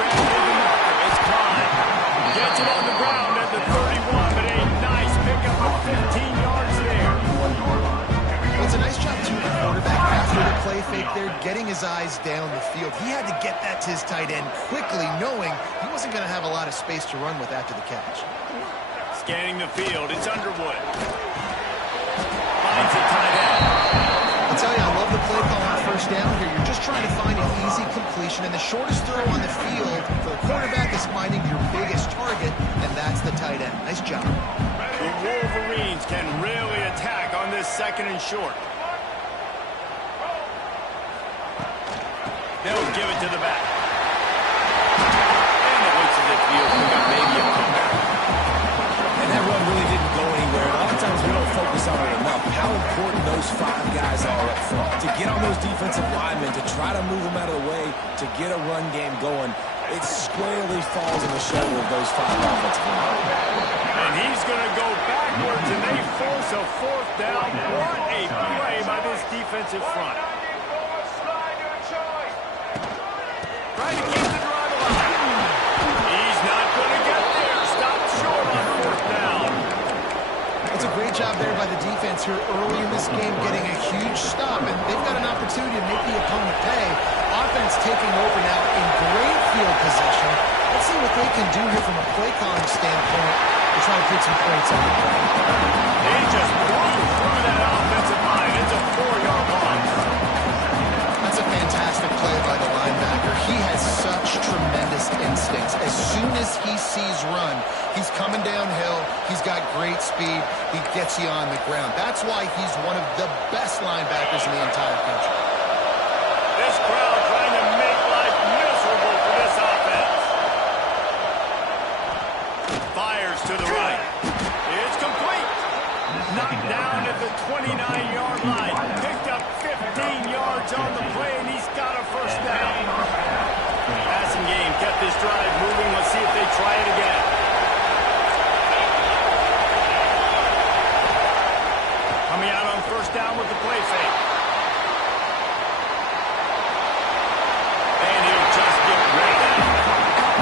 grab the marker. It's Klein. Gets it on the ground at the 31, but a nice pickup of 15 yards there. Well, it's a nice job, too, of the quarterback after the play fake there, getting his eyes down the field. He had to get that to his tight end quickly, knowing he wasn't going to have a lot of space to run with after the catch. Scanning the field, it's Underwood. Finds it tight end. I'll tell you, I love the play call on first down here. You're just trying to find an easy completion, and the shortest throw on the field for the quarterback is finding your biggest target, and that's the tight end. Nice job. The Wolverines can really attack on this second and short. They'll give it to the back. And it looks as if he'll pick up maybe a comeback. And that run really didn't go anywhere. A lot of times we don't focus on it enough. How important those 5 guys are up front. To get on those defensive linemen, to try to move them out of the way, to get a run game going, it squarely falls on the shoulder of those 5 offensive linemen. And he's going to go backwards, and they force a 4th down. What a play by this defensive front. Trying to keep the drive alive. He's not going to get there. Stopped short on 4th down. It's a great job there by the defense here early in this game, getting a huge stop, and they've got an opportunity to make the opponent pay. Offense taking over now in great field possession. Let's see what they can do here from a play calling standpoint to try to put some points on the board. He just blew through that offensive line. It's a 4-yard loss. That's a fantastic play by the linebacker. He has such tremendous instincts. As soon as he sees run, he's coming downhill. He's got great speed. He gets you on the ground. That's why he's one of the best linebackers in the entire country. This crowd trying to make life miserable for this offense. Fires to the right. It's complete. Knocked down at the 29-yard line. Picked up 15 yards on the play, and he's got a 1st down. Passing game kept this drive moving. Let's see if they try it again. Coming out on 1st down with the play fake. And he'll just get rid of it.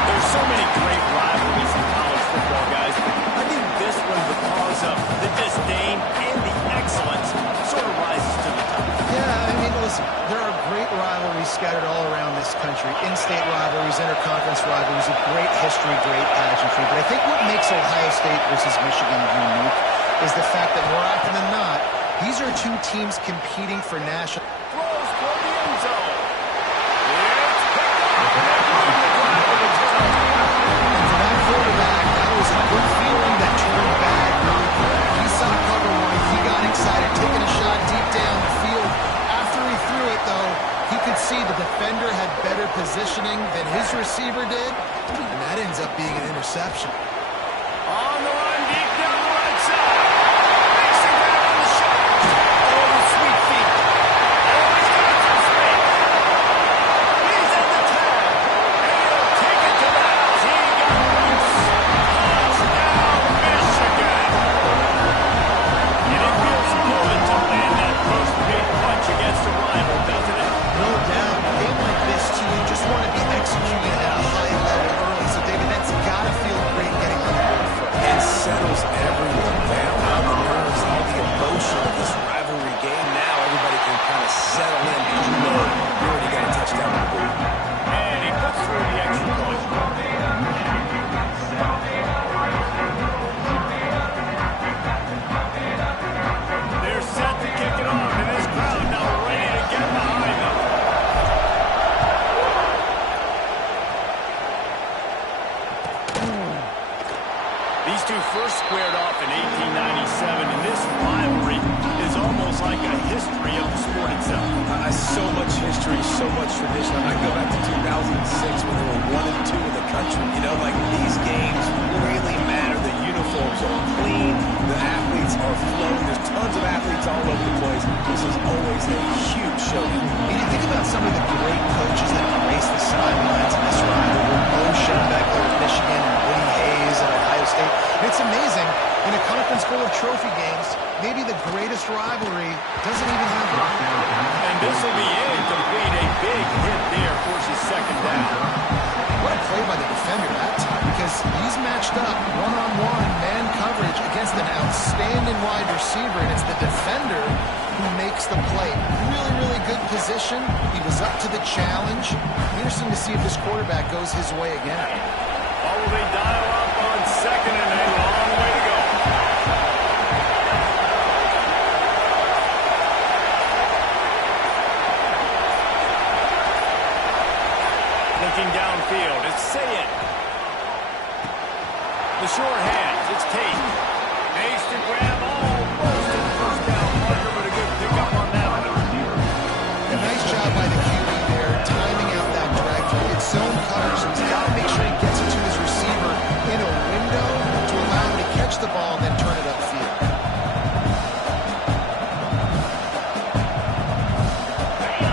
There's so many great rivalries in college football, guys. I think this one, because of the disdain and the excellence, sort of rises to the top. Yeah, I mean, listen, there are great rivalries scattered all around this country. In-state rivalries, interconference rivalries, with great history, great pageantry. But I think what makes Ohio State versus Michigan unique is the fact that more often than not, these are 2 teams competing for national. Throws for the end zone. It's picked up. And for that quarterback, that was a good feeling that turned bad really quick. He saw cover 1. He got excited, taking a shot deep down the field. After he threw it, though, he could see the defender had better positioning than his receiver did, and that ends up being an interception. On the run, deep down the right side. Makes the grab on the shot. Oh, the sweet feet. Oh, he's got some space. He's at the tag. And he'll take it to the house. He got loose. Touchdown, Michigan. And it feels good to land that first big punch against a rival, doesn't it? No doubt. A game like this, too, you just want to be executing at a high level early. So, David, that's got to feel great getting on the board first. It settles everyone down. All the nerves, all the emotion of this rivalry game. Now everybody can kind of settle in because you know you already got a touchdown on the board. And he puts through the extra point. They're set to kick it off, and this crowd now ready to get behind them. These 2 first squared off in 1897, and this rivalry is almost like a history of the sport itself. So much history, so much tradition. I go back to 2006 when they were 1 and 2 in the country. You know, like these games really matter. The uniforms are clean. The athletes are flowing. There's tons of athletes all over the place. This is always a huge show. And you think about some of the great coaches that graced the sidelines in this rivalry. Bo Schembechler at Michigan and Woody Hayes at Ohio State. And it's amazing, in a conference full of trophy games, maybe the greatest rivalry doesn't even have one. And this will be incomplete. A big hit there forces 2nd down. What a play up one-on-one man coverage against an outstanding wide receiver, and it's the defender who makes the play. Really, really good position. He was up to the challenge. Interesting to see if this quarterback goes his way again. Or will they dial up on second and a long way to go? Looking downfield, it's Sayed. The short hands, it's Tate. Makes the grab almost to the first down marker, but a good pickup on that one. A nice job by the QB there, timing out that drag through. It's zone coverage, so he's got to make sure he gets it to his receiver in a window to allow him to catch the ball and then turn it upfield.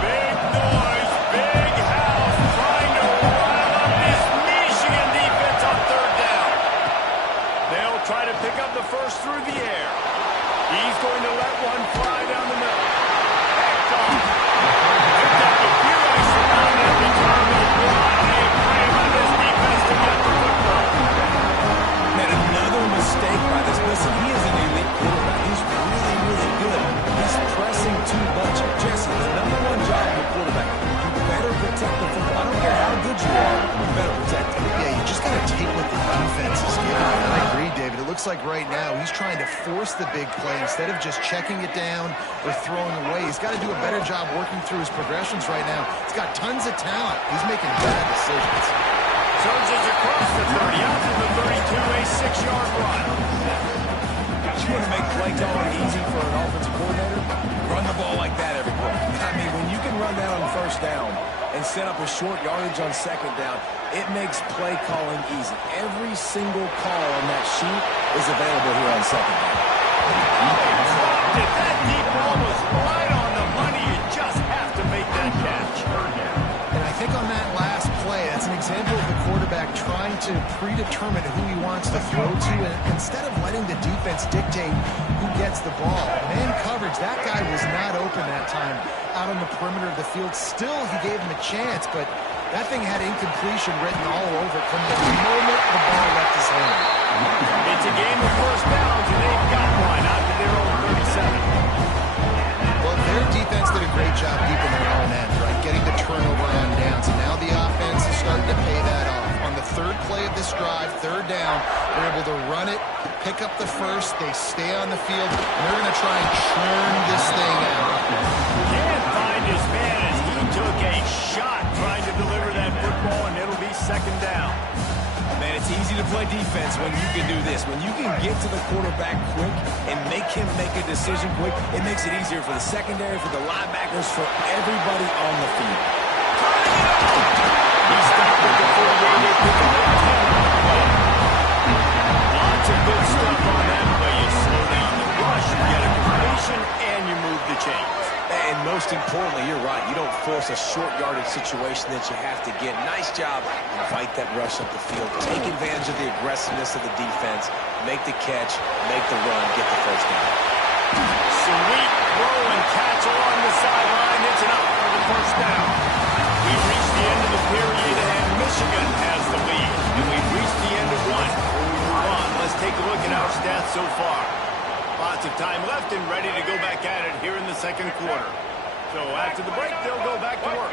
Big noise, big house, trying to rile up this Michigan defense on third down. They'll try to pick up the first through the air. He's going to let one fly down the middle. Picked off. Picked up a few extra round and return to Rodney. Pray by this defense to get the football. Man, another mistake by this. Listen, he is an elite quarterback. He's really, really good. He's pressing too much. Jesse, the number one job of a quarterback, you better protect the football. I don't care how good you are, you better protect it. Yeah, you just got to take what the defense is giving you. And I agree, David. It looks like right now he's trying to force the big play instead of just checking it down or throwing away. He's got to do a better job working through his progressions right now. He's got tons of talent. He's making bad decisions. Surges across the 30, out to the 32, a 6-yard run. You want to make play calling easy for an offensive coordinator? Run the ball like that every play. I mean, when you can run that on first down and set up a short yardage on second down, it makes play calling easy. Every single call on that sheet is available here on second down. Dropped it. That deep ball was right on the money. You just have to make that catch. And I think on that last play, that's an example of the quarterback trying to predetermine who he wants to throw to, and instead of letting the defense dictate who gets the ball. Man coverage, that guy was not open that time out on the perimeter of the field. Still, he gave him a chance, but that thing had incompletion written all over it from the moment the ball left his hand. It's a game of first downs, and they've got one out to their own 37. Well, their defense did a great job keeping their own end, right? Getting the turnover on downs, and now the offense is starting to pay that off. On the third play of this drive, third down, they're able to run it, pick up the first, they stay on the field, and they're going to try and churn this thing out. Can't find his man as he took a shot trying to deliver that football, and it'll be second down. Man, it's easy to play defense when you can do this. When you can get to the quarterback quick and make him make a decision quick, it makes it easier for the secondary, for the linebackers, for everybody on the field. He stopped with the 4-yard. They pick up 10 on the play. Lots of good stuff on that play. You slow down the rush, you get a completion, and you move the chains. And most importantly, you're right. You don't force a short yardage situation that you have to get. Nice job. Invite that rush up the field. Take advantage of the aggressiveness of the defense. Make the catch. Make the run. Get the first down. Sweet throw and catch along the sideline. It's enough for the first down. We've reached the end of the period, and Michigan has the lead. And we've reached the end of one. Before we move on, let's take a look at our stats so far. Lots of time left and ready to go back at it here in the second quarter. So after the break, they'll go back to work.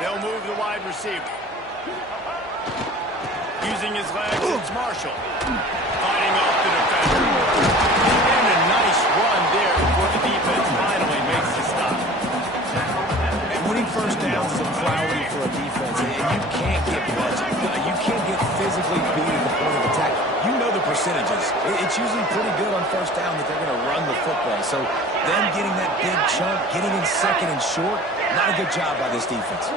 They'll move the wide receiver. Using his legs, it's Marshall. Fighting off the defender. And a nice run there before the defense finally makes the stop. And winning first downs is a priority for a defense, and you can't get budget. You can't get physically beat at the point of attack. You know the percentages. It's usually pretty good on first down that they're going to run the football. So them getting that big chunk, getting in second and short, not a good job by this defense.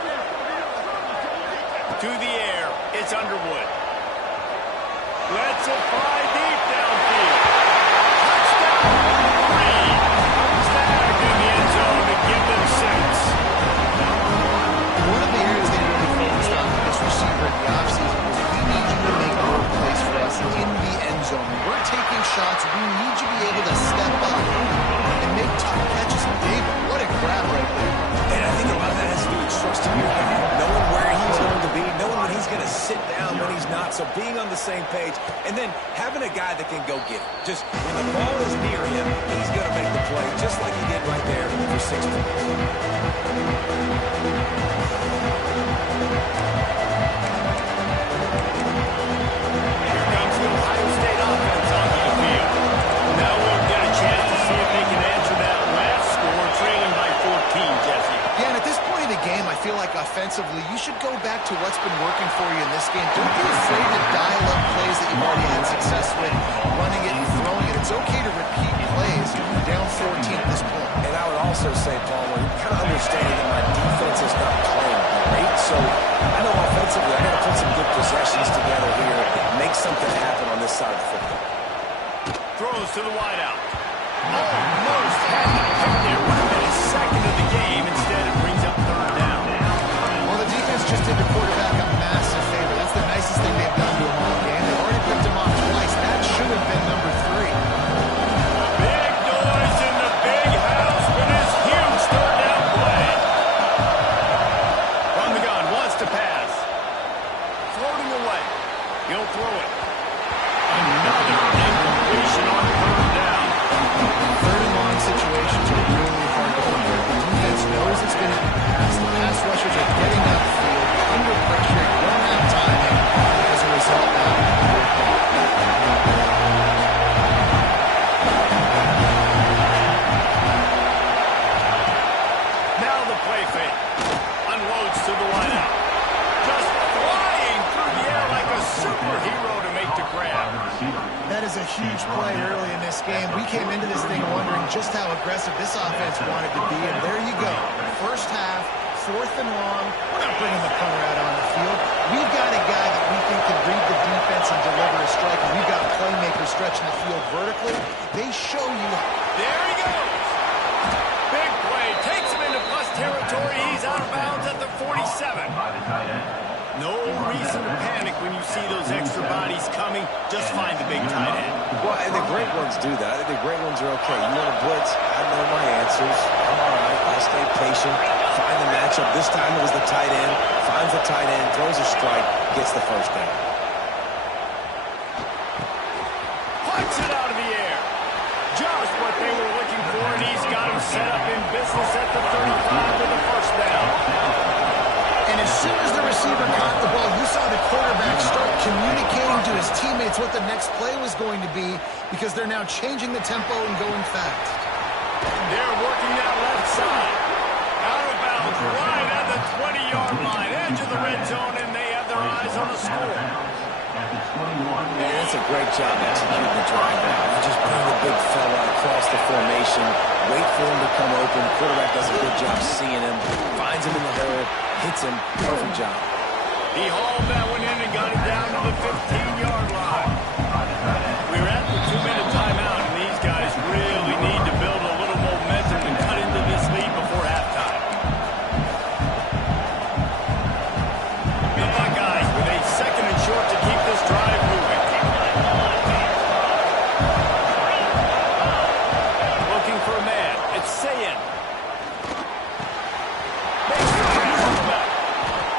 To the air, it's Underwood. Lets it fly deep downfield. Touchdown, Reed. Snagged in the end zone to give them 6. One of the areas they really focused on with this receiver in the offseason was we need you to make more So being on the same page and then having a guy that can go get it. Just when the ball is near him, he's going to make the play just like he did right there for 6 points. I feel like offensively, you should go back to what's been working for you in this game. Don't be afraid to dial up plays that you've already had success with, running it and throwing it. It's okay to repeat plays down 14 at this point. And I would also say, Palmer, kind of understanding that my defense is not playing great, so I know offensively I got to put some good possessions together here, make something happen on this side of the football. Throws to the wideout. Almost had the pick there. Would have been his second of the game. Instead, it brings up third down. Well, the defense just did the quarterback a massive favor. That's the nicest thing they've done to him all game. They've already picked him off twice. That should have been number 3. Big noise in the big house with his huge third down play. From the gun, wants to pass. Floating away. He'll throw it. Another incompletion on third down. Third and long situations are really hard to convert. The defense knows it's going to be passed. The pass rushers are getting out the field under pressure, don't have timing. As a result, now the play fake. Unloads to the wideout. Just flying through the air like a superhero to make the grab. that is a huge play early in this game. We came into this thing wondering just how aggressive this offense wanted to be, and there you go. First half, 4th and long. We're not bringing the punter out on the field. We've got a guy that we think can read the defense and deliver a strike, and we've got playmakers stretching the field vertically. They show you. There he goes. Big play. Takes him into plus territory. He's out of bounds at the 47. No reason to panic when you see those extra bodies coming. Just find the big tight end. Well, and the great ones do that. The great ones are okay. You want to blitz? I know my answers. I'm all right. I'll stay patient. Find the matchup. This time it was the tight end. Finds the tight end. Throws a strike. Gets the first down. Punts it out of the air. Just what they were looking for, and he's got him set up in business at the 35 with the first down. And as soon as the receiver caught the ball, you saw the quarterback start communicating to his teammates what the next play was going to be, because they're now changing the tempo and going fast. They're working that left side. Out of bounds, right at the 20-yard line, edge of the red zone, and they have their eyes on the score. Man, that's a great job executing the drive now. You just bring the big fella across the formation, wait for him to come open. Quarterback does a good job seeing him, finds him in the hole, hits him. Perfect job. He hauled that one in and got it down to the 15-yard line. We're at the 2-minute timeout, and these guys really need to build a little momentum and cut into this lead before halftime. The Buckeyes with a second and short to keep this drive moving. Looking for a man. It's Sayin.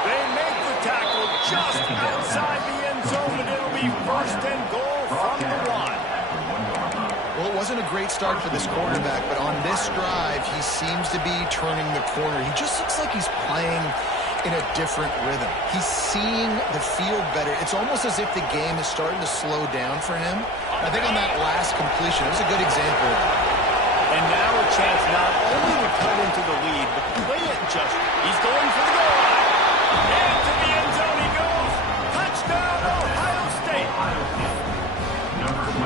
They make the tackle just outside the end zone, and it'll be first and goal from the 1. Well, it wasn't a great start for this quarterback, but on this drive, he seems to be turning the corner. He just looks like he's playing in a different rhythm. He's seeing the field better. It's almost as if the game is starting to slow down for him. I think on that last completion, it was a good example of that. And now a chance not only to cut into the lead, but play it just. He's going for the goal line. And to the end zone he goes. Touchdown, Ohio State.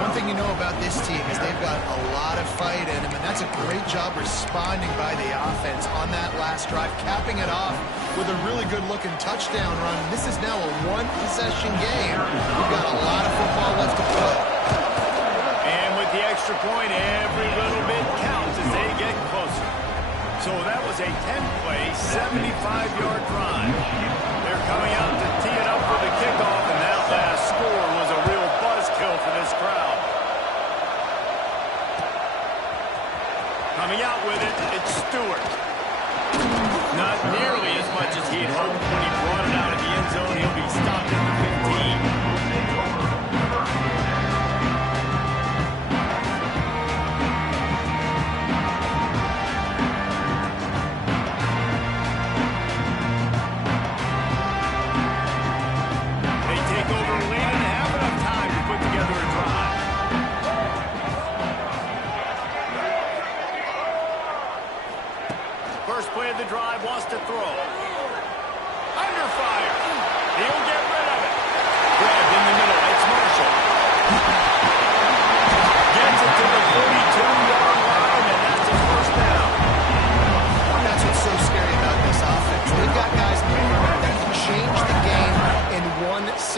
One thing you know about this team is they've got a lot of fight in them, and that's a great job responding by the offense on that last drive, capping it off with a really good-looking touchdown run. This is now a one-possession game. We've got a lot of football left to play. And with the extra point, every little bit counts as they get closer. So that was a 10-play, 75-yard drive. They're coming out to tee it up for the kickoff, and that last score was a real buzzkill for this crowd. Coming out with it, it's Stewart. Not nearly as much as he had hoped when he brought it out of the end zone. He'll be stopped at the 15.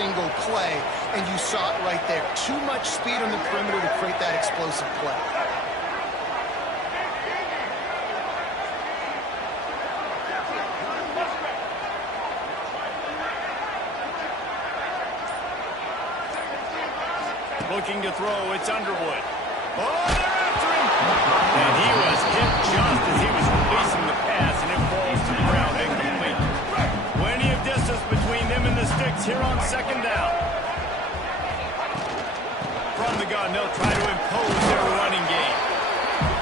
single play, and you saw it right there. Too much speed on the perimeter to create that explosive play. Looking to throw, it's Underwood. Oh, they're after him! And he was hit just as he was releasing the pass, and it falls to the ground incomplete. Plenty of distance between them and the sticks here on second down. From the gun, they'll try to impose their running game.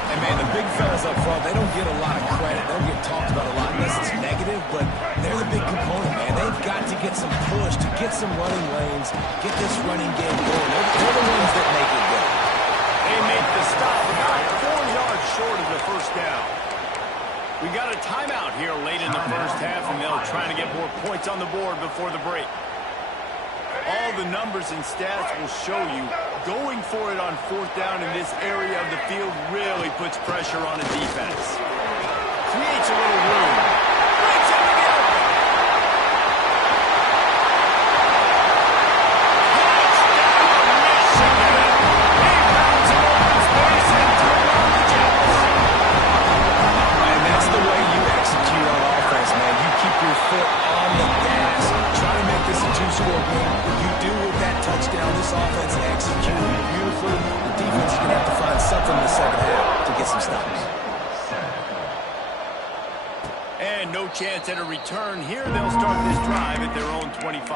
And, man, the big fellas up front, they don't get a lot of credit. They don't get talked about a lot unless it's negative, but they're the big component, man. They've got to get some push, to get some running lanes, get this running game going. They're the ones that make it go. They make the stop about 4 yards short of the first down. We got a timeout here late in the first half, and they'll try to get more points on the board before the break. All the numbers and stats will show you going for it on fourth down in this area of the field really puts pressure on a defense. Creates a little room. Breaks it again. Touchdown, Michigan. He pounds it open space and turns on the Jets. And that's the way you execute on offense, man. You keep your foot on the gas. Try to make this a two-score game. You do with that touchdown. This offense executed beautifully. The defense is going to have to find something in the second half to get some stops. And no chance at a return here. They'll start this drive at their own 25.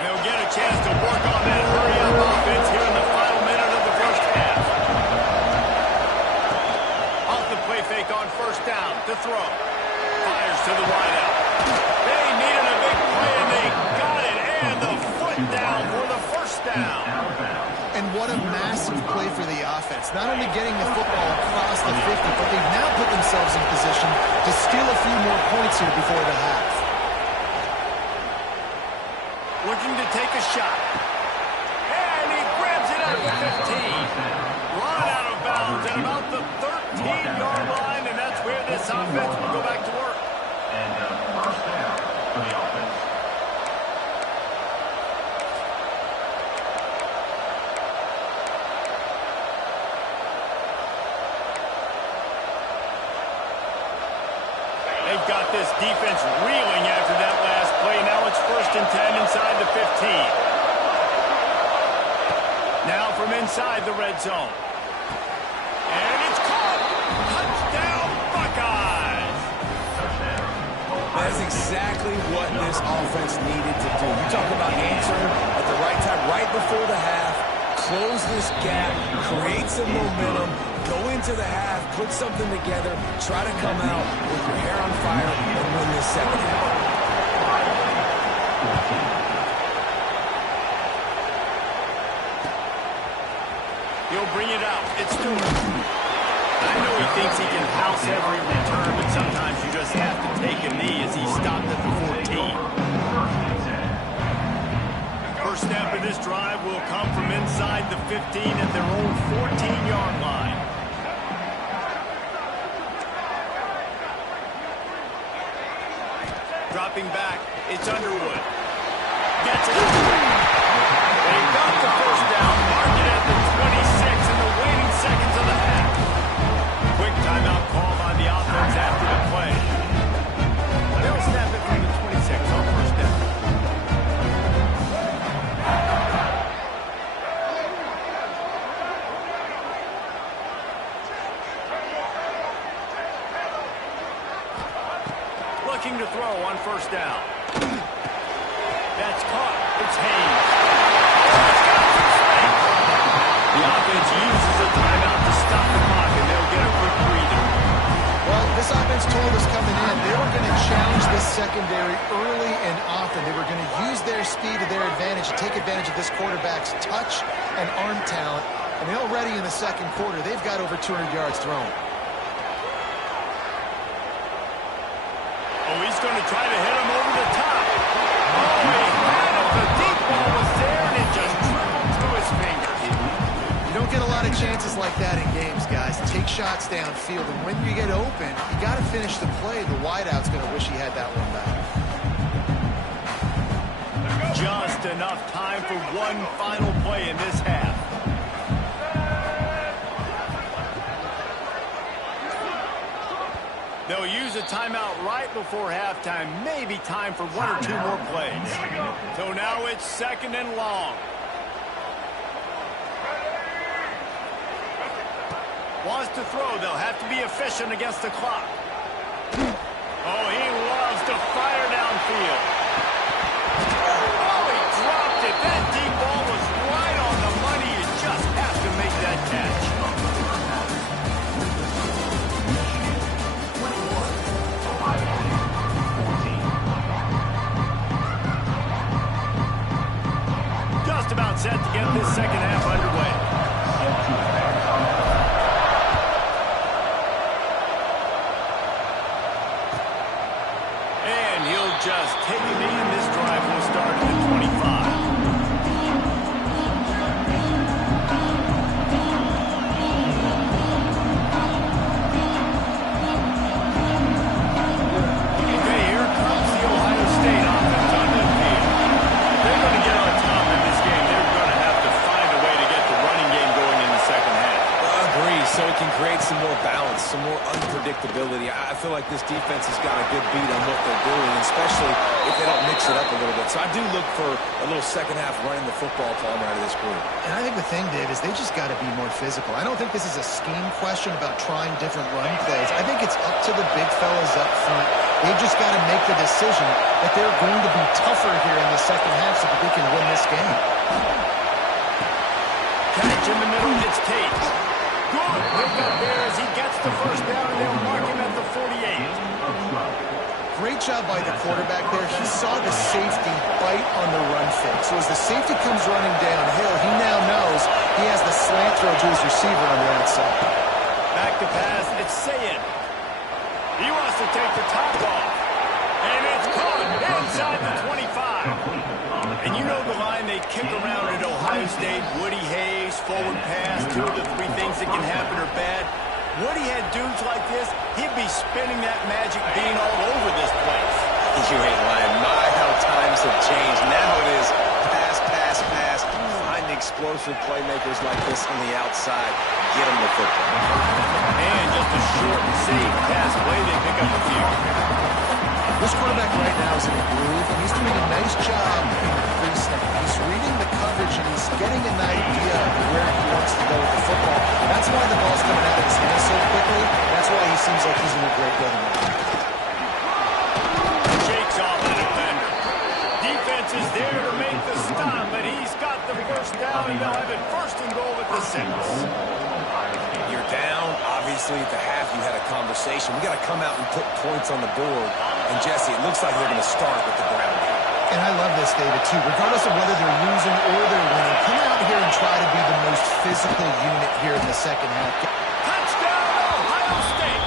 They'll get a chance to work on that hurry-up offense here in the final minute of the first half. Off the play fake on first down to throw. Fires to the wideout. They needed a big play, and they got it. And the foot down for the first down. And what a massive play for the offense. Not only getting the football across the 50, but they've now put themselves in position to steal a few more points here before the half. Looking to take a shot. And he grabs it at the 15. Run out of bounds at about the 13-yard line, and that's where this offense will go back to work. And first down for the offense. They've got this defense reeling after that last play. Now it's 1st and 10 inside the 15. Now from inside the red zone. And it's caught. Touchdown, Buckeyes. That's exactly what this offense needed to do. You talk about answering at the right time, right before the half, close this gap, create some momentum, go into the half, put something together, try to come out with your hair on fire and win this second half. He'll bring it out. It's Stewart. I know he thinks he can house every return, but sometimes you just have to take a knee as he stopped at the 14. First snap of this drive will come from inside the 15 at their own 14-yard line. Dropping back, it's Underwood. Gets it. They got the first down, mark it at the 26 in the waning seconds of the half. Quick timeout call by the offense after the play. They'll snap it from the 26 on first down. Looking to throw on first down. That's caught. It's Haynes. It's got some space. The offense uses a timeout to stop the clock, and they'll get a quick breather. Well, this offense told us coming in they were going to challenge this secondary early and often. They were going to use their speed to their advantage to take advantage of this quarterback's touch and arm talent. And already in the second quarter, they've got over 200 yards thrown. Oh, he's going to try to hit him over the top. Oh, he had it. The deep ball was there, and it just dribbled through his fingers. You don't get a lot of chances like that in games, guys. Take shots downfield, and when you get open, you got to finish the play. The wideout's going to wish he had that one back. just enough time for one final play in this half. They'll use a timeout right before halftime. Maybe time for one or two more plays. So now it's 2nd and long. Wants to throw. They'll have to be efficient against the clock. Oh, he loves to fire downfield. Oh, he dropped it. That deep ball was right on the money. You just have to make that catch. Just about set to get this second half underway. And he'll just take a knee, and this drive will start at the 25. Okay, here comes the Ohio State offense on the field. If they're going to get on top in this game, they're going to have to find a way to get the running game going in the second half. Agree, so it can create some more balance, some more unpredictability. I feel like this defense has got a good beat on what they're doing, especially if they don't mix it up a little bit. So I do look for a little second half running the football Palmer out of this group. And I think the thing, Dave, is they just got to be more physical. I don't think this is a scheme question about trying different run plays. I think it's up to the big fellas up front. They've just got to make the decision that they're going to be tougher here in the second half so that they can win this game. Catch in the middle, it's Tate. Good pick up there as he gets the first down, and they'll mark him at the 48. Great job by the quarterback there. He saw the safety bite on the run fake. So as the safety comes running downhill, he now knows he has the slant throw to his receiver on the outside. Back to pass, it's Sayed. He wants to take the top off. And it's caught inside the 25. And you know the line they kick around at Ohio State, Woody Hayes, forward pass, 2 of the 3 things that can happen are bad. Woody had dudes like this, he'd be spinning that magic bean all over this place. You ain't lying. My, how times have changed. Now it is pass, pass, pass. Find explosive playmakers like this on the outside. Get them the football. And just a short and safe pass play, they pick up a few. This quarterback right now is in a groove, and he's doing a nice job in the pre-snap. He's reading the coverage, and he's getting an idea of where he wants to go with the football. That's why the ball's coming out of his hands so quickly. That's why he seems like he's in a great rhythm. Shakes off the defender. Defense is there to make the stop, but he's got the first down, and they'll have it 1st and goal at the 6. You're down. Obviously, at the half, you had a conversation. We got to come out and put points on the board. And, Jesse, it looks like they're going to start with the ground game. And I love this, David, too. Regardless of whether they're losing or they're winning, come out here and try to be the most physical unit here in the second half. Touchdown, Ohio State.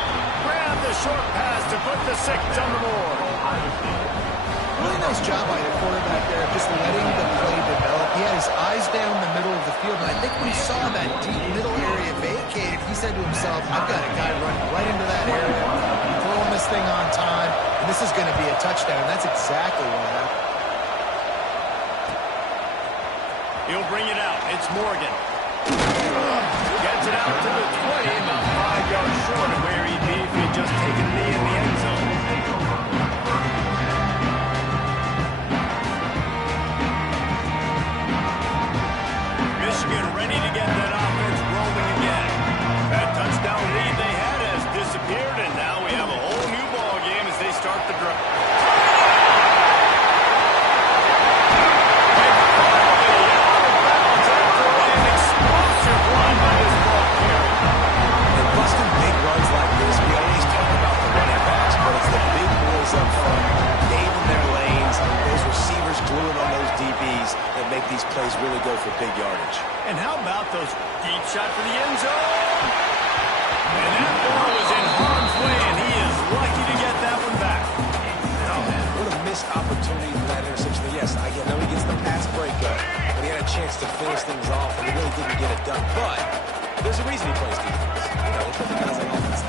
Grab the short pass to put the 6 on the board. Really nice job by the quarterback there, just letting the play develop. He had his eyes down the middle of the field, and I think when he saw that deep middle area vacated, he said to himself, I've got a guy running right into that area, throwing this thing on time, and this is going to be a touchdown. And that's exactly what happened. He'll bring it out. It's Morgan. Gets it out to the 20, about 5 yards short of where he'd be if he'd just taken a knee in the end zone. Michigan ready to get that offense rolling again. That touchdown lead they had has disappeared, and now we have a whole new ball game as they start the drive. Up front, gave them their lanes, those receivers gluing on those DBs that make these plays really go for big yardage. And how about those deep shot for the end zone? And that ball was in harm's way, and he is lucky to get that one back. Oh, man, what a missed opportunity for that interception. Yes, I know he gets the pass breakup, but he had a chance to finish things off, and he really didn't get it done. But there's a reason he plays defense. You know, he put the guys on offense.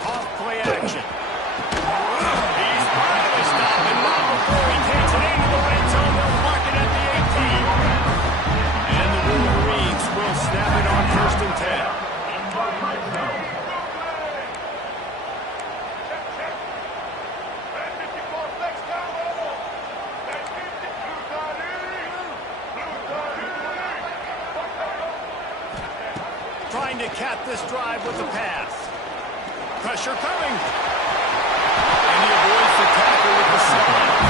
Off play action. He's finally stopped, and not before he takes it in. to cap this drive with a pass. Pressure coming. And he avoids the tackle with the slide.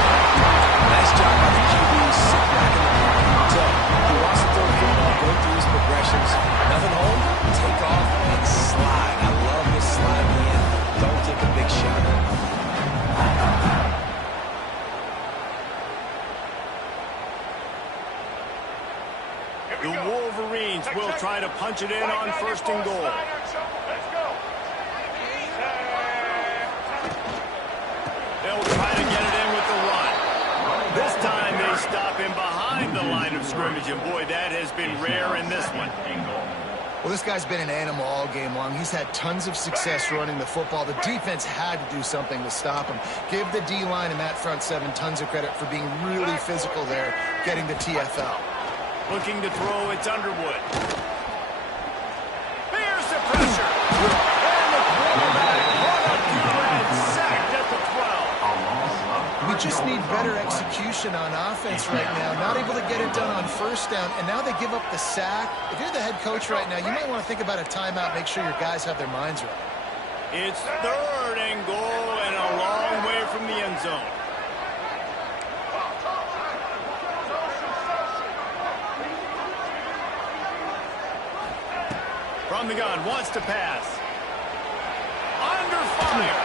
Nice job by the QB. Sit back in the pocket. So, he wants to throw the football, go through his progressions. Nothing home, take off and slide. I love this slide in. Don't take a big shot. The Wolverines will try to punch it in on first and goal. They'll try to get it in with the run. This time they stop him behind the line of scrimmage, and boy, that has been rare in this one. Well, this guy's been an animal all game long. He's had tons of success running the football. The defense had to do something to stop him. Give the D-line and that front seven tons of credit for being really physical there, getting the TFL. Looking to throw, it's Underwood. Here's the pressure. And the quarterback caught up to and sacked at the 12. We just need better execution on offense right now. Not able to get it done on first down, and now they give up the sack. If you're the head coach right now, you might want to think about a timeout, make sure your guys have their minds right. It's third and goal and a long way from the end zone. From the gun, wants to pass. Under fire.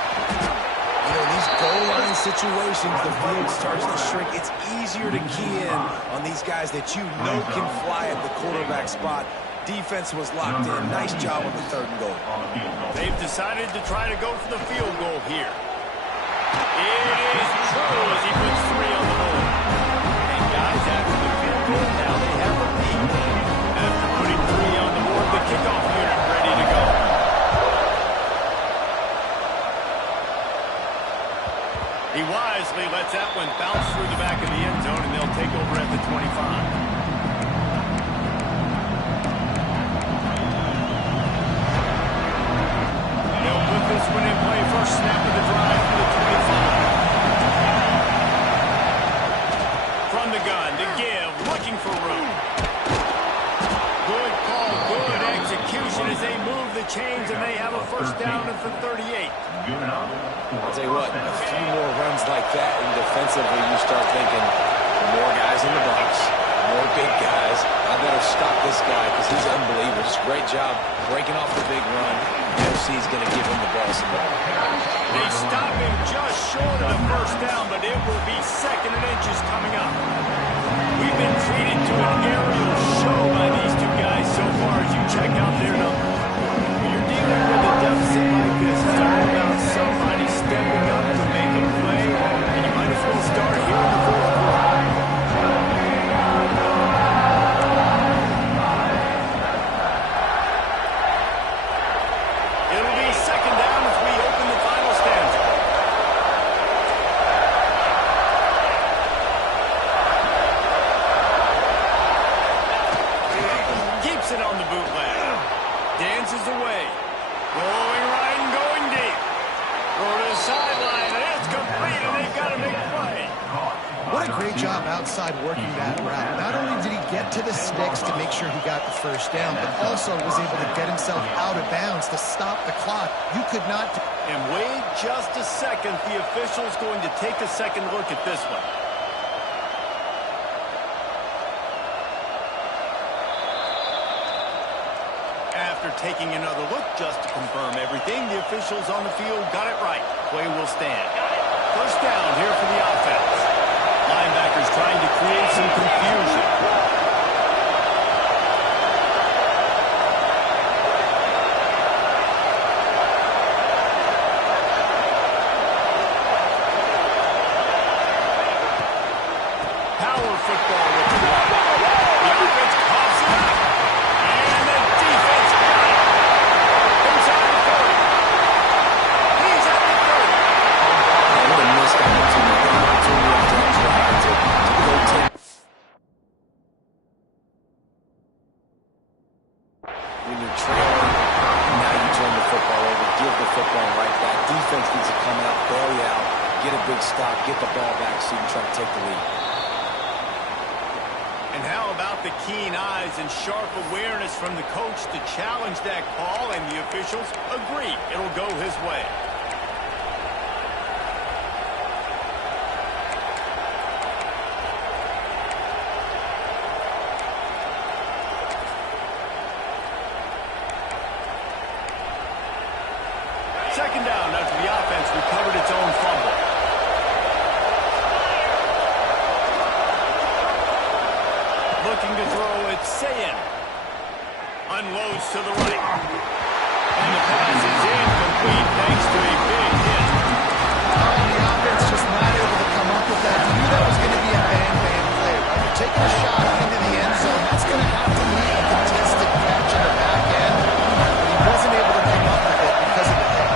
You know, these goal line situations, the field starts to shrink. It's easier to key in on these guys that you know can fly at the quarterback spot. Defense was locked in. Nice job on the third and goal. They've decided to try to go for the field goal here. It is true as he puts 3 on the board. And guys, after the field goal, now they have a lead. After putting 3 on the board, the kickoff unit ready to go. He wisely lets that one bounce through the back of the end zone, and they'll take over at the 25. This one in play, first snap of the drive for the 25. From the gun to give, looking for room. Good call, good execution as they move the chains, and they have a first down at the 38. I'll tell you what, a few more runs like that, and defensively you start thinking, more guys in the box, more big guys. I better stop this guy because he's unbelievable. Just great job breaking off the big run. LC's going to give him the ball some more. They stop him just short of the first down, but it will be 2nd and inches coming up. We've been treated to an aerial show by these two guys so far as you check out their numbers. When you're dealing with a deficit like this, it's all about somebody stepping up to make a play, and you might as well start here in the 4th quarter. It'll be 2nd down as we open the final stanza. Keeps it on the bootleg. Dances away. Going right and going deep. Throw to the sideline, and it's complete, and they've got a big play. What a great job outside working that route. Not only did he get to the sticks to make sure he got the first down, but also was able to get himself out of bounds to stop the clock. You could not... And wait just a second. The official's going to take a second look at this one. After taking another look just to confirm everything, the officials on the field got it right. Play will stand. First down here for the offense. Linebackers trying to create some confusion. Power football with the ball. The offense coughs it up. And the defense got it. Inside the 30. He's at the 30. What a missed opportunity. After that drive to go take. When you're trailing, now you turn the football over, give the football right back. Defense needs to come out, bail you out, get a big stop, get the ball back so you can try to take the lead. And how about the keen eyes and sharp awareness from the coach to challenge that call, and the officials agree it'll go his way. Second down after the offense recovered its own fumble. Looking to throw, it's Sayin. Unloads to the right. And the pass is incomplete thanks to a big hit. The offense just not able to come up with that. You knew that was going to be a bang-bang play, right? You're taking a shot into the end zone. That's going to have to lead a contested catch on the back end. But he wasn't able to come up with it because of the hit.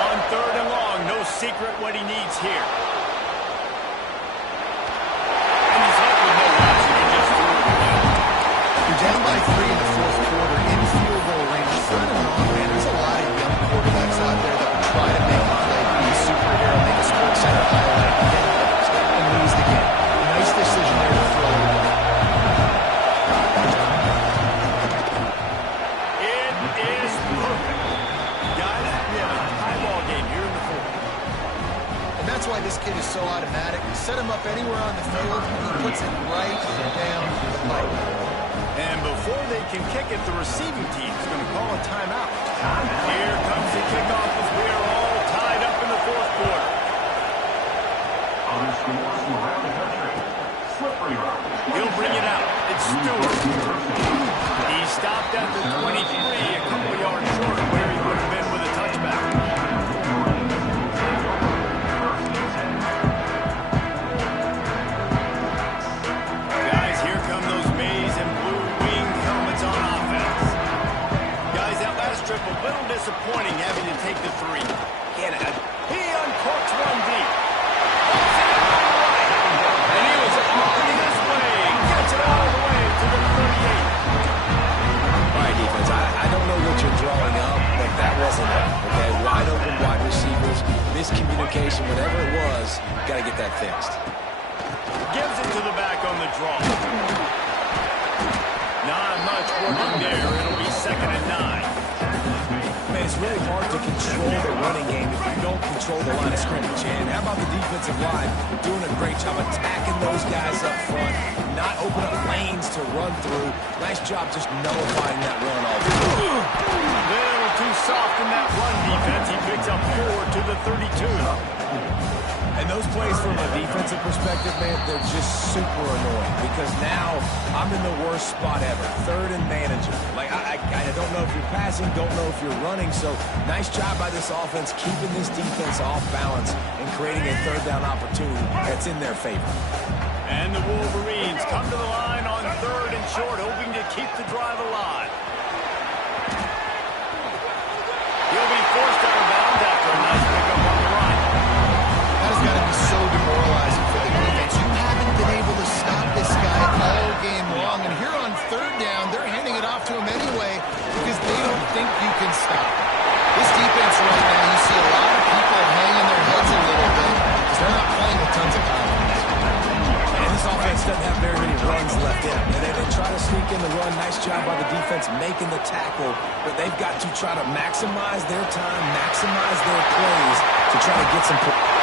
On third and long, no secret what he needs here. Down by 3 in the fourth quarter, in field goal range. Third and long, man, there's a lot of young quarterbacks out there that will try to make a play, be a superhero, make a sports center highlight, get hit, and lose the game. Nice decision there to throw it away. It is perfect. Guys, we have a tie ball game here in the fourth. And that's why this kid is so automatic. Set him up anywhere on the field, he puts it right down the pipe. And before they can kick it, the receiving team is going to call a timeout. Here comes the kickoff as we are all tied up in the fourth quarter. Other scores from around the country. Slippery rock. He'll bring it out. It's Stewart. He stopped at the 23, a couple yards short of where he would have been with a touchback. Guys, here come those maize and blue winged helmets on offense. Guys, that last trip a little disappointing having to take the 3. He uncorks one deep. And he was on his way. Gets it all the way to the 38. All right, defense, I don't know what you're drawing up, but that wasn't it. Okay, wide open wide receivers, miscommunication, whatever it was, got to get that fixed. Gives it to the back on the draw. Not much working there. It'll be 2nd and 9. Man, it's really hard to control the running game if you don't control the line of scrimmage. And how about the defensive line doing a great job attacking those guys up front, not open up lanes to run through. Nice job just nullifying that run all through. A little too soft in that run defense. He picks up 4 to the 32. And those plays from a defensive perspective, man, they're just super annoying because now I'm in the worst spot ever. 3rd and manageable. Like, I don't know if you're passing, don't know if you're running. So nice job by this offense keeping this defense off balance and creating a 3rd down opportunity that's in their favor. And the Wolverines come to the line on 3rd and short, hoping to keep the drive alive. He'll be forced out of bounds after a nice pickup on the run. That has got to be so demoralizing for the defense. You haven't been able to stop this guy all game long. And here on 3rd down, they're handing it off to him anyway because they don't think you can stop him. This defense right now, you see a lot of people hanging their heads a little bit because they're not playing with tons of confidence. And this offense doesn't have very many runs left in. And they try to sneak in the run. Nice job by the defense making the tackle. But they've got to try to maximize their time, maximize their plays to try to get some points.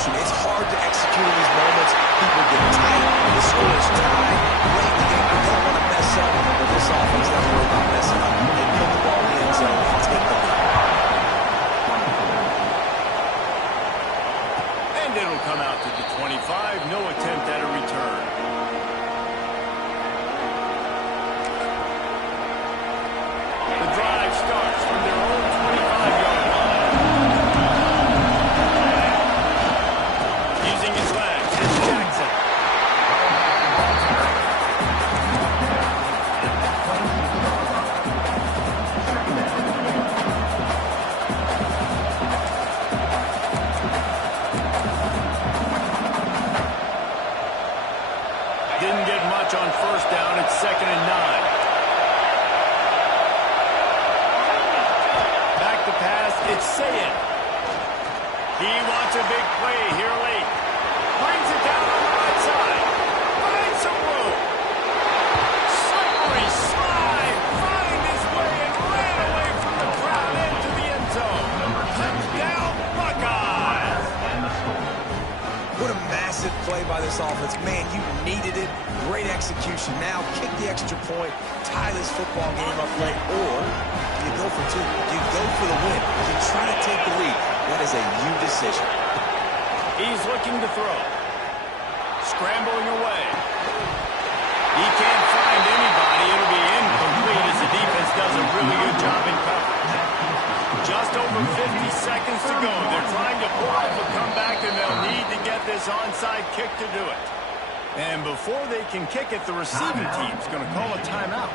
It's hard to execute in these moments. People get tight. The score is tied. Late in the game, you don't want to mess up. But this offense doesn't worry about messing up. They put the ball in the end zone and take the lead. this offense. Man, you needed it. Great execution. Now kick the extra point, tie this football game up late, or do you go for two? Do you go for the win? Do you try to take the lead? That is a you decision. He's looking to throw. Scrambling away. He can't find anybody. It'll be incomplete as the defense does a really good job in coverage. Just over 50 seconds to go. They're trying to pull off a comeback, and they'll need to get this onside kick to do it. And before they can kick it, the receiving team's going to call a timeout.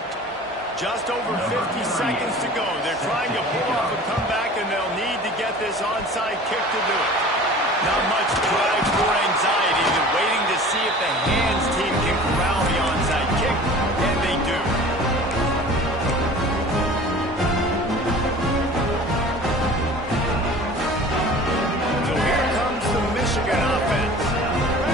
Just over 50 seconds to go. They're trying to pull off a comeback, and they'll need to get this onside kick to do it. Not much drive or anxiety. They're waiting to see if the hands team can corral the onside kick, and they do. So here comes the Michigan offense.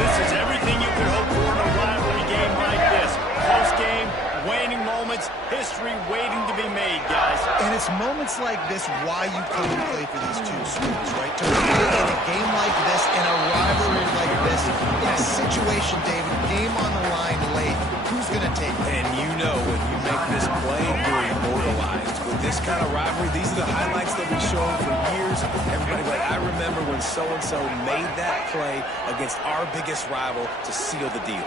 This is everything you could hope for in a rivalry game like this. Close game, waning moments, history waiting to be made, guys. And it's moments like this why you come and play for these two schools, right? To play in a game like this, in a rivalry like this, in a situation, David, game on the line late, who's going to take it? And you know when you make this play, you're immortalized. With this kind of rivalry, these are the highlights that we show for years. Everybody like, I remember when so-and-so made that play against our biggest rival to seal the deal.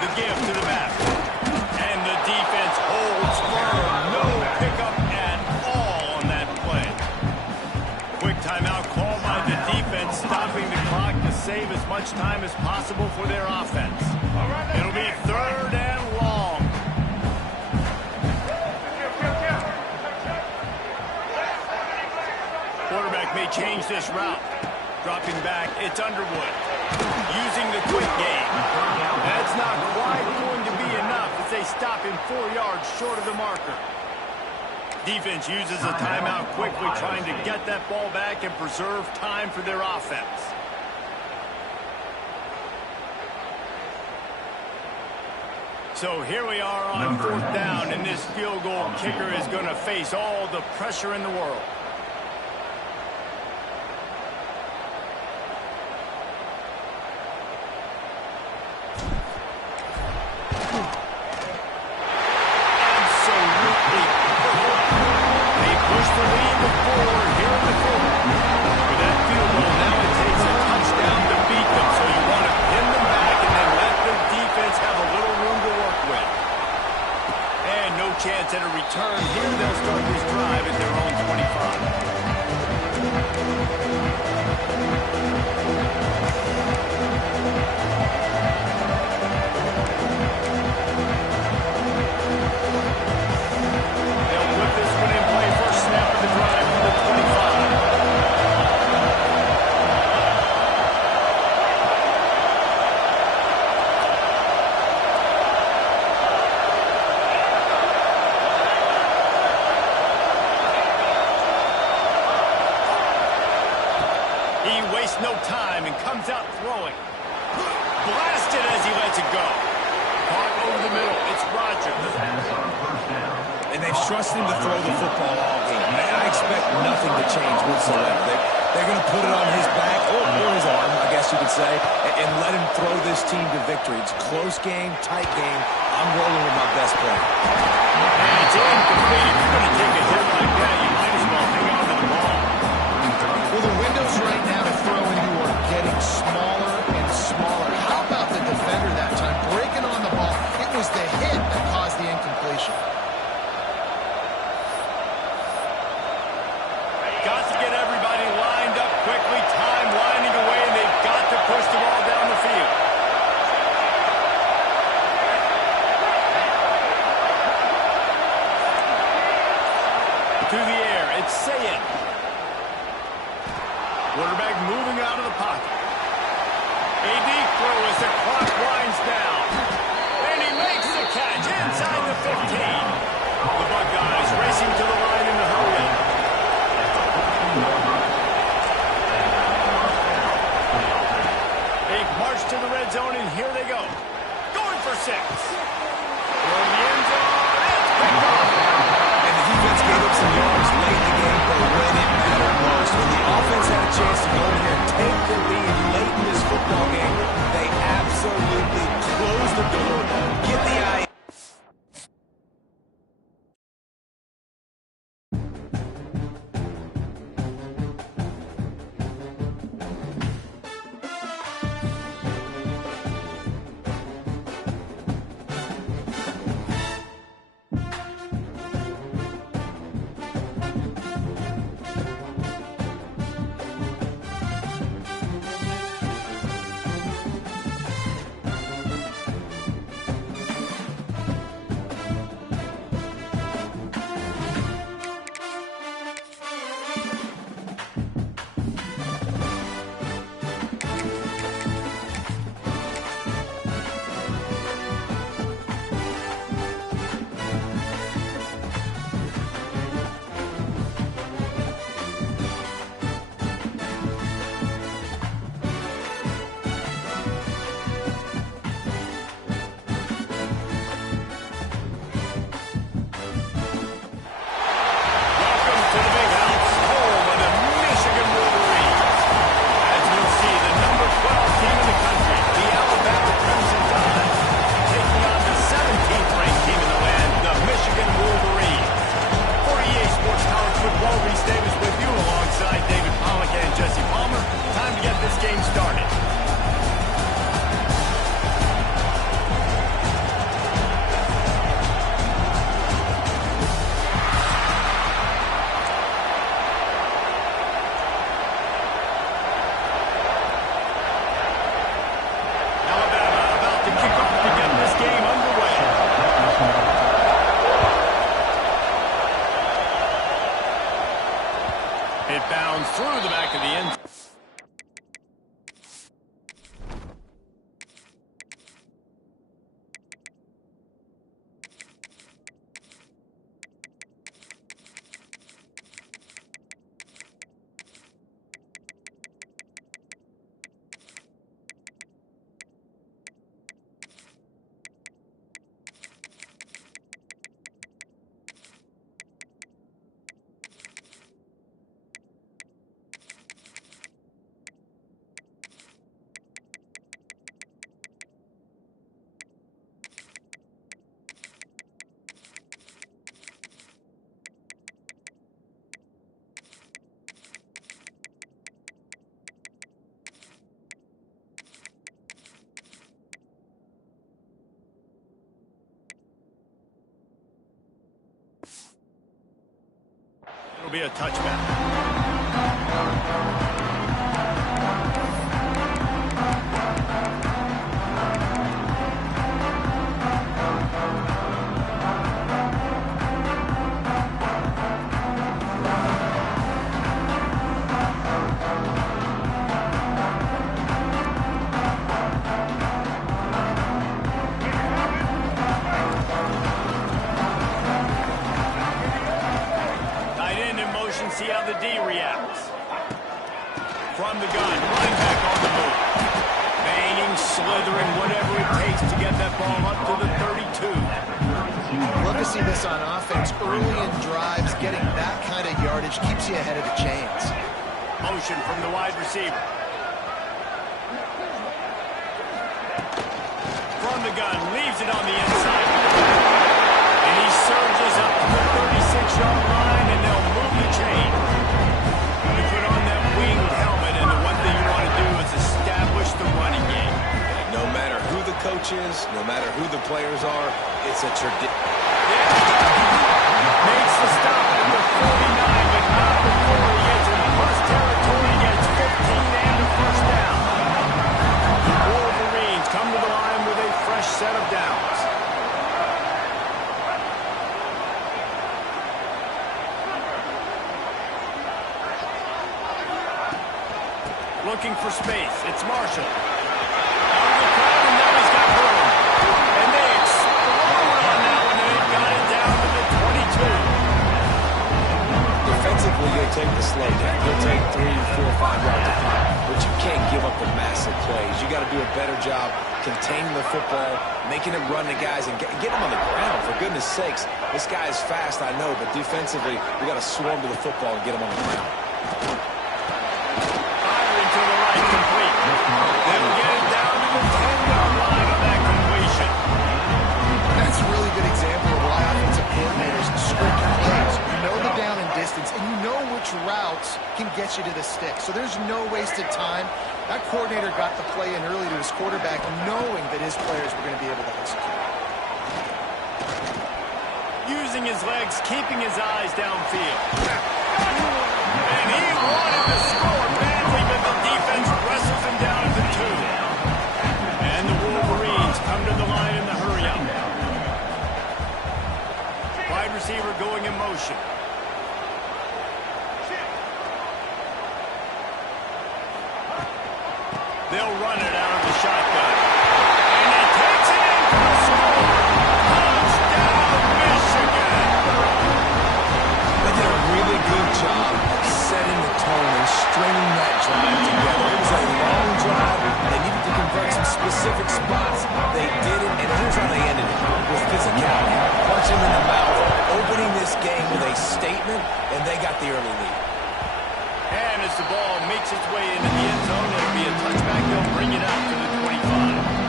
The give to the back. And the defense holds firm. No pickup at all on that play. Quick timeout call by the defense, stopping the clock to save as much time as possible for their offense. It'll be 3rd and long. Quarterback may change this route. Dropping back, it's Underwood. Using the quick game. That's not quite going to be enough as they stop him 4 yards short of the marker. Defense uses a timeout quickly, trying to get that ball back and preserve time for their offense. So here we are on 4th down, and this field goal kicker is going to face all the pressure in the world. Chance at a return here. They'll start this drive at their own 25. They'll put this one in play. First snap of the drive from the 25. No time and comes out throwing. Blasted as he lets it go. Caught over the middle. It's Rodgers. And they've trusted him to throw the football all game. I expect nothing to change whatsoever. They're going to put it on his back, or his arm, I guess you could say, and let him throw this team to victory. It's a close game, tight game. I'm rolling with my best player. And it's incomplete. If you're going to take a hit like that, you might as well hang on to the ball. Well, the windows right now to throw into are getting smaller and smaller. How about the defender that time breaking on the ball? It was the hit that caused the incompletion. Got to get everybody lined up quickly. Time winding away, and they've got to push the ball down the field. Through the air, it's Sayed. Quarterback moving out of the pocket. A deep throw as the clock winds down. And he makes the catch inside the 15. The Buckeyes racing to the line in the hurry. They march to the red zone, and here they go. Going for 6. From the end zone, it's picked off. And the defense gave up some yards late in the game, but when it mattered most, when the offense had a chance to go be a touchback. See how the D reacts. From the gun, running back on the move. Banging, slithering, whatever it takes to get that ball up to the 32. Love to see this on offense. Early in drives, getting that kind of yardage keeps you ahead of the chains. Motion from the wide receiver. From the gun, leaves it on the inside. And he surges up to the 36-yard line, and they'll move the chain. You put on that winged helmet, and the one thing you want to do is establish the running game. No matter who the coach is, no matter who the players are, it's a tradition. Makes the stop at the 49, but not before he gets in plus territory, gets 15 and a first down. The Wolverines come to the line with a fresh set of downs. Looking for space. It's Marshall. Out of the crowd, and now he's got room. And they explode on that one, and they've got it down to the 22. Defensively, you'll take the slow down. You'll take 3, 4, 5 yards of time. But you can't give up the massive plays. You got to do a better job containing the football, making it run to guys, and get them on the ground. For goodness sakes, this guy is fast, I know, but defensively, we got to swarm to the football and get him on the ground. They'll get it down to the 10-yard line on that completion. That's a really good example of why offensive coordinators script plays. You know the down and distance, and you know which routes can get you to the stick. So there's no wasted time. That coordinator got the play in early to his quarterback, knowing that his players were going to be able to execute. Using his legs, keeping his eyes downfield. And he wanted to score badly, but the defense wrestles him down at the 2. And the Wolverines come to the line in the hurry-up. Wide receiver going in motion. They'll run it out of the shotgun. And he takes it in for a score. Touchdown, Michigan! They did a really good job setting the tone and stringing that drive together. It was a long drive. They needed to convert some specific spots. They did it, and here's how they ended it. With physicality, punching in the mouth, opening this game with a statement, and they got the early lead. And as the ball makes its way into the end zone, it'll be a touchback. They'll bring it out to the 25.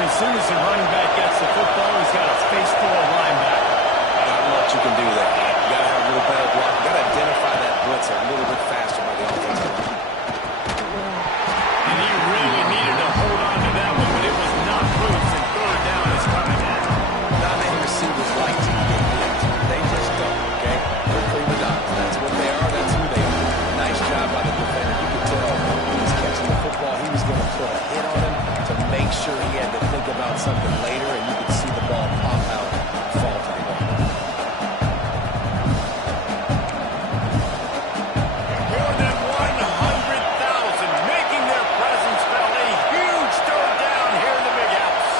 As soon as the running back gets the football, he's got a face full of linebacker. Not much you can do there. You got to have a little better block. You got to identify that blitz a little bit faster by the offensive line. And he really needed to hold on to that one, but it was not loose, and third down is coming in. Not many receivers like to get hit. They just don't, okay? They're prima donnas. That's what they are. That's who they are. Nice job by the defender. You could tell when he's catching the football, he was going to put a hit on him to make sure he had to think about something later, and you could see the ball pop out and fall to the ground. More than 100,000 making their presence felt. A huge third down here in the big house.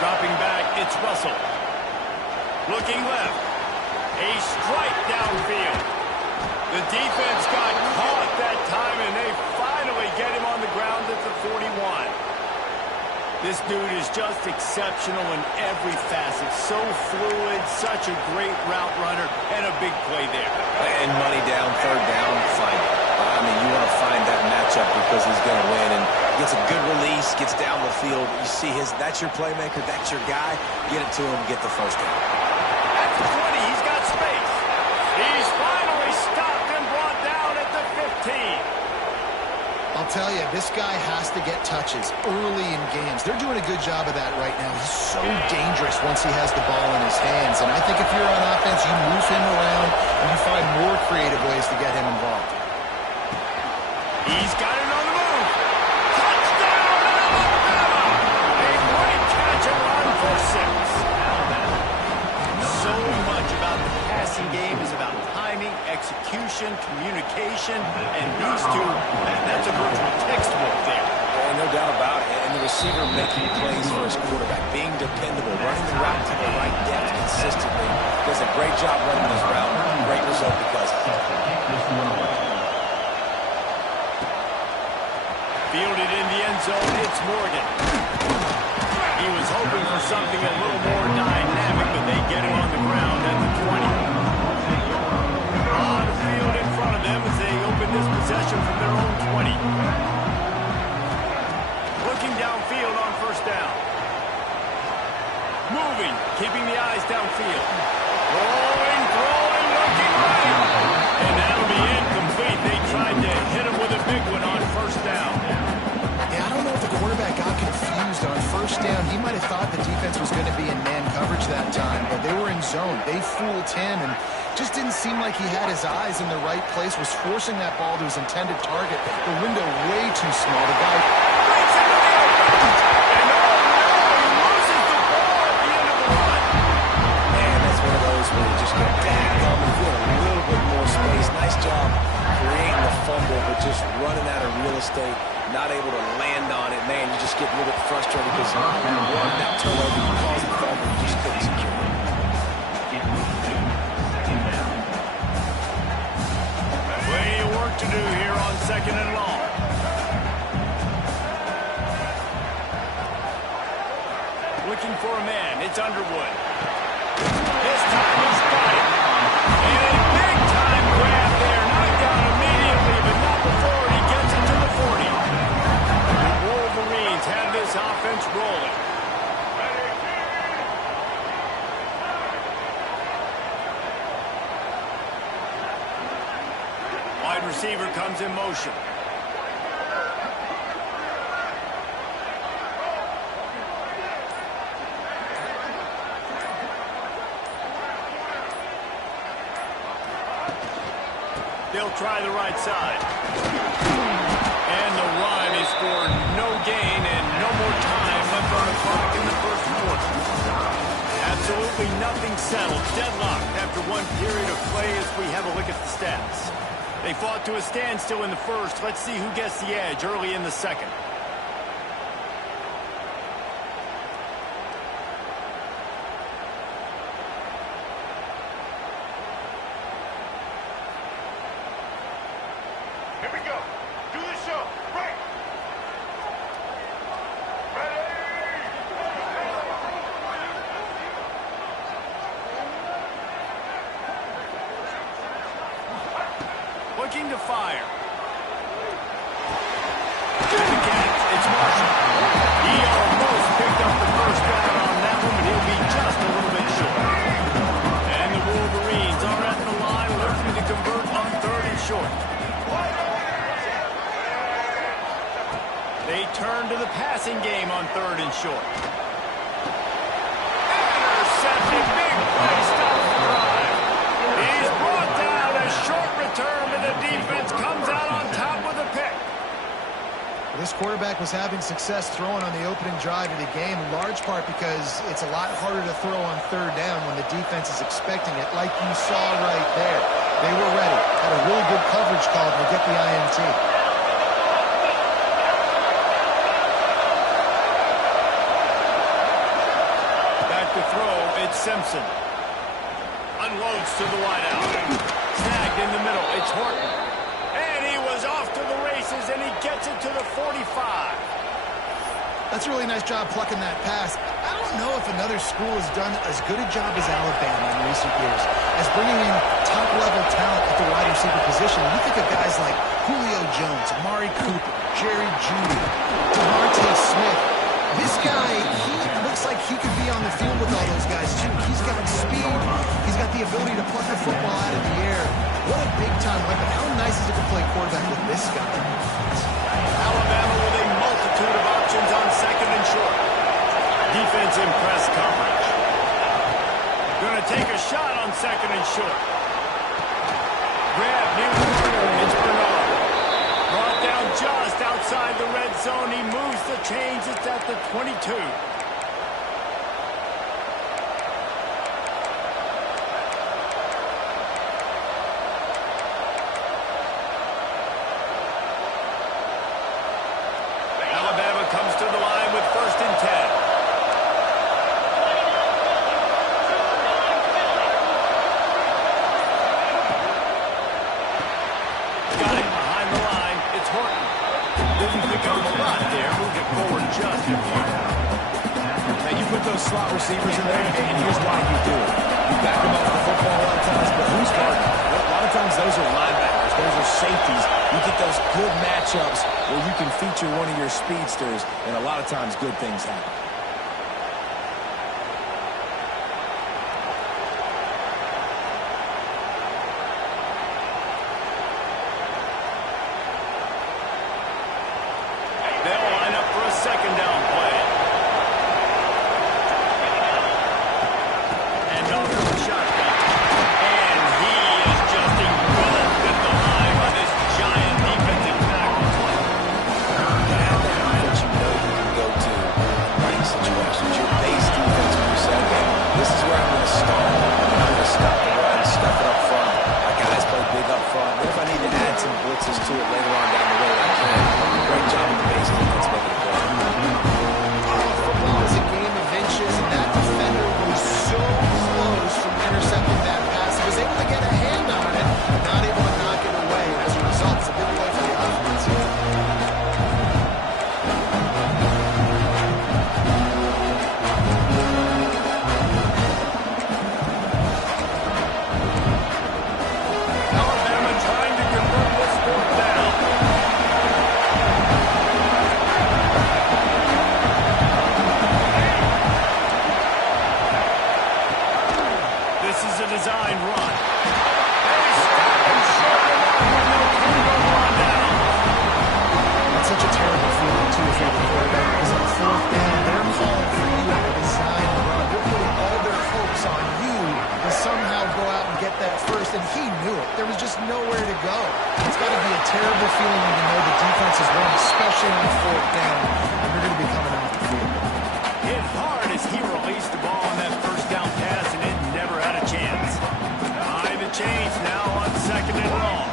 Dropping back, it's Russell. Looking left. A strike downfield. The defense got caught that time, and they finally get him on the ground at the 41. This dude is just exceptional in every facet. So fluid, such a great route runner, and a big play there. And money down, third down, find it. I mean, you want to find that matchup because he's going to win. And gets a good release, gets down the field. You see that's your playmaker, that's your guy. Get it to him, get the first down. At the 20, he's got space. He's finally stopped and brought down at the 15. I'll tell you, this guy has to get touches early in games. They're doing a good job of that right now. He's so dangerous once he has the ball in his hands. And I think if you're on offense, you move him around and you find more creative ways to get him involved. He's got it on the move. Touchdown, Alabama! A great catch and run for 6. So much about the passing game is about timing, execution, communication, and these two, that's a virtual textbook there. And no doubt about it. And the receiver making plays for his quarterback, being dependable, running the route to the right depth consistently. Does a great job running this route. Great result because of it. Fielded in the end zone, it's Morgan. He was hoping for something a little more dynamic, but they get him on the ground at the 20. On the field in front of them as they open this possession from their own 20. Looking downfield on first down. Moving, keeping the eyes downfield. Throwing, looking right. And that'll be incomplete. They tried to hit him with a big one on first down. Yeah, I don't know if the quarterback got confused on first down. He might have thought the defense was going to be in man coverage that time, but they were in zone. They fooled him and just didn't seem like he had his eyes in the right place, was forcing that ball to his intended target. The window way too small. The guy breaks into the open. And oh no, he loses the ball at the end of the run. Man, that's one of those where you just go, dadgum, and get a little bit more space. Nice job creating the fumble, but just running out of real estate, not able to land on it. Man, you just get a little bit frustrated because you won that turnover, you caused the fumble, you just couldn't secure it. Plenty of work to do here on second and long. Looking for a man. It's Underwood. This time he's got it. And a big-time grab there. Knocked down immediately, but not before he gets it to the 40. The Wolverines have this offense rolling. Wide receiver comes in motion. They'll try the right side. And the run is for no gain and no more time left on the clock in the first quarter. Absolutely nothing settled. Deadlocked after one period of play as we have a look at the stats. They fought to a standstill in the first. Let's see who gets the edge early in the second. Here we go. Do the show. Right. Ready. Looking to fire. And again, it's Marshall. He almost picked up the first down on that one, but he'll be just a little bit short. And the Wolverines are at the line looking to convert on third and short. They turn to the passing game on third and short. Intercepted, big play, stop the drive. He's brought down, a short return, and the defense comes out on top with a pick. This quarterback was having success throwing on the opening drive of the game, in large part because it's a lot harder to throw on third down when the defense is expecting it, like you saw right there. They were ready, had a really good coverage call to get the INT. Back to throw, it's Simpson. Unloads to the wideout. Snagged in the middle. It's Horton. And he was off to the races, and he gets it to the 45. That's a really nice job plucking that pass. I don't know if another school has done as good a job as Alabama in recent years as bringing in top-level talent at the wide receiver position. You think of guys like Julio Jones, Amari Cooper, Jerry Jeudy, DeMarte Smith. This guy, he looks like he could be on the field with all those guys, too. He's got speed. He's got the ability to pluck the football out of the air. What a big-time weapon. How nice is it to play quarterback with this guy? Alabama with a multitude of options on second and short. Defense in press coverage. Going to take a shot on second and short. Grab near the corner. It's Bernard. Brought down just outside the red zone. He moves the chains. It's at the 22. Comes to the line with 1st and 10. Got it behind the line. It's Horton. Didn't pick up a lot there. Moved it forward just a few. Now you put those slot receivers in there, and here's why you do it. You back them up with the football a lot of times, but who's guarding? A lot of times those are linebackers. Those are safeties. You get those good matchups where you can feature one of your speedsters, and a lot of times good things happen. They'll line up for a second down play. And off to the shotgun. And he is just engulfed at the line by this giant defensive tackle. Have that defense you know you can go to in running situations. Your base defense when you say, okay, this is where I'm going to start. And I'm going to stop the run, stuff it up front. My guys play big up front. What if I need to add some blitzes to it later on down the road? I can. Great job in the base defense making a play. Football is a game of inches, and that defender was so close from intercepting that pass. He was able to get a hand on it, but not able to knock it away. As a result, it's a big play for the offense. Alabama trying to convert this 4th down. This is a design run. They stop and short him up with no Congo run down. That's such a terrible feeling, too, if you're the quarterback, because on 4th down, they're calling for you to design a run. They're putting all their hopes on you to somehow go out and get that first, and he knew it. There was just nowhere to go. It's got to be a terrible feeling when you know the defense is won, especially on 4th down, and you're going to be coming off the field. Hit hard as he released the ball on that 1st down pass, and it never had a chance. Behind the chains now on 2nd and long.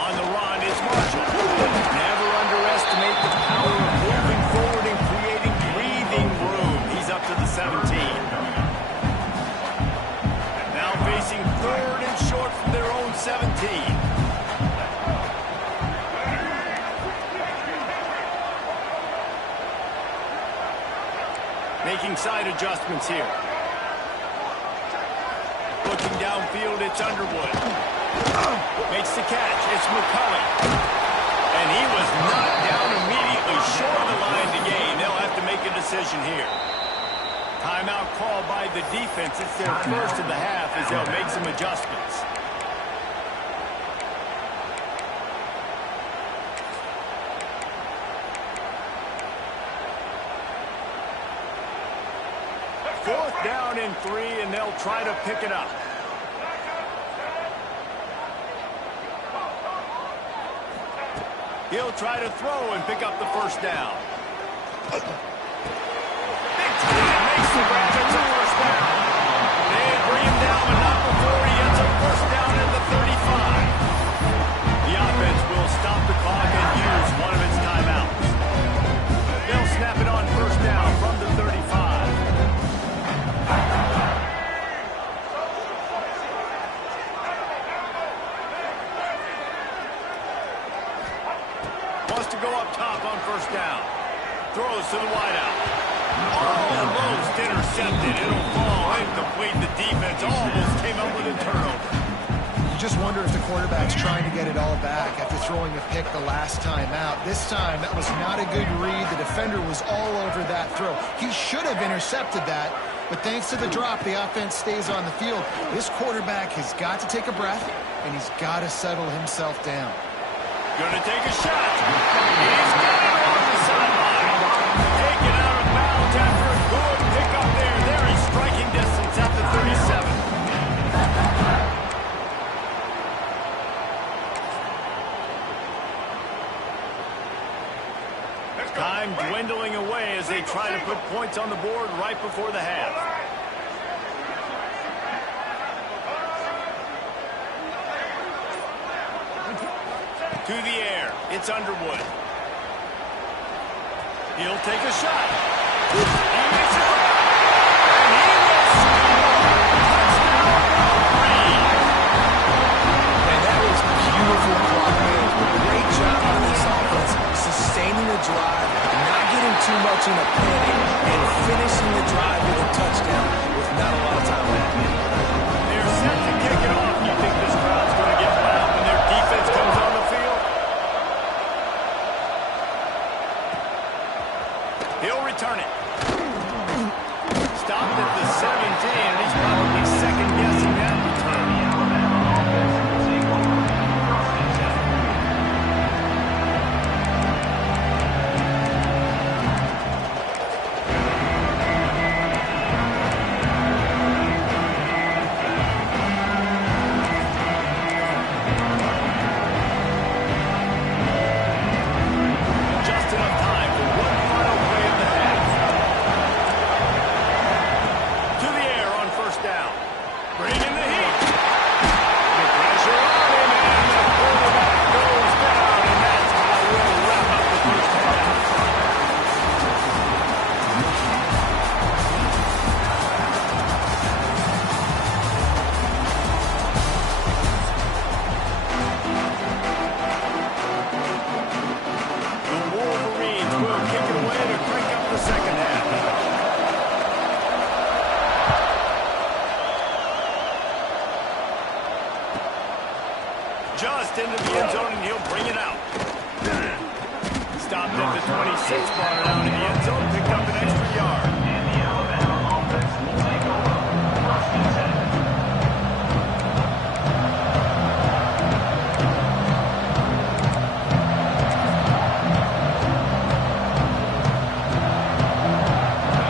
On the run is Marshall. Never underestimate the power of moving forward and creating breathing room. He's up to the 17. And now facing 3rd and short from their own 17. Making side adjustments here. Looking downfield, it's Underwood. Makes the catch. It's McCulley. And he was knocked down immediately short of the line to gain. They'll have to make a decision here. Timeout called by the defense. It's their first of the half as they'll make some adjustments. Fourth down and 3, and they'll try to pick it up. He'll try to throw and pick up the 1st down. Big time, makes the grab. It's a 1st down. They bring him down, but not before he gets a 1st down at the 35. The offense will stop the clock and use one of its timeouts. They'll snap it on 1st down from the 35. throws to the wideout. Almost intercepted. It'll fall incomplete. The defense almost came up with a turnover. You just wonder if the quarterback's trying to get it all back after throwing a pick the last time out. This time, that was not a good read. The defender was all over that throw. He should have intercepted that, but thanks to the drop, the offense stays on the field. This quarterback has got to take a breath, and he's got to settle himself down. Gonna take a shot. He's got it on the sideline. Taken out of bounds after a good pickup there. They're in striking distance at the 37. Time dwindling away as they try to put points on the board right before the half. To the air. It's Underwood. He'll take a shot. He makes it. And he will score. Touchdown, Reed. And that was beautiful clock management. Great job on this offense, sustaining the drive, not getting too much in a panic, and finishing the drive with a touchdown with not a lot of time left. They're set to kick it off. You think this crowd's going to get loud when their defense comes on the field? He'll return it. Stopped at the 17, and he's probably second-guessing that return. Just enough time for one final play of the half. To the air on first down. Bringing the heat. The pressure on him, and the quarterback goes down, and that's how we'll wrap up the first half. The Wolverines will kick it away to crank up the second half. Just into the end zone, and he'll bring it out. Stopped at the 26, brought it out in the end zone, picked up an extra yard.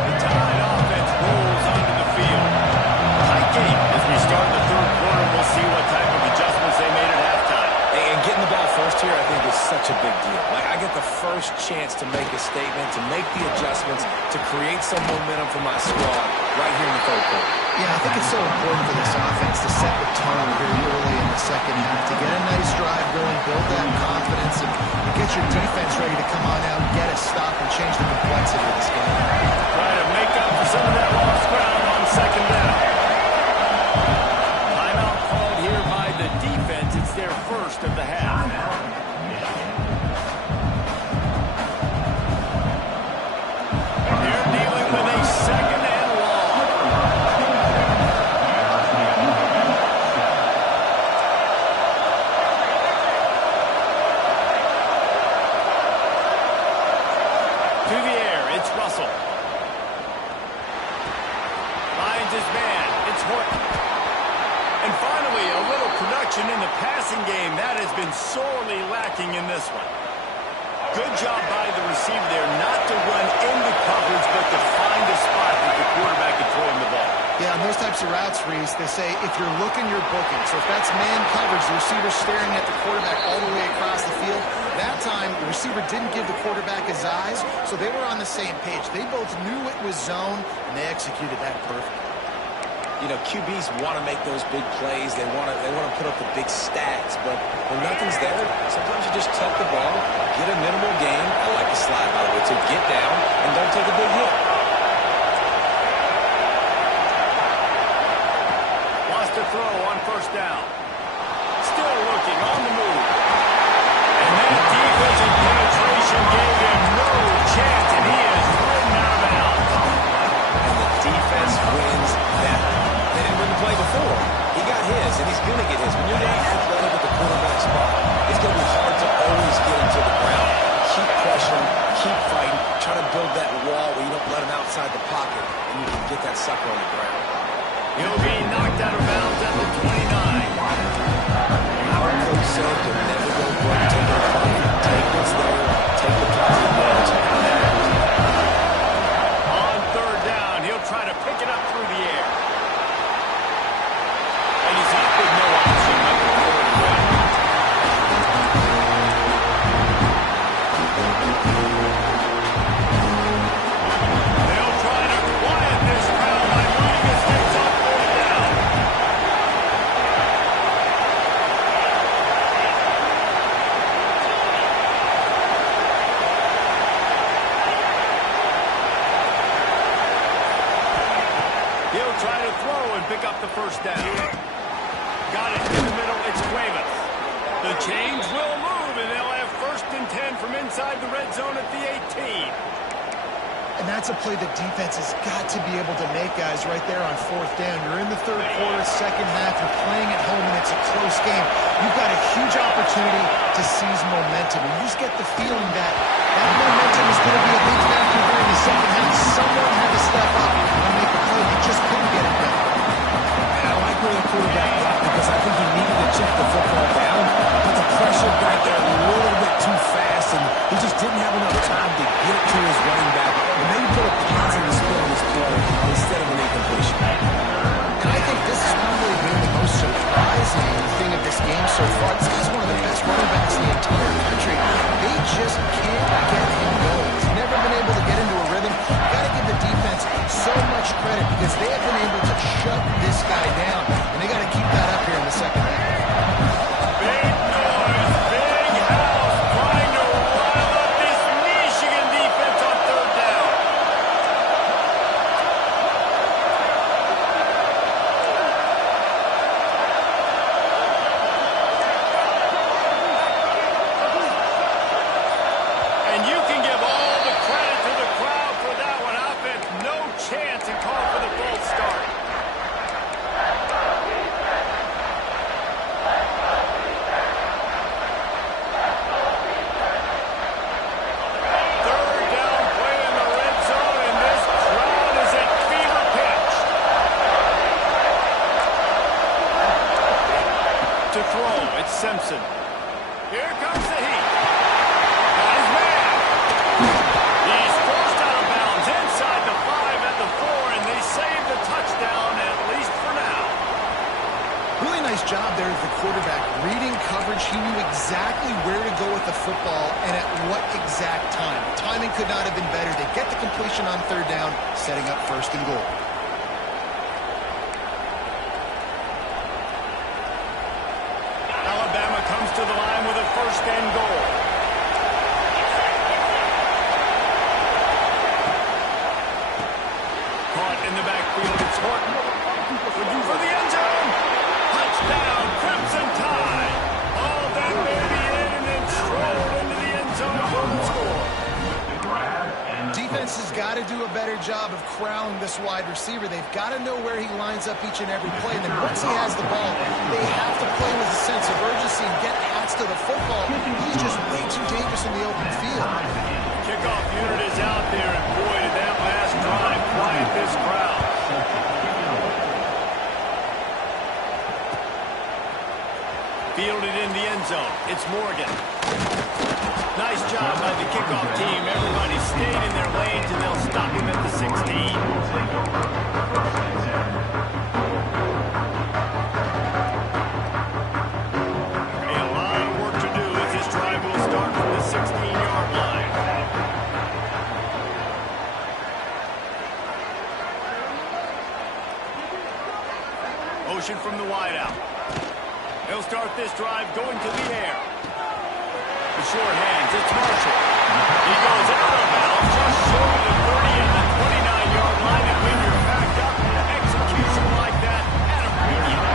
The Tide offense rolls onto the field. Tight game as we start the third quarter. We'll see what type of adjustments they made at halftime. And getting the ball first here, I think, is such a big deal. Like, I get the first chance to make a statement, to make the adjustments, to create some momentum for my squad right here in the third quarter. Yeah, I think it's so important for this offense to set the tone here early in the second half, to get a nice drive going, build that confidence, and get your defense ready to come on out, get a stop, and change the complexity of this game. Try to make up for some of that lost ground on second down. Timeout called here by the defense. It's their first of the half. They're dealing with a second and long. To the air, it's Russell. Finds his man, it's Horton. And finally, a little production in the passing game. That has been sorely lacking in this one. Good job by the receiver there, not to run into coverage, but to find a spot that the quarterback can throw him the ball. Yeah, on those types of routes, Reese, they say if you're looking, you're booking. So if that's man coverage, the receiver's staring at the quarterback all the way across the field. That time, the receiver didn't give the quarterback his eyes, so they were on the same page. They both knew it was zone, and they executed that perfectly. You know, QBs want to make those big plays. They want to put up the big stats. But when nothing's there, sometimes you just tuck the ball, get a minimal gain. I like the slide, by the way, to get down and don't take a big hit. Lost a throw on first down. Still looking on the move. And that defensive penetration gave him no chance, and he is try to build that wall where you don't let him outside the pocket, and you can get that sucker on the ground. He'll be knocked out of bounds at the 29. Our coach said to never go broke taking a fight. Take what's there, take the positive advantage, and how that happens. On third down, he'll try to pick it up through the air. And he's up with no option on the third down. They'll try to quiet this crowd by moving his sticks on fourth down. He'll try to throw and pick up the first down. Got it in the middle, it's Cuevas. The chains will move, and they'll have 1st and 10 from inside the red zone at the 18. And that's a play the defense has got to be able to make, guys, right there on fourth down. You're in the third quarter, second half, you're playing at home, and it's a close game. You've got a huge opportunity to seize momentum. And you just get the feeling that that momentum is going to be a big factor here in the second half. Someone had to step up and make a play. He just couldn't get it done. And I like where the quarterback got, because I think he needed to check the football down, but the pressure got there a little bit too fast, and he just didn't have enough time to get it to his running back, and maybe put a positive spin on his play instead of an incompletion. And I think this has probably been the most surprising thing of this game so far. This guy's one of the best running backs in the entire country. They just can't get him going. He's never been able to get into a rhythm. You've got to give the defense so much credit, because they have been able to shut this guy down, and they got to keep that up here in the second half. Big noise, big house, trying to rile up this Michigan defense on third down. And you can give all the credit to the crowd for that one. Offense, no chance, and call for the false start. Third down play in the red zone, and this crowd is at fever pitch. To throw, it's Simpson. Here comes the heat. Got his man. He's forced out of bounds inside the 5 at the 4, and they save the touchdown, at least for now. Really nice job there as the quarterback. Reading coverage, he knew exactly where to go with the football and at what exact time. Timing could not have been better. They get the completion on third down, setting up 1st and goal. Alabama comes to the line with a 1st and goal. Caught in the backfield, it's Horton. Looking for the end zone. Touchdown, Crimson Tide. All that baby in and then strolled into the end zone for the score. Defense has got to do a better job of corralling this wide receiver. They've got to know where he lines up each and every play. And then once he has the ball, they have to play with a sense of urgency and get hats to the football. He's just way too dangerous in the open field. Kickoff unit is out there, and boy, did that last drive quiet this crowd. Fielded in the end zone. It's Morgan. Nice job by the kickoff team. Everybody stayed in their lanes, and they'll stop him at the 16. A lot of work to do as this drive will start from the 16-yard line. Motion from the wideout. He'll start this drive going to the air. The short hands, it's Marshall. He goes out of bounds, just short of the 30 and the 29-yard line, and when you're backed up, execution like that at a premium.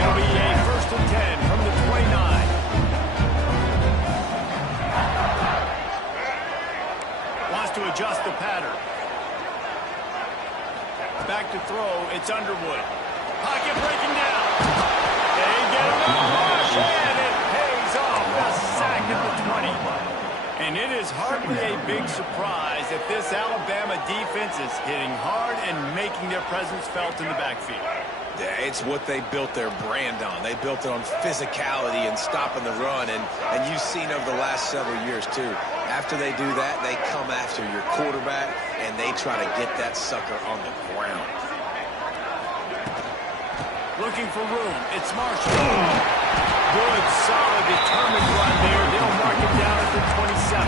It'll be a 1st and 10 from the 29. Wants to adjust the pattern. Back to throw, it's Underwood. Pocket breaking down. They get him a rush, and it pays off. The sack at the 20. And it is hardly a big surprise that this Alabama defense is hitting hard and making their presence felt in the backfield. Yeah, it's what they built their brand on. They built it on physicality and stopping the run, and you've seen over the last several years, too. After they do that, they come after your quarterback, and they try to get that sucker on the ground. Looking for room. It's Marshall. Good, solid, determined run there. They'll mark him down at the 27.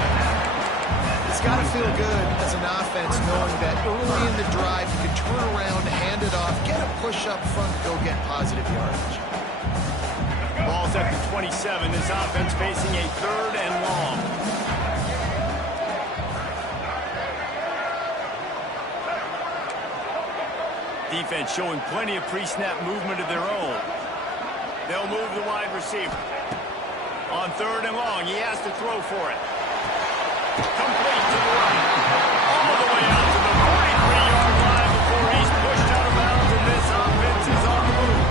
It's got to feel good as an offense knowing that early in the drive you can turn around, hand it off, get a push up front, go get positive yardage. Ball's at the 27. This offense facing a 3rd and long. Defense showing plenty of pre-snap movement of their own. They'll move the wide receiver. On 3rd and long, he has to throw for it. Complete to the right. All the way out to the 43-yard line before he's pushed out of bounds, and this offense is on the move.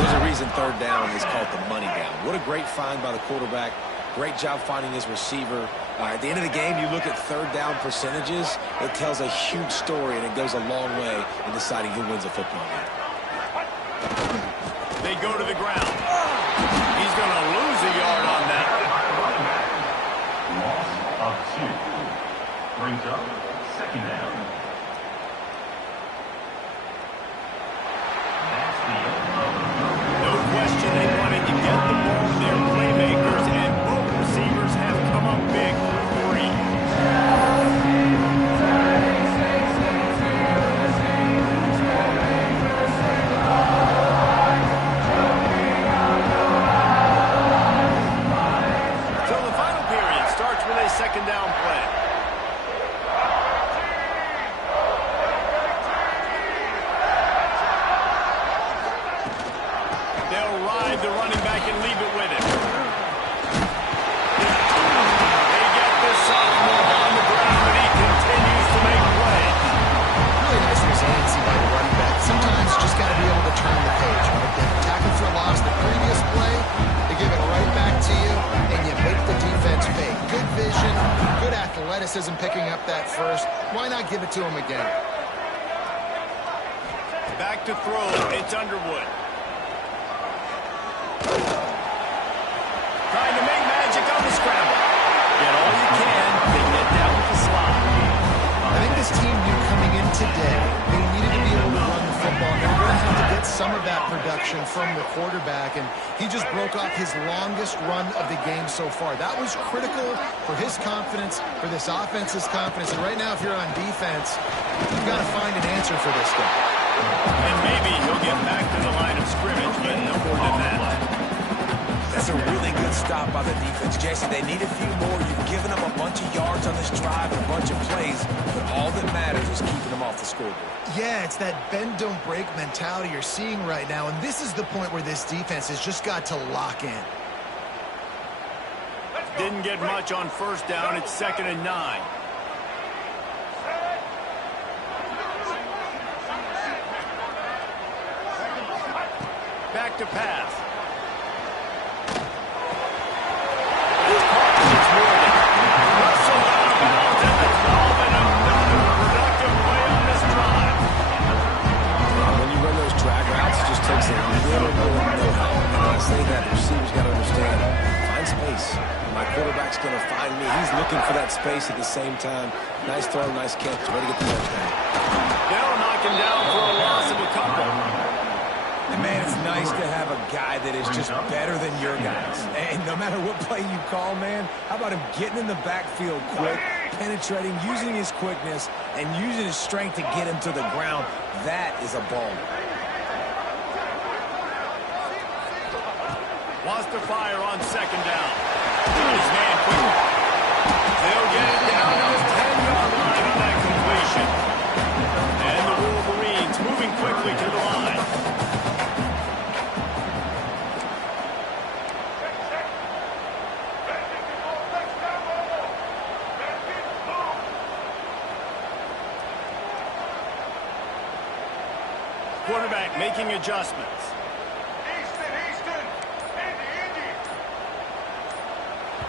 There's a reason 3rd down is called the money down. What a great find by the quarterback. Great job finding his receiver. At the end of the game, you look at 3rd down percentages. It tells a huge story, and it goes a long way in deciding who wins a football game. They go to the ground. He's going to lose a yard on that. Loss of 2. Brings up 2nd down. That's the end of the third. No question they wanted to get the ball to their playmakers, and both receivers have come up big for 3. So the final period starts with a 2nd down play. They'll ride the running back and leave it with him. They get this sophomore on the ground, and he continues to make plays. Really nice resiliency by the running back. Sometimes you just got to be able to turn the page, right? They tackle for loss the previous play, they give it right back to you, and you make the defense pay. Good vision, good athleticism picking up that first. Why not give it to him again? Back to throw. It's Underwood. Trying to make magic on the scramble. Get all you can, then get down with the slide. I think this team knew coming in today they needed to be able to run the football. They were going to have to get some of that production from the quarterback, and he just broke off his longest run of the game so far. That was critical for his confidence, for this offense's confidence. And right now, if you're on defense, you've got to find an answer for this guy. And maybe he'll get back to the line of scrimmage, but no more than that. That's a really good stop by the defense, Jesse. They need a few more. You've given them a bunch of yards on this drive and a bunch of plays, but all that matters is keeping them off the scoreboard. Yeah, it's that bend, don't break mentality you're seeing right now, and this is the point where this defense has just got to lock in. Didn't get much on 1st down. It's 2nd and 9. Back to pass. It's caught. It's Morgan. Russell out of bounds at the 12, and another productive play on this drive. When you run those drag routes, it just takes a little bit of know-how. And when I say that, the receiver's got to understand, find space. My quarterback's going to find me. He's looking for that space at the same time. Nice throw, nice catch. Way to get the touchdown. They'll knock him down for a loss of a couple. And man, it's nice to have a guy that is just better than your guys. And no matter what play you call, man, how about him getting in the backfield quick, penetrating, using his quickness, and using his strength to get him to the ground. That is a ball. Wants to fire on 2nd down. His man quick. They'll get it down to the 10-yard line on that completion. And the Wolverines moving quickly to the line. Quarterback making adjustments. Easton, Indy.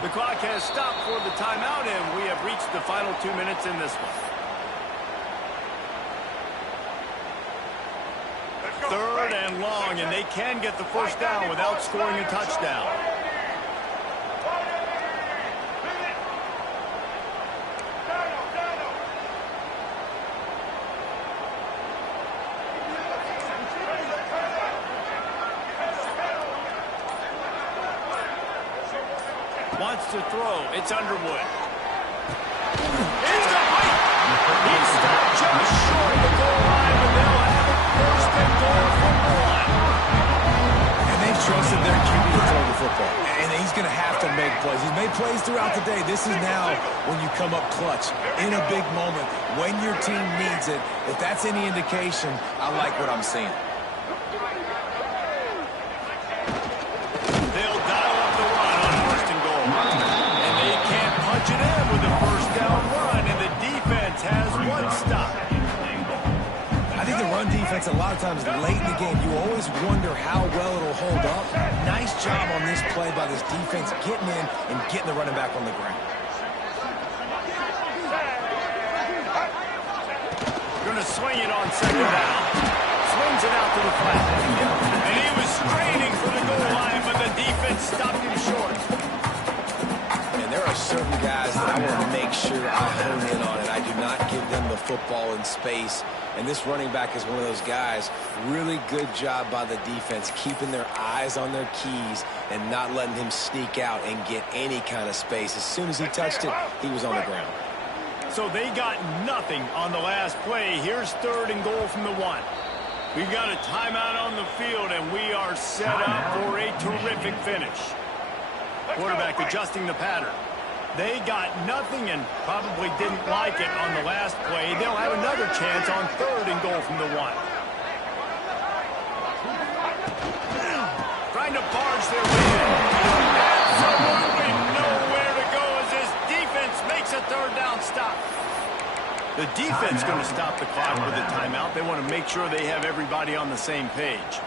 The clock has stopped for the timeout, and we have reached the final 2 minutes in this one. Third and long, and they can get the first down without scoring a touchdown. Wants to throw. It's Underwood. It's complete. He's stopped just short of the goal line, but they'll have it first and goal from the line. And they've trusted their QB to throw the football. And he's going to have to make plays. He's made plays throughout the day. This is now when you come up clutch in a big moment when your team needs it. If that's any indication, I like what I'm seeing. They'll dial up the run on first and goal. And they can't punch it in with a first down run, and the defense has one stop. I think the run defense, a lot of times late in the game, you always wonder how well it'll hold up. Nice job on this play by this defense getting in and getting the running back on the ground. Going to swing it on second down. Swings it out to the flat. And he was straining for the goal line, but the defense stopped him short. And there are certain guys that I want to make sure I hone in on, and I do not give them the football in space. And this running back is one of those guys. Really good job by the defense, keeping their eyes on their keys and not letting him sneak out and get any kind of space. As soon as he touched it, he was on the ground. So they got nothing on the last play. Here's third and goal from the 1. We've got a timeout on the field, and we are set up for a terrific finish. Quarterback adjusting the pattern. They got nothing and probably didn't like it on the last play. They'll have another chance on third and goal from the 1. Trying to barge their way in. Absolutely nowhere to go as this defense makes a third down stop. The defense going to stop the clock with a timeout. They want to make sure they have everybody on the same page.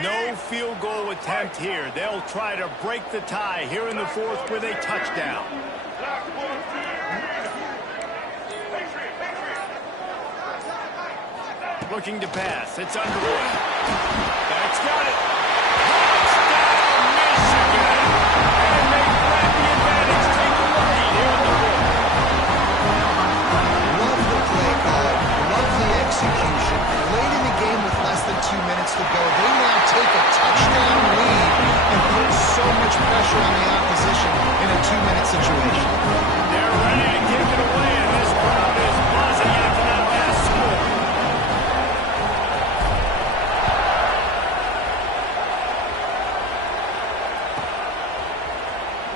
No field goal attempt here. They'll try to break the tie here in the fourth with a touchdown. Looking to pass. It's Underwood. That's got it. Touchdown, Michigan. And they grab the advantage, take the lead here in the fourth. Love the play call. Love the execution. Late in the game with less than 2 minutes to go, they now take a touchdown lead and put so much pressure on the opposition in a 2-minute situation. They're ready to kick it away, and this crowd is buzzing after that last score.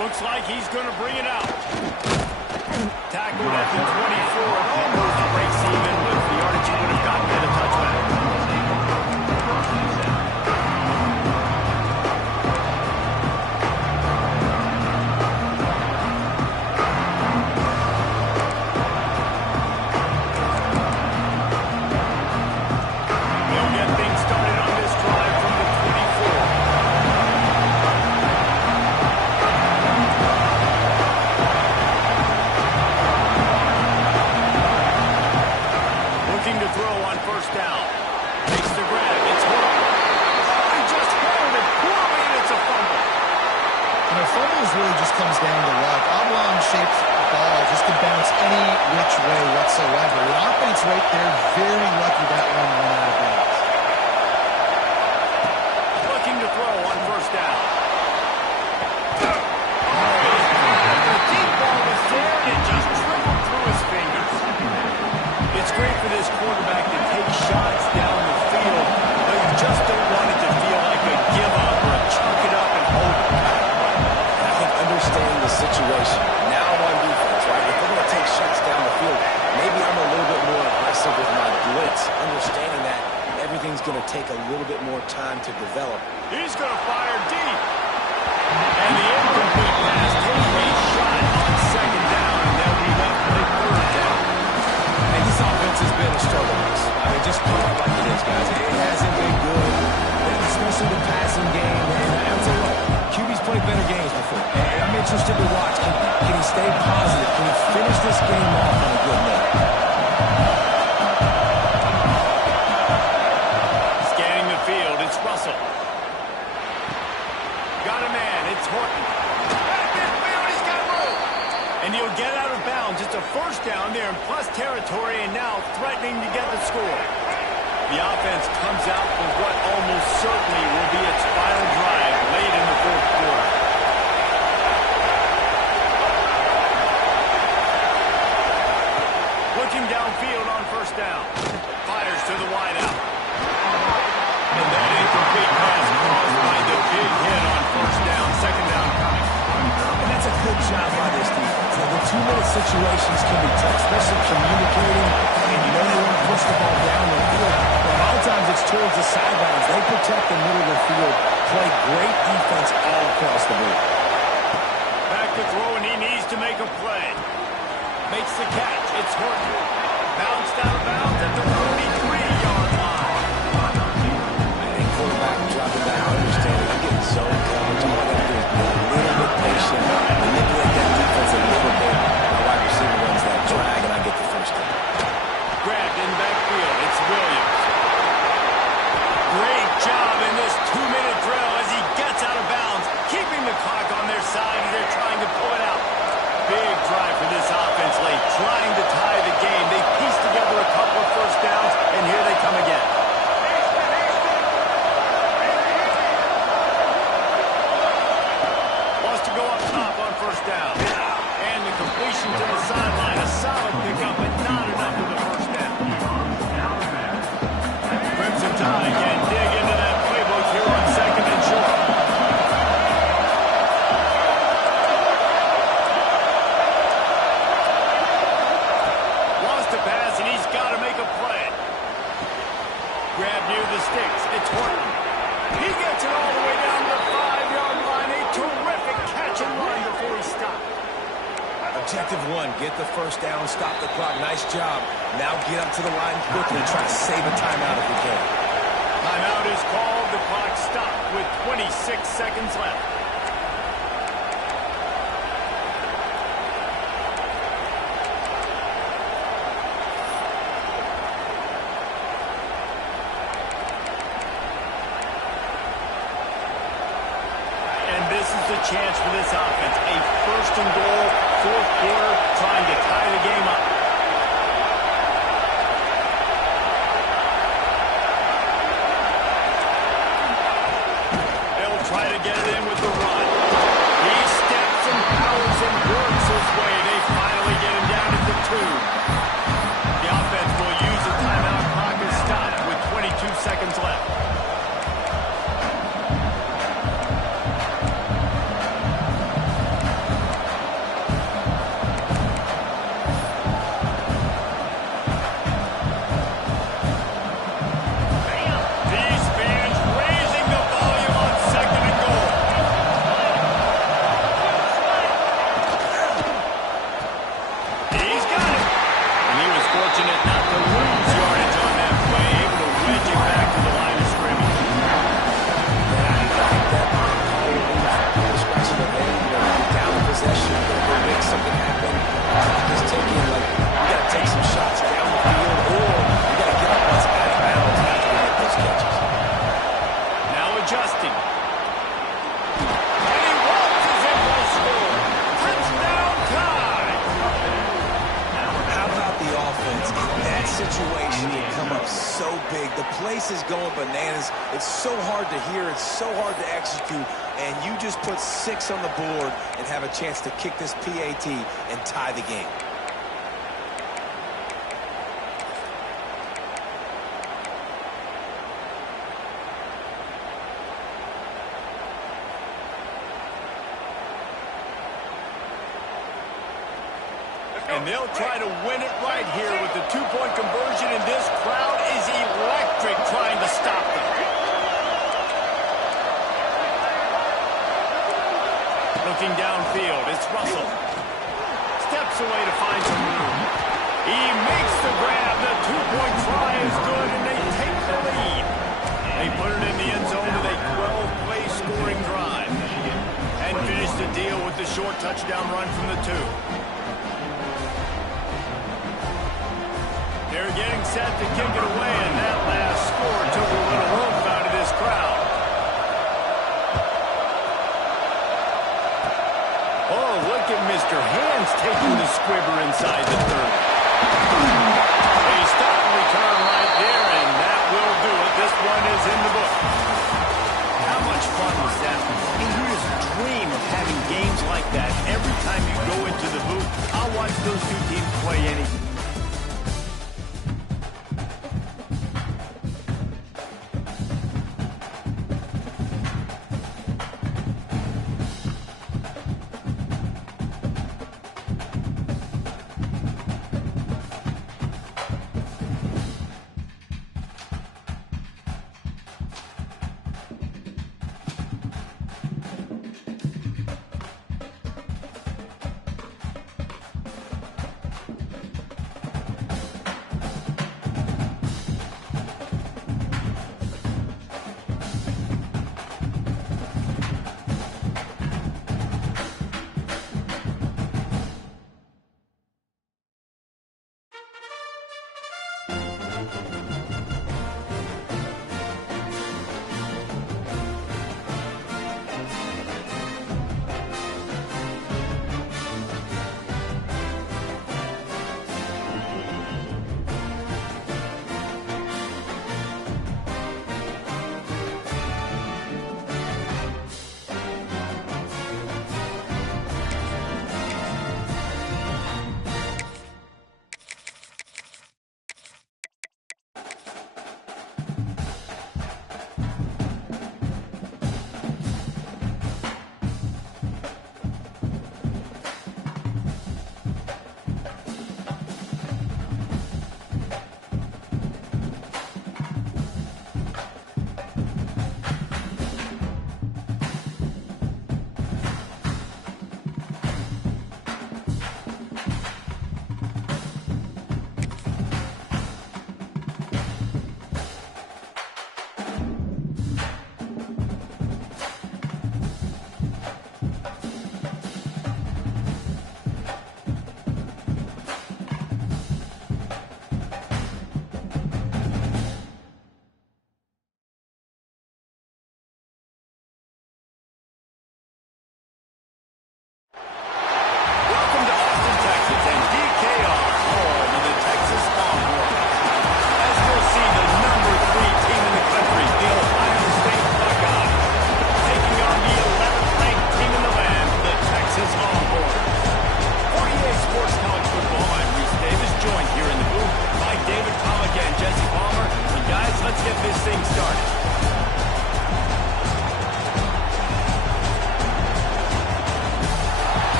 Looks like he's going to bring it out. Tackled at the 24, almost breaks even with the yardage he would have gotten at a touchback. They'll get things started on this drive from the 24. Looking to throw on first down. Makes the grab. It's Hook. Oh, he just held it poorly, and it's a fumble. Fumbles really just comes down to luck. Oblong-shaped ball just can bounce any which way whatsoever. The offense right there, very lucky that one went out of bounds. Looking to throw on first down. The deep ball was there, and it just trickled through his fingers. It's great for this quarterback to take shots down the field, but you just don't want it to feel like a give up or a chalk it up and hold it. I think understanding the situation, now on defense, right? If they're going to take shots down the field, maybe I'm a little bit more aggressive with my blitz, understanding that everything's going to take a little bit more time to develop. He's going to fire deep. And the incomplete pass takes a shot on second down, and they'll be left with a third down. And this offense has been a struggle. I mean, just call it like it is. Guys, it hasn't been good, especially the passing game. And I'll tell you what, QB's played better games before. And I'm interested to watch. Can he stay positive? Can he finish this game off on a good note? Scanning the field, it's Russell. Got a man, it's Horton. Back midfield, he's got room. And he'll get out of bounds. It's a first down there in plus territory and now threatening to get the score. The offense comes out for what almost certainly will be its final drive late in the fourth quarter. Looking downfield on first down. Fires to the wideout. And that incomplete pass caused by the big hit on first down, second down coming. And that's a good job by this defense. Now, the two-minute situations can be tough, especially communicating, and you know they want to push the ball down the field. But a lot of times it's towards the sidelines. They protect the middle of the field, play great defense all across the board. Back to throw, and he needs to make a play. Makes the catch. It's Horton. Bounced out of bounds at the 43-yard line. And quarterback dropping back, understanding I'm getting zone coverage. All I got to do is be a little bit patient, manipulate that defense a little bit. My wide receiver runs that drag, and I get the first down. Grabbed in backfield. It's Williams. Great job in this 2-minute drill as he gets out of bounds, keeping the clock on their side as they're trying to pull it out. Big drive for this offense late, trying to tie the game. They pieced together a couple of first downs, and here they come again. Wants to go up top on first down. And the completion to the sideline. A solid pickup, but not enough for the first down. Crimson Tide can dig into that playbook here on second and short. Pass, and he's got to make a play. Grab near the sticks. It's Horton. He gets it all the way down to the 5-yard line. A terrific catch and run before he stopped. Objective one, get the first down, stop the clock. Nice job. Now get up to the line quickly and try to save a timeout if we can. Timeout is called. The clock stopped with 26 seconds left. This is the chance for this offense. A first and goal, fourth quarter, trying to tie the game up. They'll try to get it in with the run. He steps and powers and works his way. They finally get him down at the 2. The offense will use the timeout. Clock is stopped with 22 seconds left. Situation can come up so big. The place is going bananas. It's so hard to hear. It's so hard to execute. And you just put 6 on the board and have a chance to kick this PAT and tie the game. And they'll try to win it right here with the 2-point conversion, and this crowd is electric trying to stop them. Looking downfield, it's Russell. Steps away to find some room. He makes the grab. The 2-point try is good, and they take the lead. sophomore touchdown run from the 2. They're getting set to kick it away, and that last score took a little oomph out of this crowd. Oh, look at Mr. Hands taking the squibber inside the 30. A stop and return right there, and that will do it. This one is in the book. How much fun was that? And you just dream of having games like that every time you go into the booth. I'll watch those two teams play anything.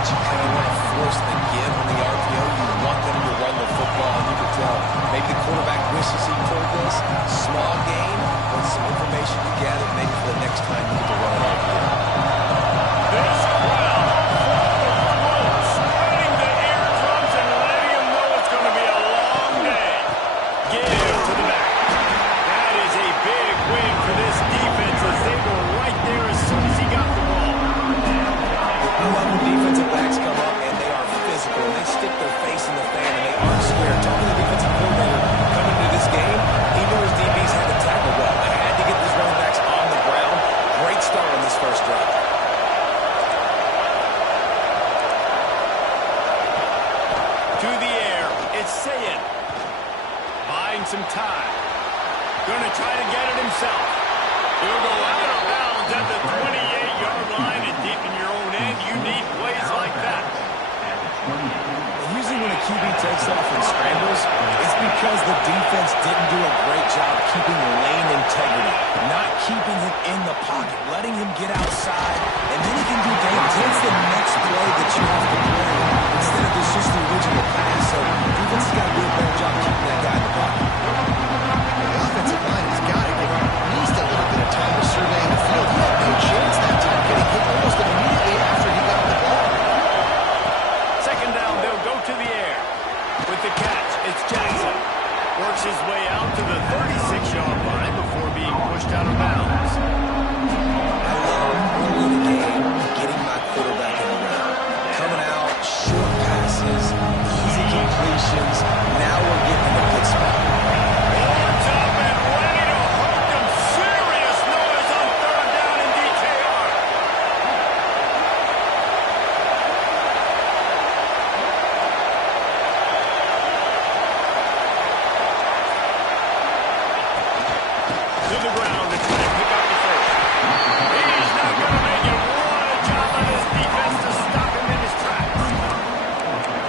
but you kind of want to force the give on the RPO. You want them to run the football, and you can tell maybe the quarterback wishes he called this. Small gain, but some information you gather maybe for the next time you get to run an RPO. This crowd spreading the eardrums and letting them know it's going to be a long day. Give to the back. That is a big win for this defense as they were right there as soon as he got the ball. I love when defensive backs come up and they are physical and they stick their face in the fan and they aren't scared. Talking to the defensive coordinator coming into this game, he knew his DBs had to tackle well. They had to get these running backs on the ground. Great start on this first drive. To the air, it's Sayin. Buying some time. Going to try to get it himself. He'll go out of bounds at the 28-yard line, and deep in your own end, you need plays like that. Usually when a QB takes off and scrambles, it's because the defense didn't do a great job keeping lane integrity, not keeping him in the pocket, letting him get outside, and then he can do damage. It's the next play that you have to play instead of just the original pass. So the defense has got to do a better job keeping that guy in the pocket. The offensive line has got to give him at least a little bit of time to survey the field. He had no chance that time, getting hit almost immediately after he got the ball. Second down, they'll go to the air. With the catch, it's Jackson. Works his way out to the 36-yard line before being pushed out of bounds. I love early in the game getting my quarterback in the round. Coming out, short passes, easy completions. Now we're getting in the good spot. Warms up and ready to hook them. Serious noise on third down in DKR. To the ground to try to pick up the first. He's not going to make it. What a job on his defense to stop him in his tracks.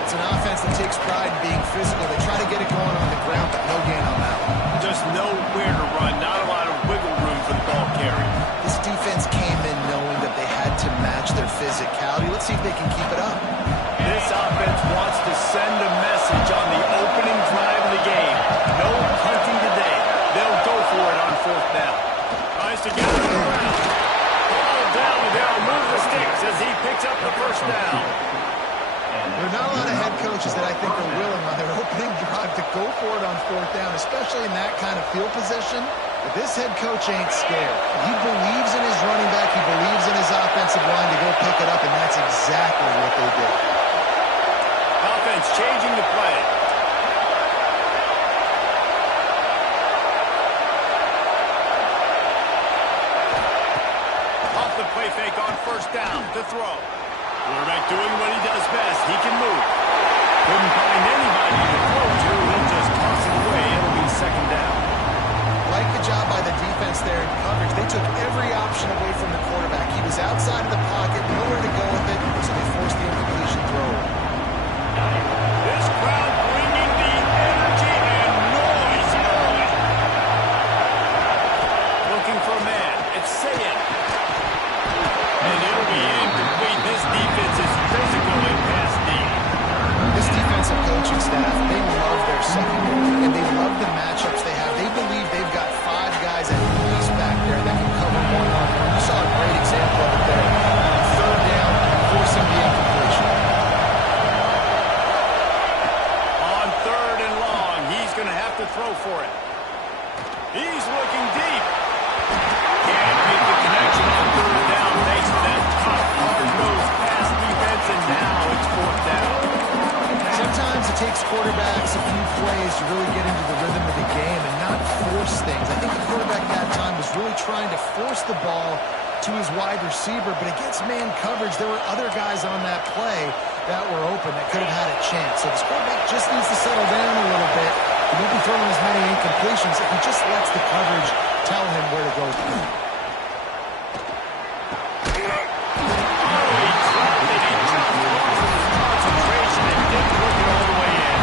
It's an offense that takes pride in being physical. They try to get it going on the ground, but no gain on that one. Just nowhere to run. Not a lot of wiggle room for the ball carrier. This defense came in knowing that they had to match their physicality. Let's see if they can keep it up. This offense wants to send a message on the opening drive of the game. No punting today. They'll go for it on fourth down. Tries to get it on the ground. Ball down. They'll move the sticks as he picks up the first down. There are not a lot of head coaches that I think are willing on their opening drive to go for it on fourth down, especially in that kind of field position. But this head coach ain't scared. He believes in his running back. He believes in his offensive line to go pick it up, and that's exactly what they did. Offense changing the play. Off the play fake on first down to throw. Quarterback doing what he does best. He can move. Couldn't find anybody to throw to. He'll just toss it away. It'll be second down. Like the job by the defense there in coverage. They took every option away from the quarterback. He was outside of the pocket, nowhere to go with it, so they forced the incompletion throw. This crowd bringing the energy and noise early. Looking for a man. It's Sayin. And it'll be incomplete. This defense is physical in pass deep. This defensive coaching staff, they love their secondary, and they love the matchups they have. They believe they've got 5 guys at least back there that can cover one-on-one. You saw a great example of it there. Third down, forcing the incompletion. On third and long, he's going to have to throw for it. He's looking deep. Can't make the connection on third down thanks to that tough, hard-nosed pass defense, and now it's fourth down. Sometimes it takes quarterbacks a few plays to really get into the rhythm of the game and not force things. I think the quarterback that time was really trying to force the ball to his wide receiver, but against man coverage, there were other guys on that play that were open that could have had a chance. So this quarterback just needs to settle down a little bit. He won't be throwing as many incompletions if he just lets the coverage tell him where to go. Concentration and didn't work it all the way in.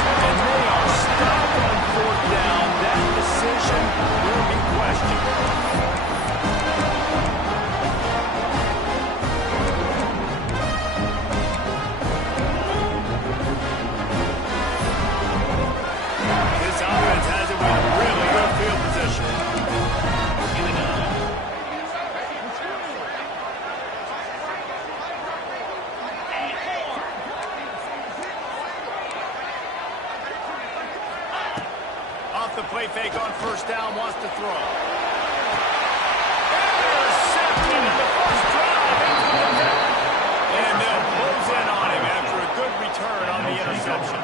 And they are stopped on fourth down. That decision will be questioned. play fake on first down, wants to throw. Intercepted in the first drive into the net. And they'll close in on him after a good return on the interception.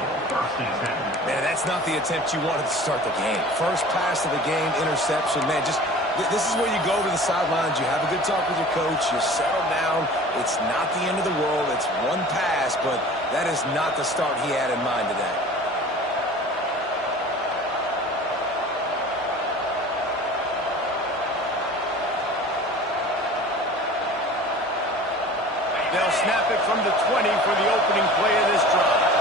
Man, that's not the attempt you wanted to start the game. First pass of the game, interception. Man, this is where you go to the sidelines. You have a good talk with your coach. You settle down. It's not the end of the world. It's one pass, but that is not the start he had in mind today. They'll snap it from the 20 for the opening play of this drive.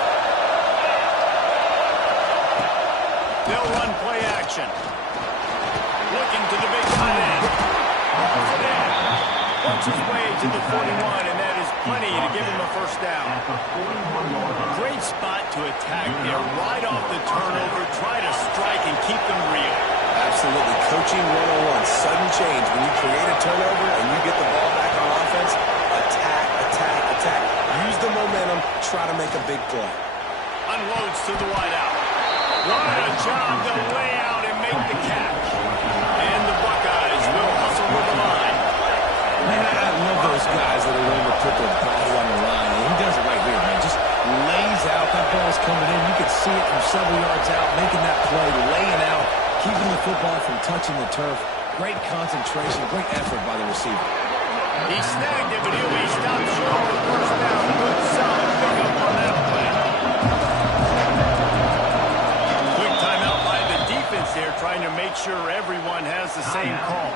They'll run play action. Looking to the big tight end. Hauls it in. Works his way to the 41, and that is plenty to give him a first down. Great spot to attack there. Right off the turnover, try to strike and keep them real. Absolutely. Coaching 101. Sudden change. When you create a turnover and you get the ball back on offense, attack, attack, attack. Use the momentum. Try to make a big play. Unloads to the wideout. What a job to lay out and make the catch. And the Buckeyes will hustle with the line. Man, I love those guys that are willing to put their body on the line. And he does it right here, man. Just lays out. That ball's coming in. You can see it from several yards out, making that play, laying out, keeping the football from touching the turf. Great concentration, great effort by the receiver. He snagged it, but he'll be stopped short of the first down. Good solid pickup on that play. Quick timeout by the defense there, trying to make sure everyone has the same call.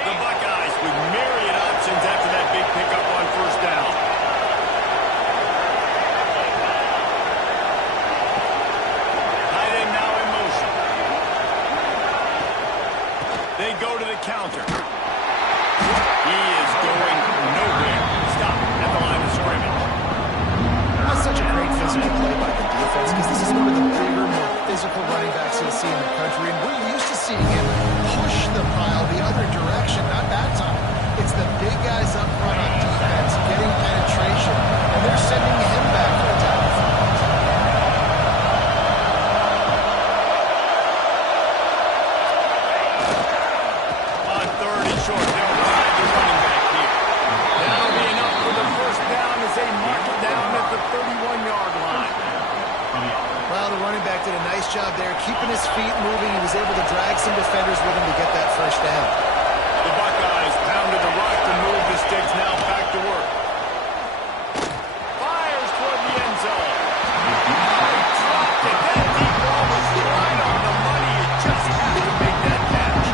The Buckeyes with myriad options after that big pickup on first down. Tight end now in motion. They go to the counter. He is going nowhere. Stop at the line of scrimmage. That's such a great physical play by the defense because this is one of the bigger, more physical running backs you'll see in the country, and we're used to seeing him push the pile the other direction. Not that time. It's the big guys up front on defense getting penetration, and they're sending him back for a tackle. On third and short, they'll ride the running back here. That'll be enough for the first down as they mark it down at the 31-yard line. Well, the running back did a nice job there, keeping his feet moving. He was able to drag some defenders with him to get that first down. The Buckeyes pounded the rock to move the sticks, now back to work. Fires toward the end zone. Dropped it. That deep ball was right on the money. You just have to make that catch.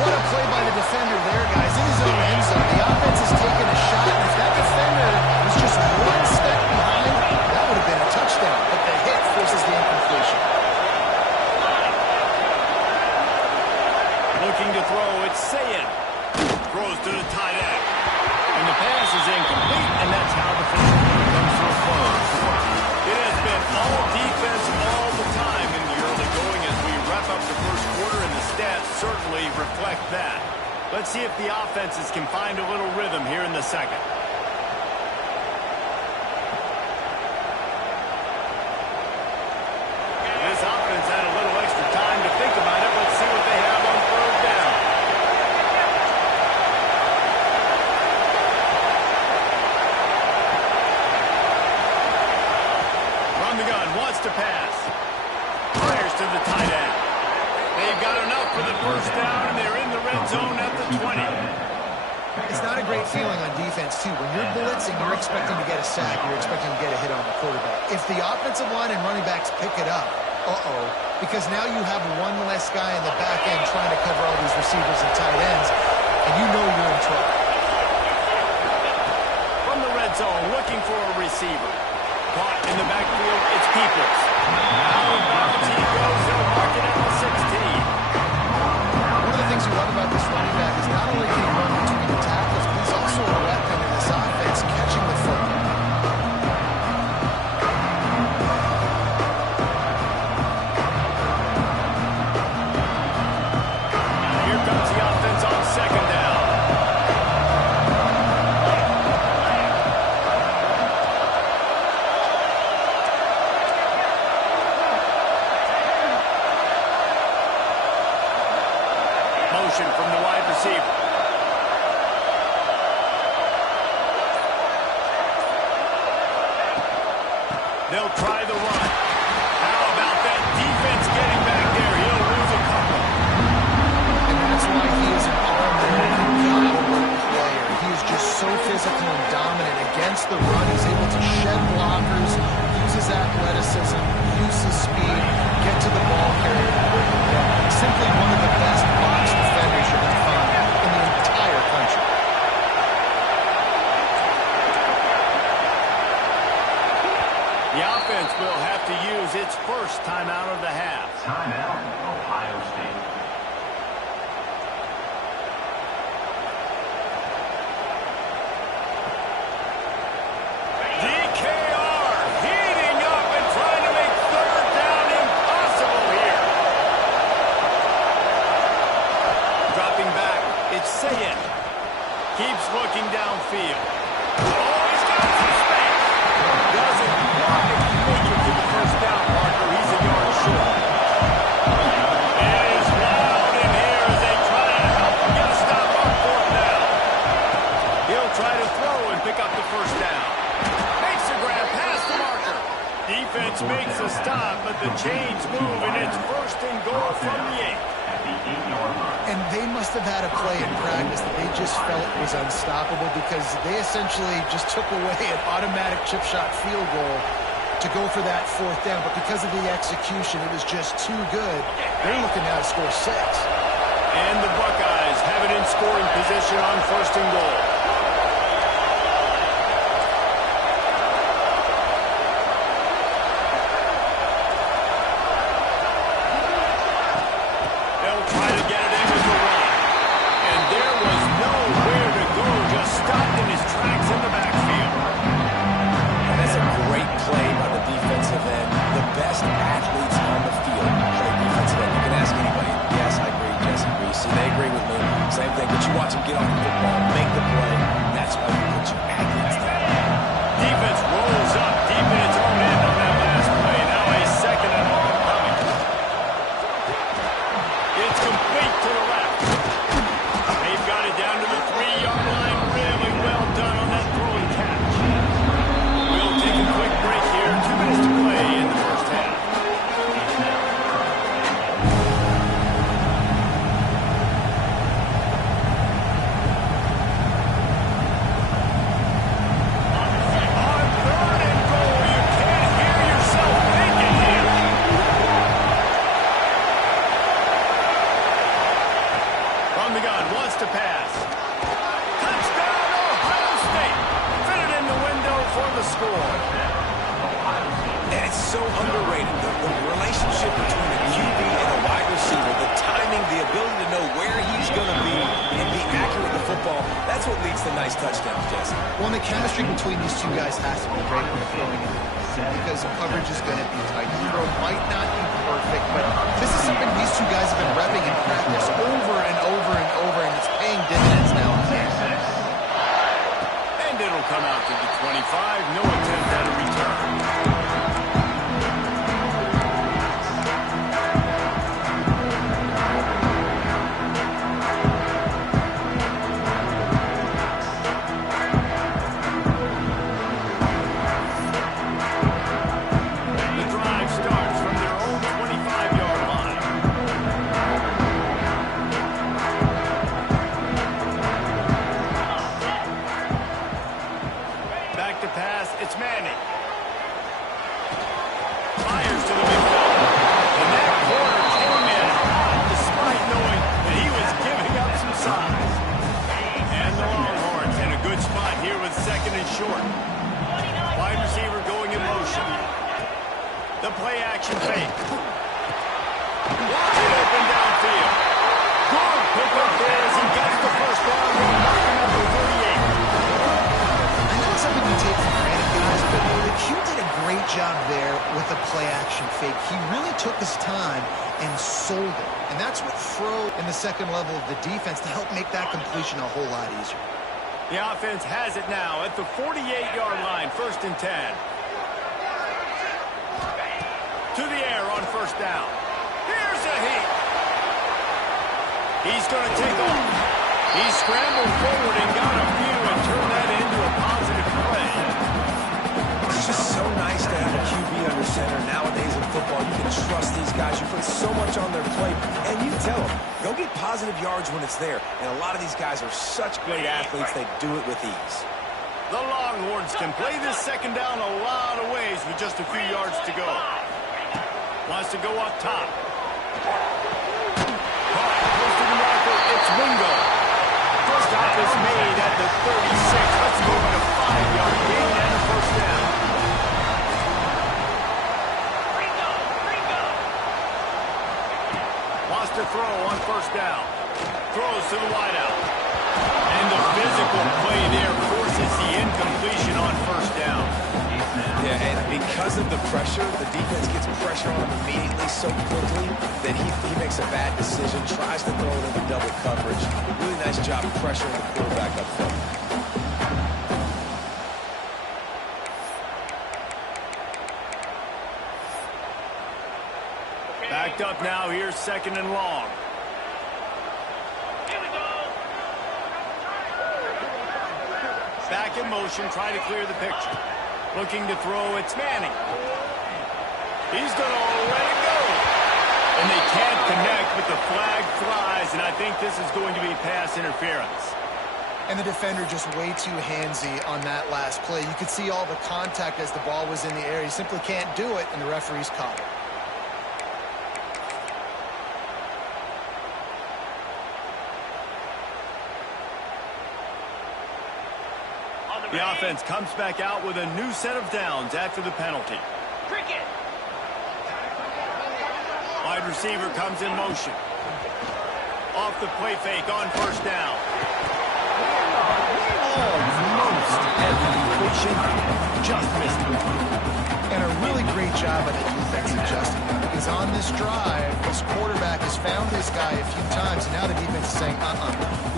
What a play by the defender there, guys. In his own end zone, the offense is taking a shot, and if that defender was just one step behind, that would have been a touchdown. But the hit forces the incompletion. Looking to throw, it's Sayin. Throws to the tight end. And the pass is incomplete, and that's how the first quarter comes to a close. It has been all defense all the time in the early going as we wrap up the first quarter, and the stats certainly reflect that. Let's see if the offenses can find a little rhythm here in the second. This offense had a little extra time to think about it. Let's see what they have on third down. From the gun, wants to pass. Fires to the tight end. They've got enough for the first down, and they're in the red zone at the 20. It's not a great feeling on defense, too. When you're blitzing, you're expecting to get a sack. You're expecting to get a hit on the quarterback. If the offensive line and running backs pick it up, because now you have one less guy in the back end trying to cover all these receivers and tight ends, and you know you're in trouble. From the red zone, looking for a receiver. Caught in the backfield, it's Peoples. Out of bounds he goes. They'll mark it at the 16. One of the things you love about this running back is not only can he run between the tackles, but he's also a weapon in this offense, catching the football. Here comes the offense on second down. They'll try the run. How about that defense getting back there? He'll lose a couple. And that's why he is an all-American caliber player. He is just so physical and dominant against the run. He's able to shed blockers, use his athleticism, use his speed, get to the ball carrier, and bring him down. Simply one of the best box defenders you're going to find in the entire country. The offense will have to use its first timeout of the half. Timeout, Ohio State. DKR heating up and trying to make third down impossible here. Dropping back, it's Sayin. Keeps looking downfield. Oh, he's got some space. Doesn't quite make it to the first down marker. He's a yard short. It is loud in here as they try to help him get a stop on fourth down. He'll try to throw and pick up the first down. Makes a grab past the marker. Defense makes a stop, but the chains move, and it's first and goal from the 8. At the 8-yard line. And they must have had a play in practice that they just felt was unstoppable because they essentially just took away an automatic chip shot field goal to go for that fourth down. But because of the execution, it was just too good. They're looking now to score 6. And the Buckeyes have it in scoring position on first and goal. They'll try to get it in with the run. And there was nowhere to go, just stopped in his tracks in the backfield. And that's a great play by the defensive end. The best athletes on the field play defensive end. You can ask anybody. Yes, I agree. Jesse agrees. See, they agree with me. Same thing. But you watch them get off the football, make the play. That's why you put your athletes there. Defense rolls up deep in its own end on that last play. Now a second and long coming. It's complete to the left. They've got it down to the 3-yard line. Really well done on that throw and catch. We'll take a quick break here. 2 minutes to play in the first half. On third and goal, you can't hear yourself thinking here. From the gun, wants to pass. Touchdown, Ohio State. Fitted in the window for the score. And it's so underrated. The relationship between a QB and a wide receiver, the timing, the ability to know where he's going to be and be accurate with the football, that's what leads to nice touchdowns, Jesse. Well, and the chemistry between these two guys has to be great when they're throwing it because the coverage is going to be tight. The throw might not be perfect, but this is something these two guys have been repping in practice over and over and over, and it's paying dividends now. And it'll come out to the 25. No attempt at a return. The drive starts from their own 25-yard line. Back to pass, it's Manning. Fires to the midfield. And that corner came in hot despite knowing that he was giving up some size. And the Longhorns in a good spot here with second and short. Wide receiver going in motion. The play action fake. Wide open downfield. Good pick up there as he gets the first down. We'll mark him at the 38. I know it's something you take for granted, guys, but the Q did a great job there with the play-action fake. He really took his time and sold it. And that's what throw in the second level of the defense to help make that completion a whole lot easier. The offense has it now at the 48-yard line, first and 10. To the air on first down. Here's a heat. He's going to take off. He scrambled forward and got a few and turned that into a positive play. It's just so nice to have a QB with so much on their plate, and you tell them, go get positive yards when it's there. And a lot of these guys are such great athletes, they do it with ease. The Longhorns can play this second down a lot of ways with just a few yards to go. Wants to go up top. Close to the marker, it's Wingo. First stop is made at the 36. Let's go with a 5-yard gain and a first down. Wants to throw on first down. Throws to the wideout. And the physical play there forces the incompletion on first down. Yeah, and because of the pressure, the defense gets pressure on him immediately so quickly that he makes a bad decision, tries to throw it into double coverage. Really nice job pressuring the quarterback up front. Backed up now, here's second and long. Back in motion, trying to clear the picture. Looking to throw, it's Manning. He's going to let it go. And they can't connect, but the flag flies, and I think this is going to be pass interference. And the defender just way too handsy on that last play. You could see all the contact as the ball was in the air. He simply can't do it, and the referee's caught it. The offense comes back out with a new set of downs after the penalty. Cricket. Wide receiver comes in motion. Off the play fake on first down. Almost at the completion. Just missed it. And a really great job by the defense adjusting that, because on this drive, this quarterback has found this guy a few times, and now the defense is saying,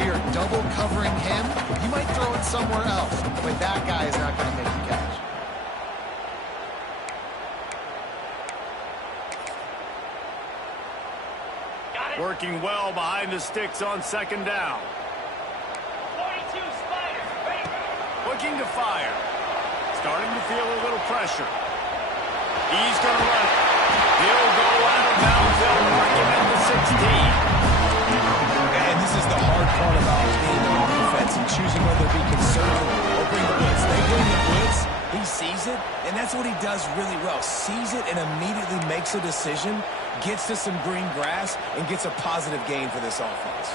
we are double covering him. You might throw it somewhere else, but that guy is not going to make the catch. Working well behind the sticks on second down. 42 Spiders, ready. Looking to fire. Starting to feel a little pressure. He's going to run it. He'll go out of bounds. They'll mark him at the 16. And this is the hard part about being on defense and choosing whether to be conservative or bring the blitz. They bring the blitz, he sees it, and that's what he does really well. Sees it and immediately makes a decision, gets to some green grass, and gets a positive gain for this offense.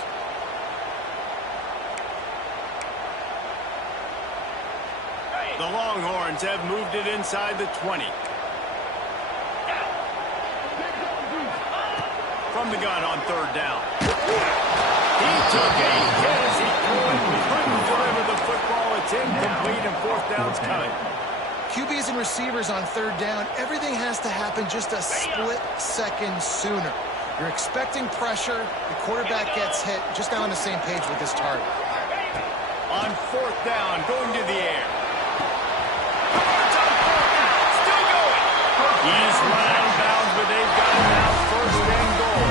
The Longhorns have moved it inside the 20. From the gun on third down. He took a hit as he couldn't deliver the football. It's incomplete and fourth down's coming. QBs and receivers on third down, everything has to happen just a split second sooner. You're expecting pressure, the quarterback gets hit, just not on the same page with this target. On fourth down, going to the air. He's run out of bounds, but they've got him now first and goal.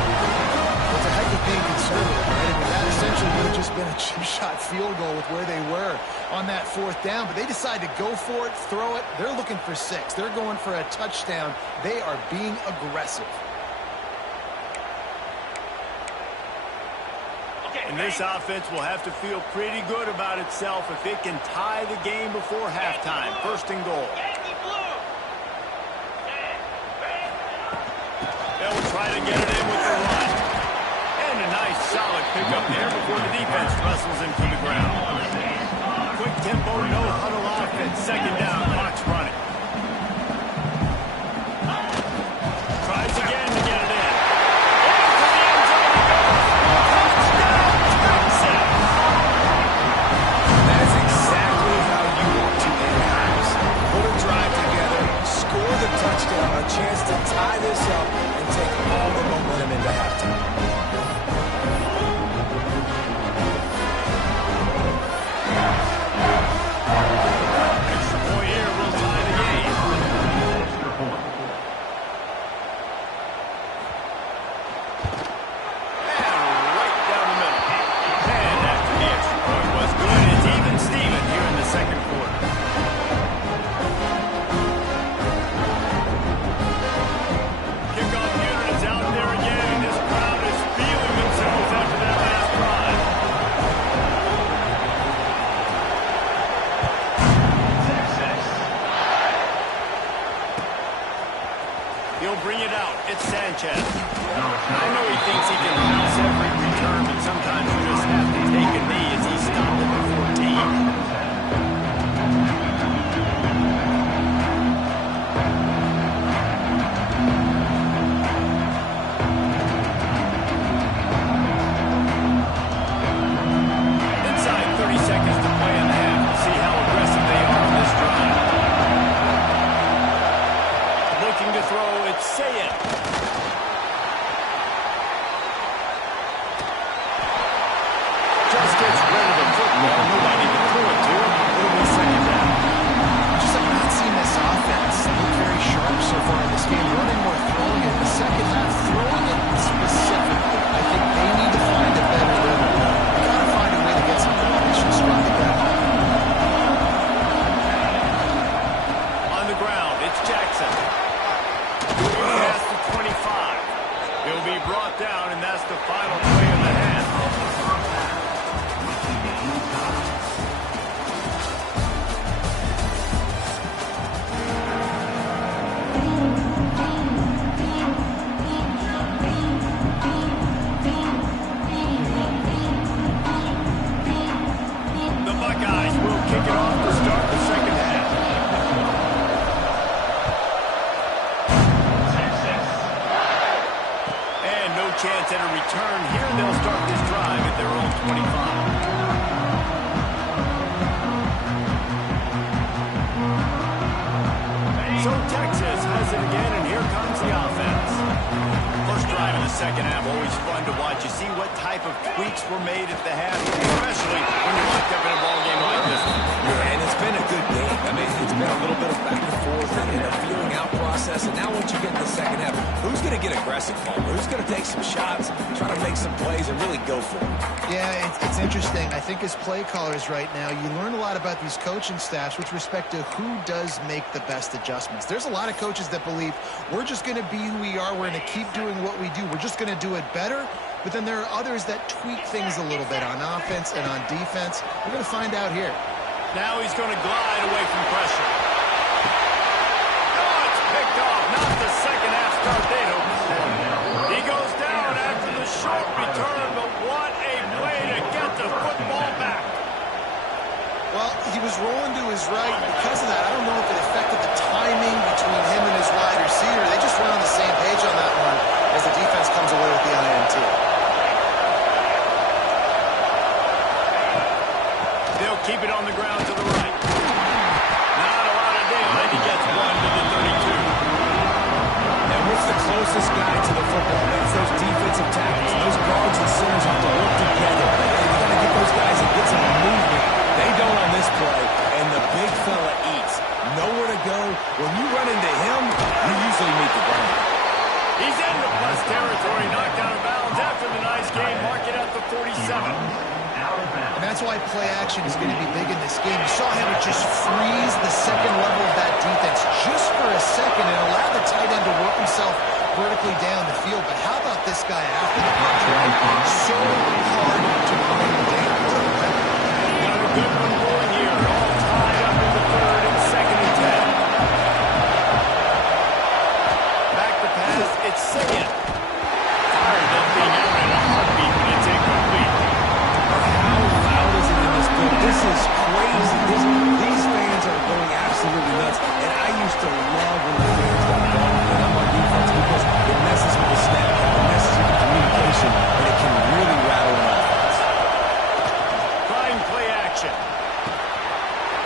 It's a heck of being conservative, right? I mean, that essentially would have just been a chip shot field goal with where they were on that fourth down, but they decide to go for it, throw it. They're looking for 6. They're going for a touchdown. They are being aggressive. And this offense will have to feel pretty good about itself if it can tie the game before halftime. First and goal. They'll try to get it in with the run. And a nice solid pickup there before the defense wrestles him to the ground. Quick tempo, no huddle offense. Second down, clock's running. Tries again to get it in. Into the end zone he goes. Touchdown, Texas! That's exactly how you want to end halves. Put a drive together, score the touchdown, a chance to tie this up and take all the momentum into halftime. Extra point here will tie the game. Extra point. And right down the middle. And after the extra point was good, it's even Steven here in the second quarter. Kickoff unit is out there He'll bring it out. It's Sanchez. I know he thinks he can bounce every return, but sometimes you just have to take a knee as he stopped at the 14. Chance at a return here. They'll start this drive at their own 25. So Texas has it again, and here comes the offense. First drive in the second half, always fun to watch. You see what type of tweaks were made at the half, especially when you're locked up in a ball game like this one. Yeah, and it's been a good game. I mean, it's been a little bit of back and forth and a feeling out process. And now once you get in the second half, who's going to get aggressive, Palmer? Who's going to take some shots, try to make some plays, and really go for it? Yeah, it's interesting. I think as play callers right now, you learn a lot about these coaching staffs with respect to who does make the best adjustments. There's a lot of coaches that believe we're just going to be who we are. We're going to keep doing what we do. We're just going to do it better. But then there are others that tweak things a little bit on offense and on defense. We're going to find out here. Now he's going to glide away from pressure. Oh, it's picked off. Not the second half start they hoped for. He goes down after the short return, but what a play to get the football back. Well, he was rolling to his right. Because of that, I don't know if it affected the timing between him and his wide receiver. They just weren't on the same page on that one as the defense comes away with the INT. They'll keep it on the ground to the right. Not a lot of daylight. He gets one to the 32. And what's the closest guy to the football? It's those defensive tackles. Those guards and centers have to work together. You got to get those guys and get some movement. They don't on this play, and the big fella eats. Nowhere to go. When you run into him, you usually meet the ground. He's into plus territory, knocked out of bounds after the nice game. Mark it at the 47. And that's why play action is going to be big in this game. You saw him just freeze the second level of that defense just for a second and allow the tight end to work himself vertically down the field. But how about this guy after the catch? So hard to bring down. Got a good one going here. All tied up in the third and second and 10. Back to pass. It's Siggin. Fired up being out in a heartbeat, but it's incomplete. How loud is it in this building? This is crazy. These fans are going absolutely nuts. And I used to love when the fans got involved when I'm on defense because it messes with the snap, it messes with the communication, and it can really rattle an offense. Trying play action.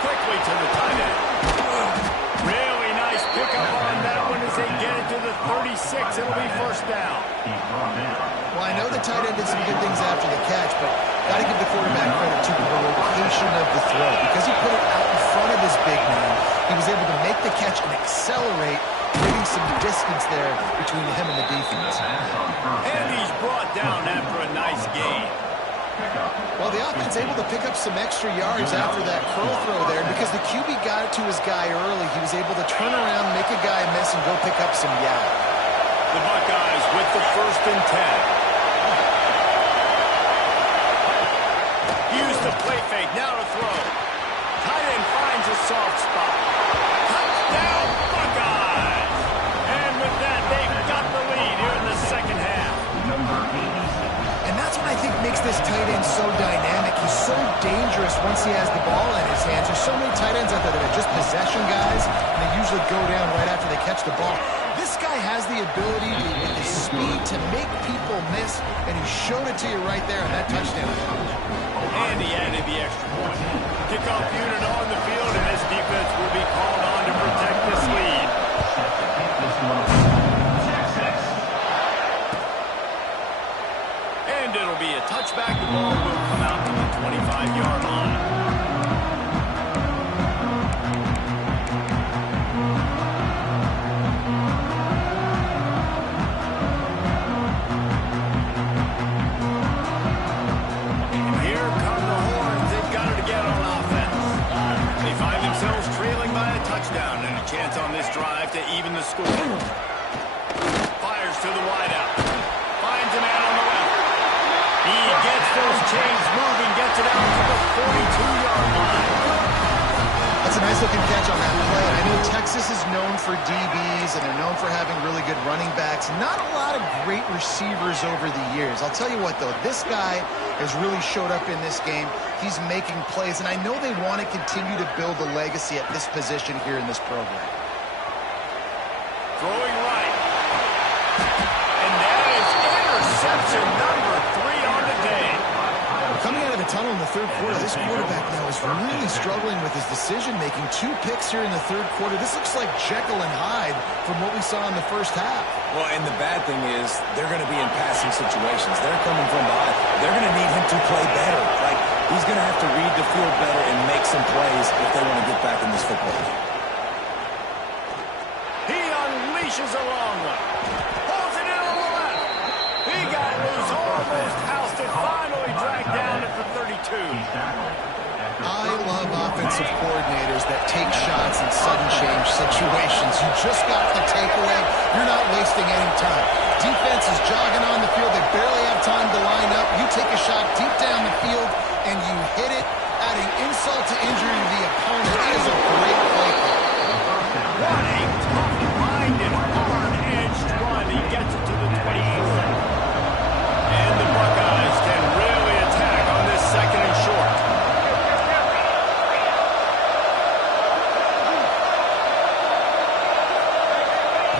Quickly to the tight end. Really nice pickup on that one as they get it to the 36. It'll be first down. Well, I know the tight end did some good things after the catch, but got to give the quarterback credit to the location of the throw. Because he put it out in front of his big man, he was able to make the catch and accelerate, creating some distance there between him and the defense. And he's brought down after a nice gain. Well, the offense able to pick up some extra yards after that curl throw there because the QB got it to his guy early. He was able to turn around, make a guy miss, and go pick up some yard. The Buckeyes with the first and 10. Use the play fake, now to throw. Tight end finds a soft spot. Touchdown, Buckeyes! And with that once he has the ball in his hands. There's so many tight ends out there that are just possession guys, and they usually go down right after they catch the ball. This guy has the ability with his speed to make people miss, and he showed it to you right there on that touchdown. And he added the extra point. Kickoff unit on the field, and this defense will be called on to protect this lead. And it'll be a touchback. The ball will come out to the 25-yard line. And here come the horns. They've got it again on offense. They find themselves trailing by a touchdown and a chance on this drive to even the score. Fires to the wideout. Finds a man on the left. He gets those chains moving, gets it out to the 42-yard line. That's a nice-looking catch on that play. I know Texas is known for DBs, and they're known for having really good running backs. Not a lot of great receivers over the years. I'll tell you what, though, this guy has really showed up in this game. He's making plays, and I know they want to continue to build a legacy at this position here in this program. Throwing right. And that is interception number 3 on the day. Coming out of the tunnel in the third quarter, this quarterback now is really struggling with his decision-making. 2 picks here in the third quarter. This looks like Jekyll and Hyde from what we saw in the first half. Well, and the bad thing is they're going to be in passing situations. They're coming from behind. They're going to need him to play better. Like, he's going to have to read the field better and make some plays if they want to get back in this football game. He unleashes a long one. Pulls it in on the left. He got loose, almost housed it, finally dragged down at the 32. I love offensive coordinators that take shots in sudden change situations. You just got the takeaway. You're not wasting any time. Defense is jogging on the field. They barely have time to line up. You take a shot deep down the field, and you hit it, adding insult to injury to the opponent. It is a great play call. What a tough-minded, hard-edged run. He gets it to the 24. And the Buckeyes can really attack on this second and short.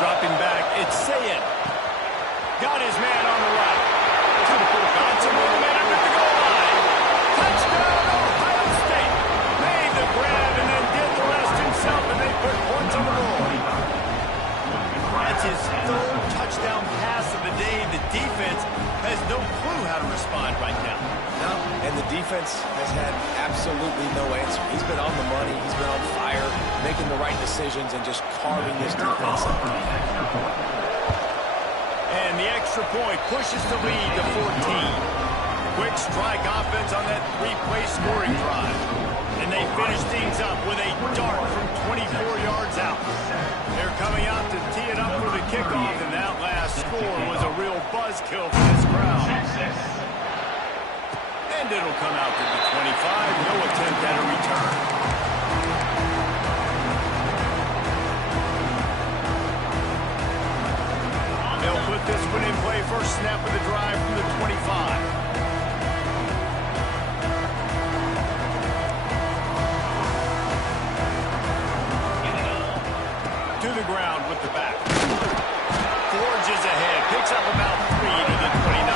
Dropping back, it's Sayed. Got his man on the right. Got some momentum at the goal line. Touchdown, Ohio State. Made the grab and then did the rest himself, and they put points on the board. That's his 3rd touchdown pass of the day. The defense has no clue how to respond right now. No, and the defense has had absolutely no answer. He's been on the money. He's been on fire, making the right decisions and just carving this defense up. And the extra point pushes the lead to 14. Quick strike offense on that 3-play scoring drive. And they finish things up with a dart from 24 yards out. They're coming out to tee it up for the kickoff, and that last score was a real buzzkill for this crowd. And it'll come out to the 25. No attempt at a return. They'll put this one in play. First snap of the drive from the 25. To the ground with the back. Forges ahead. Picks up about 3 to the 29.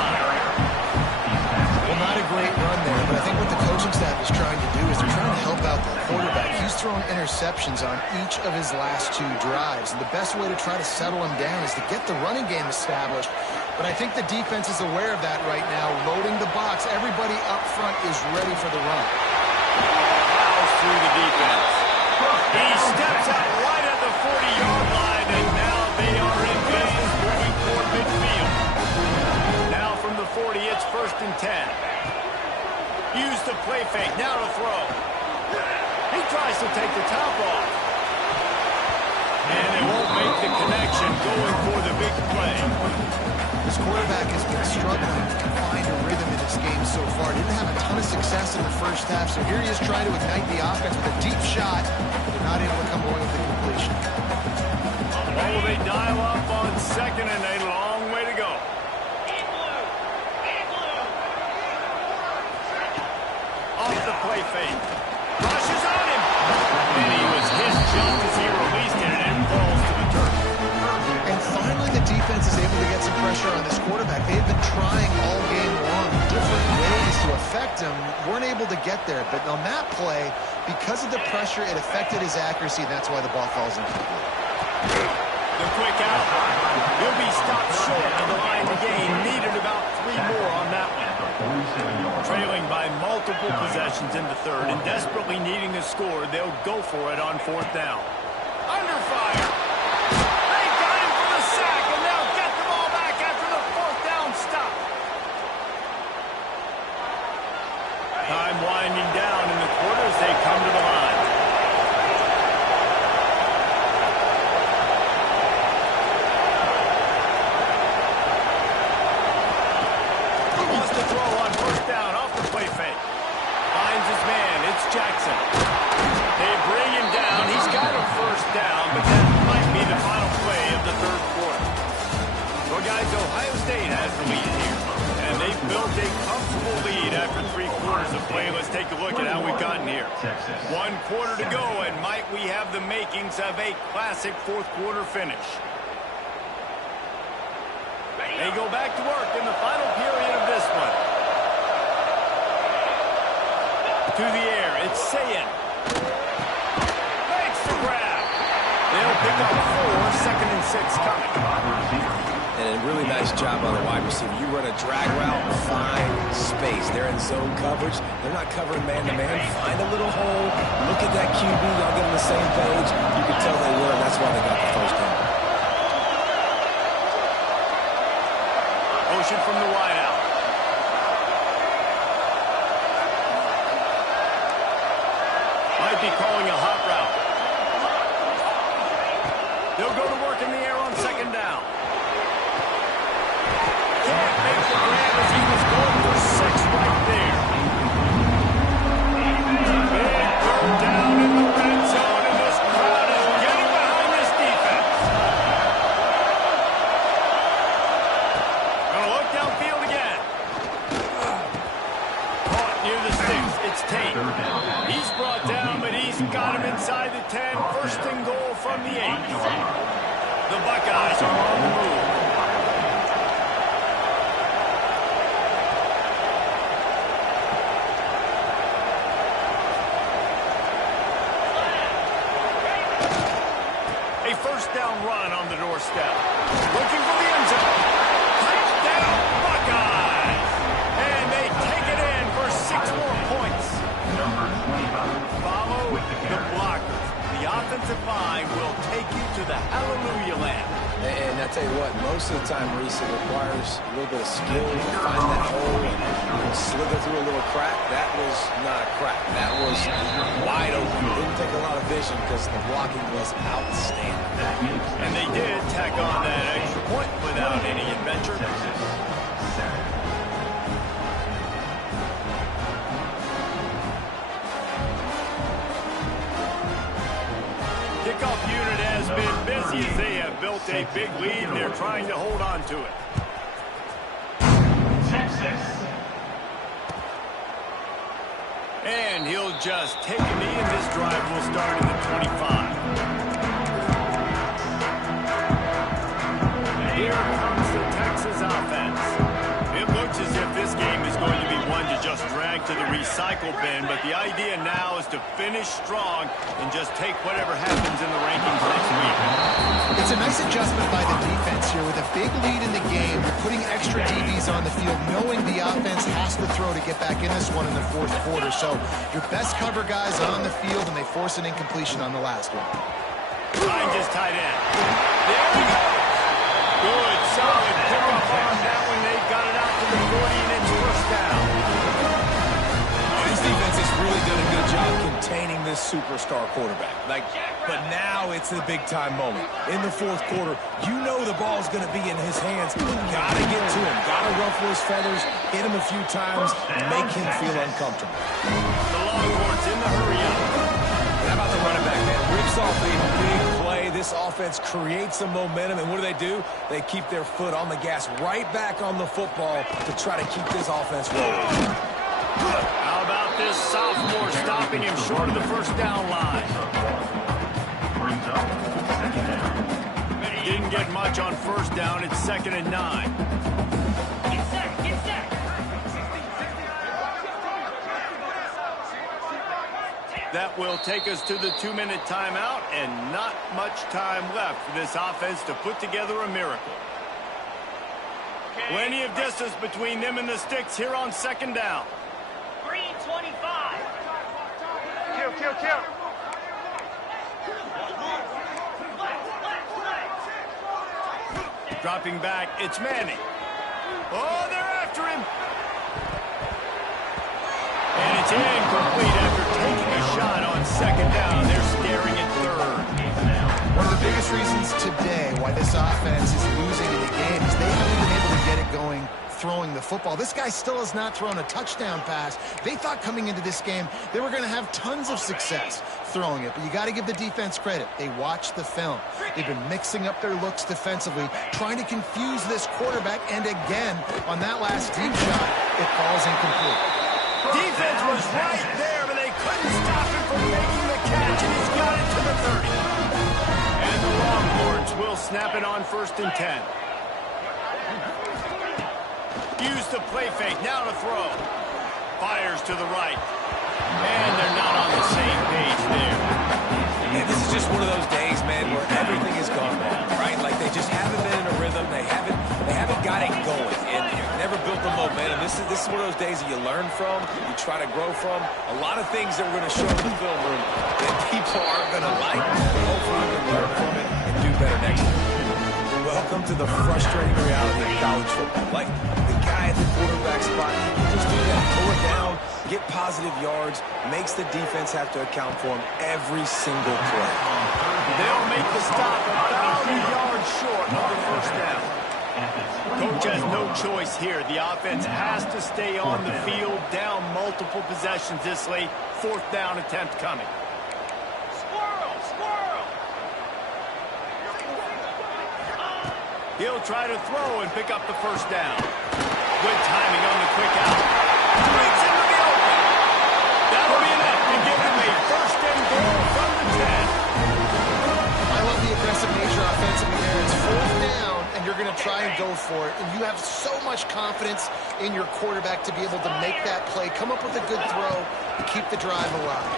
Well, not a great run there, but I think what the coaching staff is trying to do is they're trying to help out the quarterback. He's thrown interceptions on each of his last 2 drives, and the best way to try to settle him down is to get the running game established. But I think the defense is aware of that right now, loading the box. Everybody up front is ready for the run. Fouls through the defense. He steps out right at the 40-yard line, and now they are in business moving toward midfield. Now from the 40, it's 1st and 10. Use the play fake. Now to throw. He tries to take the top off. And they won't make the connection, going for the big play. This quarterback has been struggling to find a rhythm in this game so far. Didn't have a ton of success in the first half, so here he is trying to ignite the offense with a deep shot. They're not able to come away with the completion. Well, will they dial up on 2nd and a long way to go? Off the play fake. They've been trying all game long different ways to affect him, weren't able to get there. But on that play, because of the pressure, it affected his accuracy, and that's why the ball falls incomplete. The quick out. He'll be stopped short of the line to gain. Needed about 3 more on that one. Trailing by multiple possessions in the third and desperately needing a score, they'll go for it on 4th down. Under fire. They got him for the sack, and they'll get the ball back after the 4th down stop. Time winding down in the quarter as they come to the line. Wants to throw on 1st down off the play fake. Finds his man. It's Jackson. They bring him down. He's got a 1st down, but that might be the final play of the 3rd quarter. Well, guys, Ohio State has the lead here, and they've built a comfortable lead after 3 quarters of play. Let's take a look at how we've gotten here. 1 quarter to go, and might we have the makings of a classic 4th quarter finish. They go back to work in the final period of this one. To the air, it's Sayin. Makes the grab. They'll pick up 4, 2nd and 6 coming. And a really nice job on the wide receiver. You run a drag route, find space. They're in zone coverage. They're not covering man-to-man. Find a little hole. Look at that QB. Y'all get on the same page. You can tell they were, and that's why they got the 1st down. Motion from the wide out. Might be calling a hot route. They'll go to work in the air on 2nd down. Can't make the grab as he was going for 6 right there. Big third down in the red zone, and this crowd is getting behind this defense. Gonna look downfield again. Caught near the sticks. It's Tate. He's brought down, but he's got him inside the 10. 1st and goal from the 8. The Buckeyes are on the move. A 1st down run on the doorstep. Looking for the end zone. Touchdown, Buckeyes! And they take it in for 6 more points. Follow the blockers. The offensive line will take you to the hallelujah land. And I tell you what, most of the time, Reese, it requires a little bit of skill to find that hole and slither through a little crack. That was not a crack. That was wide open. It didn't take a lot of vision because the blocking was outstanding. And they did tack on that extra point without any adventure. Kickoff unit has been busy as they have built a big lead, and they're trying to hold on to it. And he'll just take a knee, and this drive will start in the 25. Here comes the Texas offense. It looks as if this game is going to be one to just drag to the recycle bin, but the idea now is to finish strong and just take whatever happens in the rankings next week. It's a nice adjustment by the defense here. With a big lead in the game, you're putting extra DBs on the field, knowing the offense has to throw to get back in this one in the 4th quarter. So your best cover guys on the field, and they force an incompletion on the last one. Finds his tight end. There he goes. Good, solid pickup on that one. They got it out to the 40, and it's 1st down. This defense has really done a good job containing this superstar quarterback. But now it's the big-time moment. In the 4th quarter, you know the ball's going to be in his hands. Got to get to him. Got to ruffle his feathers, hit him a few times, make him feel uncomfortable. The Longhorns in the hurry-up. How about the running back, man? Rips off a big play. This offense creates some momentum, and what do? They keep their foot on the gas right back on the football to try to keep this offense rolling. How about this sophomore stopping him short of the 1st down line? Didn't get much on 1st down. It's 2nd and 9. That will take us to the 2-minute timeout, and not much time left for this offense to put together a miracle. Plenty of distance between them and the sticks here on second down. 3:25. Kill. Dropping back, it's Manning. Oh, they're after him. And it's incomplete after taking a shot on second down. They're staring at third. One of the biggest reasons today why this offense is losing in the game is they haven't been able to get it going throwing the football. This guy still has not thrown a touchdown pass. They thought coming into this game they were going to have tons of success throwing it, but you got to give the defense credit. They watched the film. They've been mixing up their looks defensively, trying to confuse this quarterback, and again, on that last deep shot, it falls incomplete. Defense was right there, but they couldn't stop him from making the catch, and he's got it to the 30. And the Longhorns will snap it on 1st and 10. Use the play fake, now to throw. Fires to the right. And they're not on the same page there. And this is just one of those days, man, where everything has gone wrong, right? Like they just haven't been in a rhythm. They haven't got it going, and never built the momentum. This is one of those days that you learn from, you try to grow from. A lot of things that we're going to show in the film room that people aren't going to like. Hopefully we can learn from it and do better next time. Welcome to the frustrating reality of college football. Like the guy at the quarterback spot, he can just do that, pull it down, get positive yards, makes the defense have to account for him every single play. They'll make the stop 1,000 yards short of the 1st down. Coach has no choice here. The offense has to stay on the field, down multiple possessions this late. 4th down attempt coming. He'll try to throw and pick up the 1st down. Good timing on the quick out. Breaks into the open. That'll be enough to give him a 1st and goal from the 10. I love the aggressive nature offensively there. It's 4th down, and you're going to try and go for it. And you have so much confidence in your quarterback to be able to make that play, come up with a good throw, and keep the drive alive.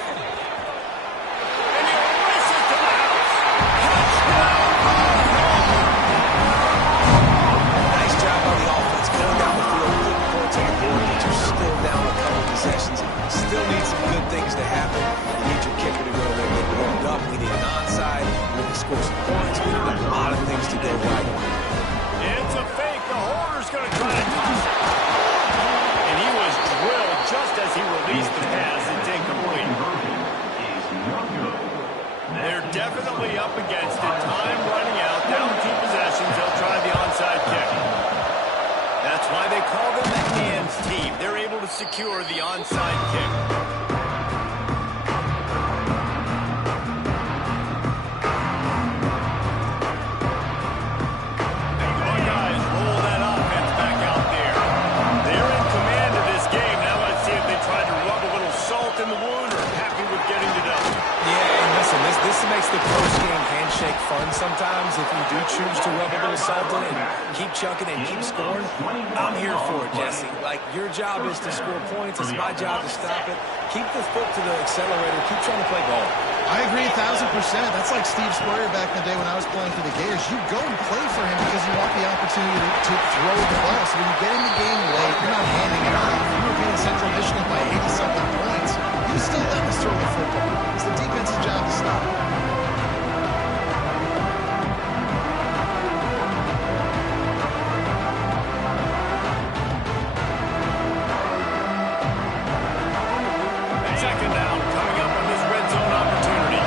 And he'll race it to the house. Touchdown! Nice job on the offense, going down the field, putting points on the board, but you're still down a couple possessions. Still need some good things to happen. You need your kicker to go there, get warmed up. We need an onside. We need to score some points. We need a lot of things to go right. It's a fake. The holder's going to try to toss it. And he was drilled just as he released the pass. It's incomplete. They're definitely up against it. Time running out. Down 2 possessions. They'll try the onside kick. That's why they call them the hands team. They're able to secure the onside kick. Buckeyes roll that offense back out there. They're in command of this game. Now let's see if they try to rub a little salt in the wound or happy with getting it done. Yeah, and listen, this makes the post-game handshake fun sometimes. If you do choose to rub a little salt in and keep chucking and keep scoring, I'm here for it, Jesse. Like, your job is to score points. It's my job to stop it. Keep the foot to the accelerator. Keep trying to play ball. I agree 1,000%. That's like Steve Spurrier back in the day when I was playing for the Gators. You go and play for him because you want the opportunity to throw the ball. So when you get in the game late, you're not handing it off. You were beating Central Michigan by 80-something points. You still let us throw the football. It's the defense's job to stop. Second down coming up on this red zone opportunity.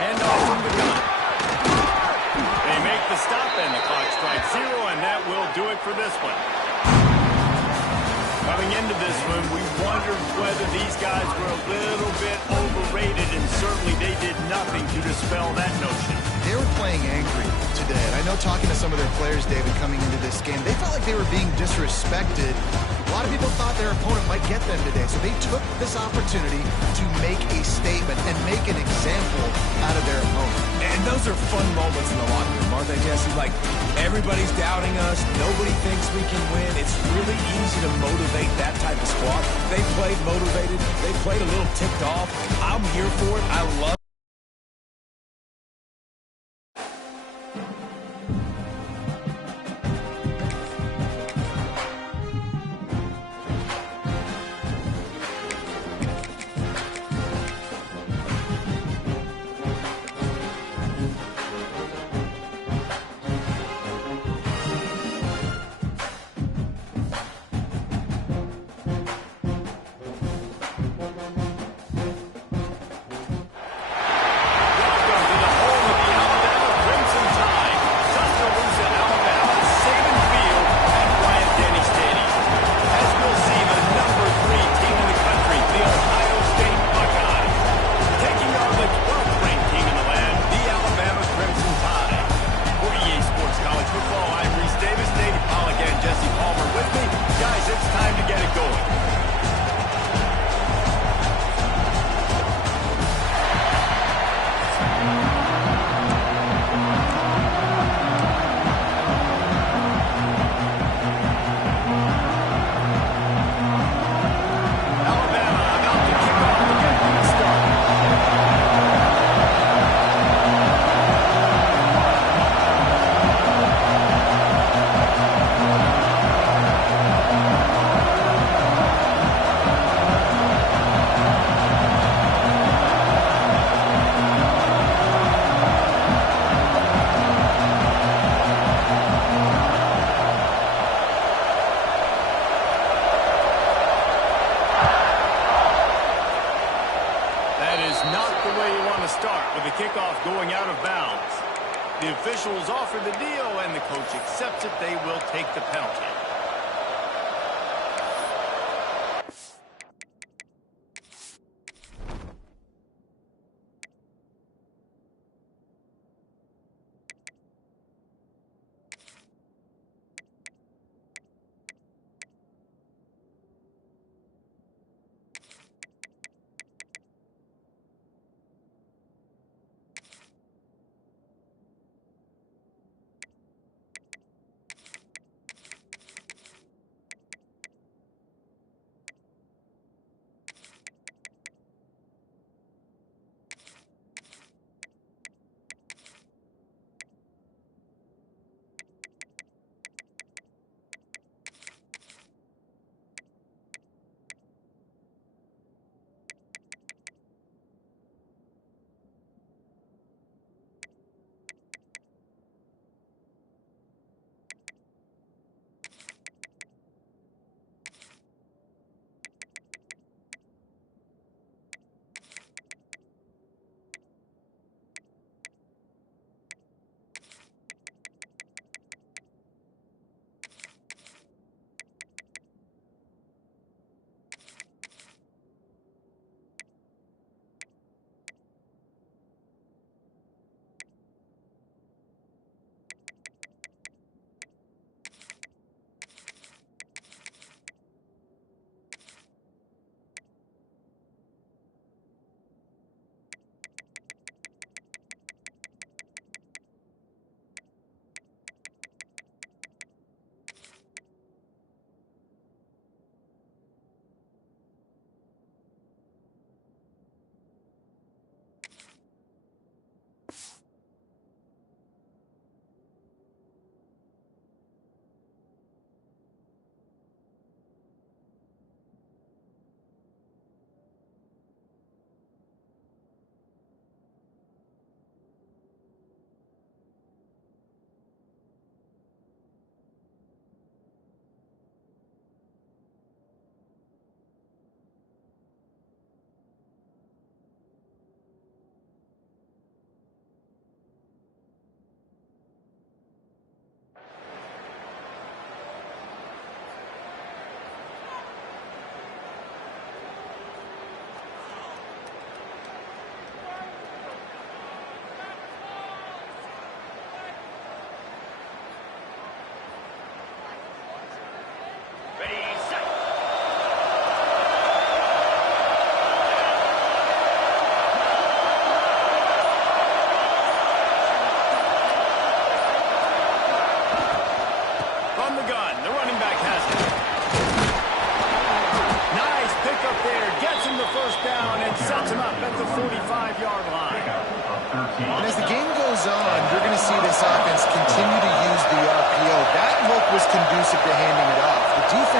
Hand off from the gun. They make the stop and the clock strikes 0, and that will do it for this one. Coming into this one, we wondered whether these guys were a little bit overrated, and certainly they did nothing to dispel that notion. They were playing angry. To today. And I know talking to some of their players, David, coming into this game, they felt like they were being disrespected. A lot of people thought their opponent might get them today, so they took this opportunity to make a statement and make an example out of their opponent. And those are fun moments in the locker room, aren't they, Jesse? Like, everybody's doubting us. Nobody thinks we can win. It's really easy to motivate that type of squad. They played motivated. They played a little ticked off. I'm here for it. I love it. Kickoff going out of bounds. The officials offer the deal, and the coach accepts it. They will take the penalty.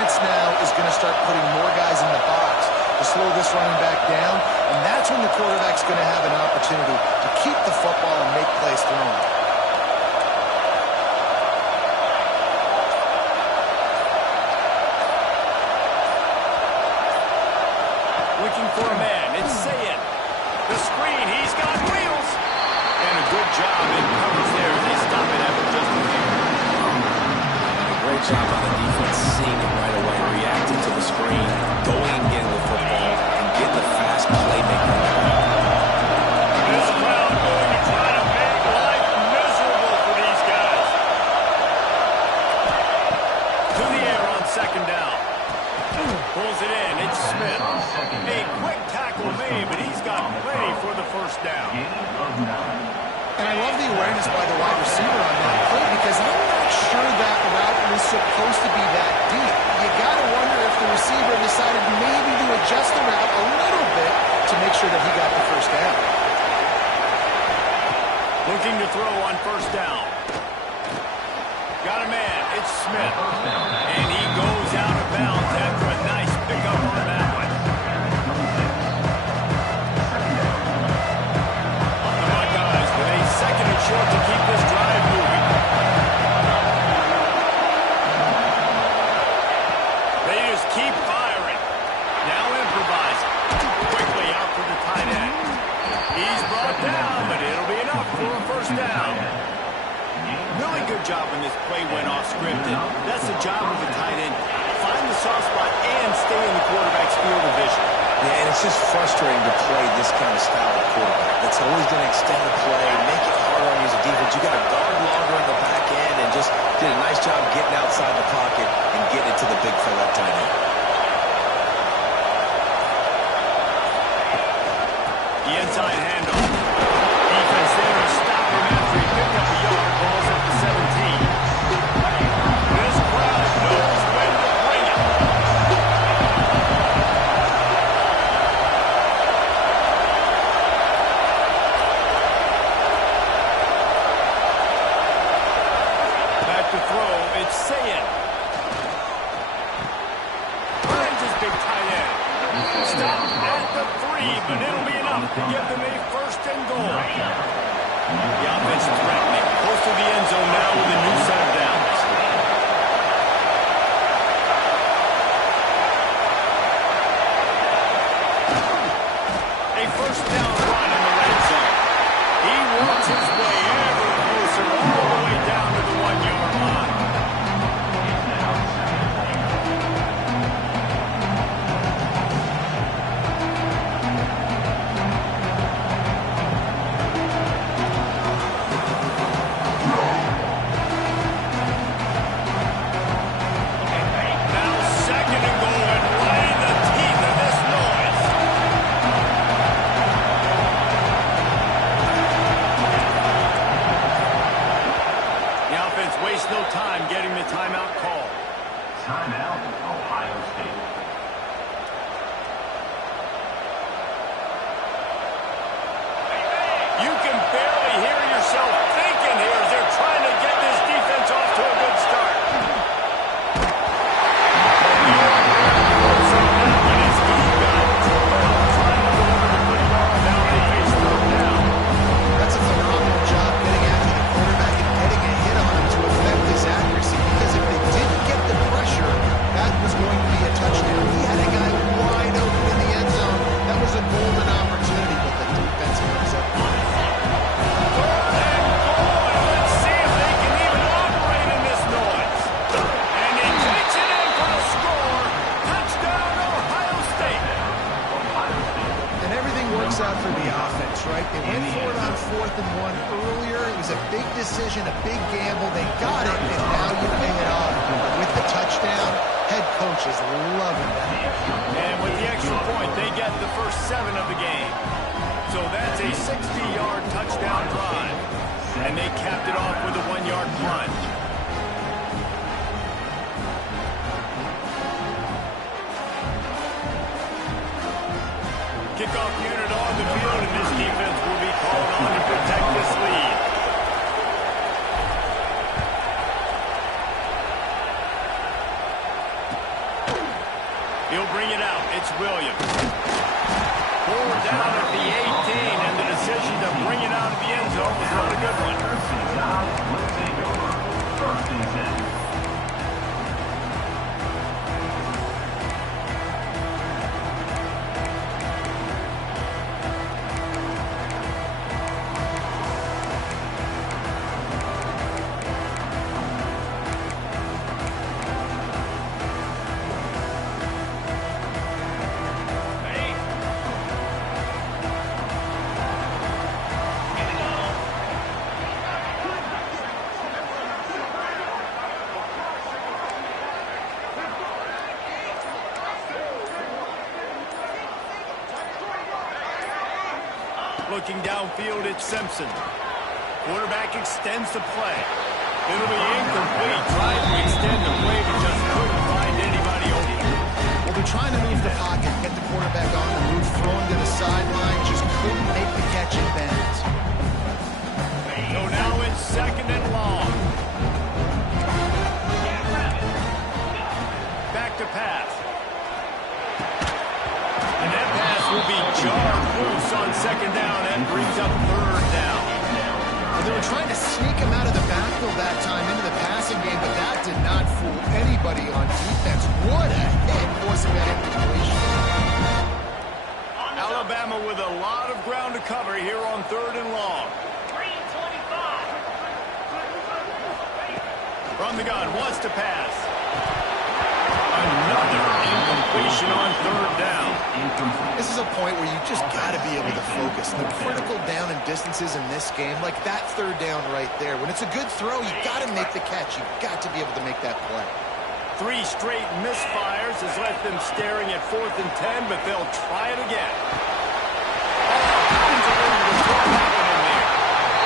defense now is going to start putting more guys in the box to slow this running back down, and that's when the quarterback's going to have an opportunity to keep the football and make plays throwing. Looking for a man. It's Sayed. The screen. He's got wheels. And a good job in coverage there. They stop it after just a few. And a great job on the defense, seeing it right away, reacting to the screen, going and getting the football, and getting the fast playmaking. This crowd going to try to make life miserable for these guys. To the air on second down. Pulls it in. It's Smith. A quick tackle made, but he's got plenty for the first down. And I love the awareness by the wide receiver on that play because I'm not sure that route was supposed to be that deep. You got to wonder if the receiver decided maybe to adjust the route a little bit to make sure that he got the first down. Looking to throw on first down. Got a man. It's Smith. And he goes out of bounds after a nice pickup on that one. The Buckeyes with a second and short to keep this drive moving. They just keep firing. Now improvising. Quickly out for the tight end. He's brought down, but it'll be enough for a first down. Really good job when this play went off scripted. That's the job of the tight end. Find the soft spot and stay in the quarterback's field of vision. Yeah, and it's just frustrating to play this kind of style of quarterback. That's always going to extend the play, make it harder on you as a defense. You got to guard longer in the back end and just did a nice job getting outside the pocket and getting it to the big fella tight end. The inside handoff. Defense there to stop him after he picked up a yard. Ball's at the 17. This crowd knows when to bring it. Back to throw. It's Sayed. Finds his big tight end. Stop at the 3, but it'll be enough to give them a first and goal. The offense is threatening. Close to the end zone now with a new set of downs. A first down run in the red zone. He works his way ever closer all the way down to the 1-yard line. Waste no time getting the timeout call. Timeout, Ohio State. You can barely hear yourself thinking here as they're trying to get this defense off to a good start. That's a phenomenal job getting after the quarterback and getting a hit on him to affect his accuracy, because if they didn't get the pressure, that was going to be a touchdown. He had a guy wide open in the end zone. That was a golden opportunity, but the defense comes up. Let's see if they can even operate in this noise. And he takes it in for the score. Touchdown, Ohio State. And everything works out for the offense, right? They went for it on 4th and 1 earlier. It was a big decision, a big gamble. They got it, and now you pay it off with the touchdown. Head coach is loving that. And with the extra point, they get the first 7 of the game. So that's a 60-yard touchdown drive. And they capped it off with a 1-yard plunge. Kickoff unit on the field, and this defense will be called on to protect this lead. Fourth down at the 18, and the decision to bring it out of the end zone was not a good one. Will take over. First and 10. Looking downfield, it's Simpson. Quarterback extends the play. It'll be incomplete. Trying to extend the play, but just couldn't find anybody open. Well, they're trying to move the pocket, get the quarterback on the move, throwing to the sideline, just couldn't make the catch in bounds. So now it's second and long. Back to pass. And that pass will be jarred loose on second down and brings up third down. Well, they were trying to sneak him out of the backfield that time into the passing game, but that did not fool anybody on defense. What a hit forcing that incompletion. Alabama with a lot of ground to cover here on third and long. 325. From the gun, wants to pass. Another incompletion on third down. This is a point where you just got to be able to focus. The critical down and distances in this game, like that third down right there. When it's a good throw, you got to make the catch. You got to be able to make that play. 3 straight misfires has left them staring at 4th and 10, but they'll try it again.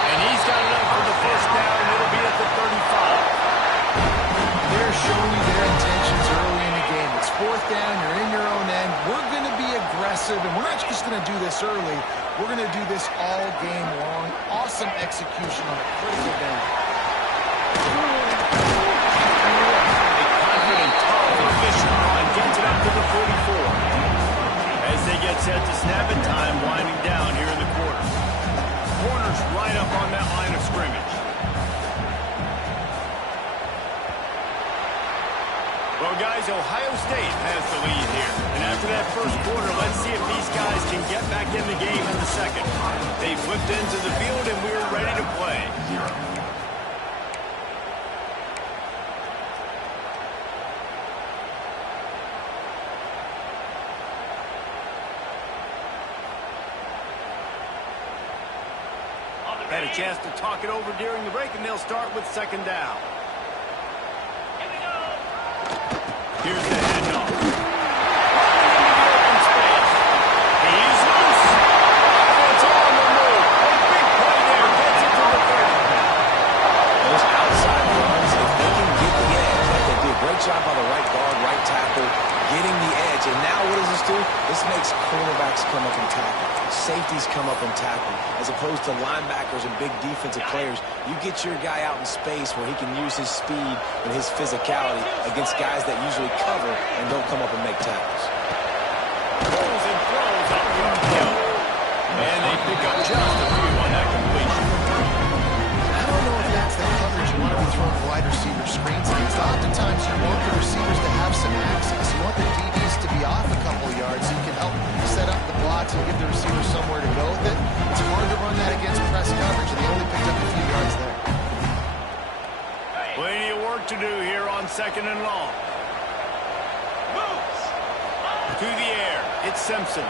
And he's got enough for the first down, and it'll be at the 35. They're showing you their intentions early in the game. It's 4th down, you're in your own end. We're going to be aggressive, and we're not just going to do this early. We're going to do this all game long. Awesome execution on a critical down. Gets it up to the 44. As they get set to snap it, time winding down here in the quarter. Corners right up on that line of scrimmage. Well, guys, Ohio State has the lead here. And after that first quarter, let's see if these guys can get back in the game in the second. They flipped into the field, and we're ready to play. Had a chance to talk it over during the break, and they'll start with second down. Here we go. Here's the handoff. Open space. He's loose. It's on the move. A big play there. Gets it to the 30. Those outside runs, if they can get the edge, like they did a great job by the right guard, right tackle, getting the edge. And now what does this do? This makes cornerbacks come up and tackle. Safeties come up and tackle. As opposed to linebackers and big defensive players, you get your guy out in space where he can use his speed and his physicality against guys that usually cover and don't come up and make tackles. Rolls and throws up the uphill. And they pick up just a few on that completion. I don't know if that's the coverage you want to be throwing wide receiver screens against. Oftentimes you want the receivers to have some access. You want the DBs to be off a couple of yards so you can help set up the blocks and give the receiver somewhere to go with it. It's hard to run that against press coverage, and they only picked up a few yards there. Plenty of work to do here on second and long. Moves. To the air. It's Simpson.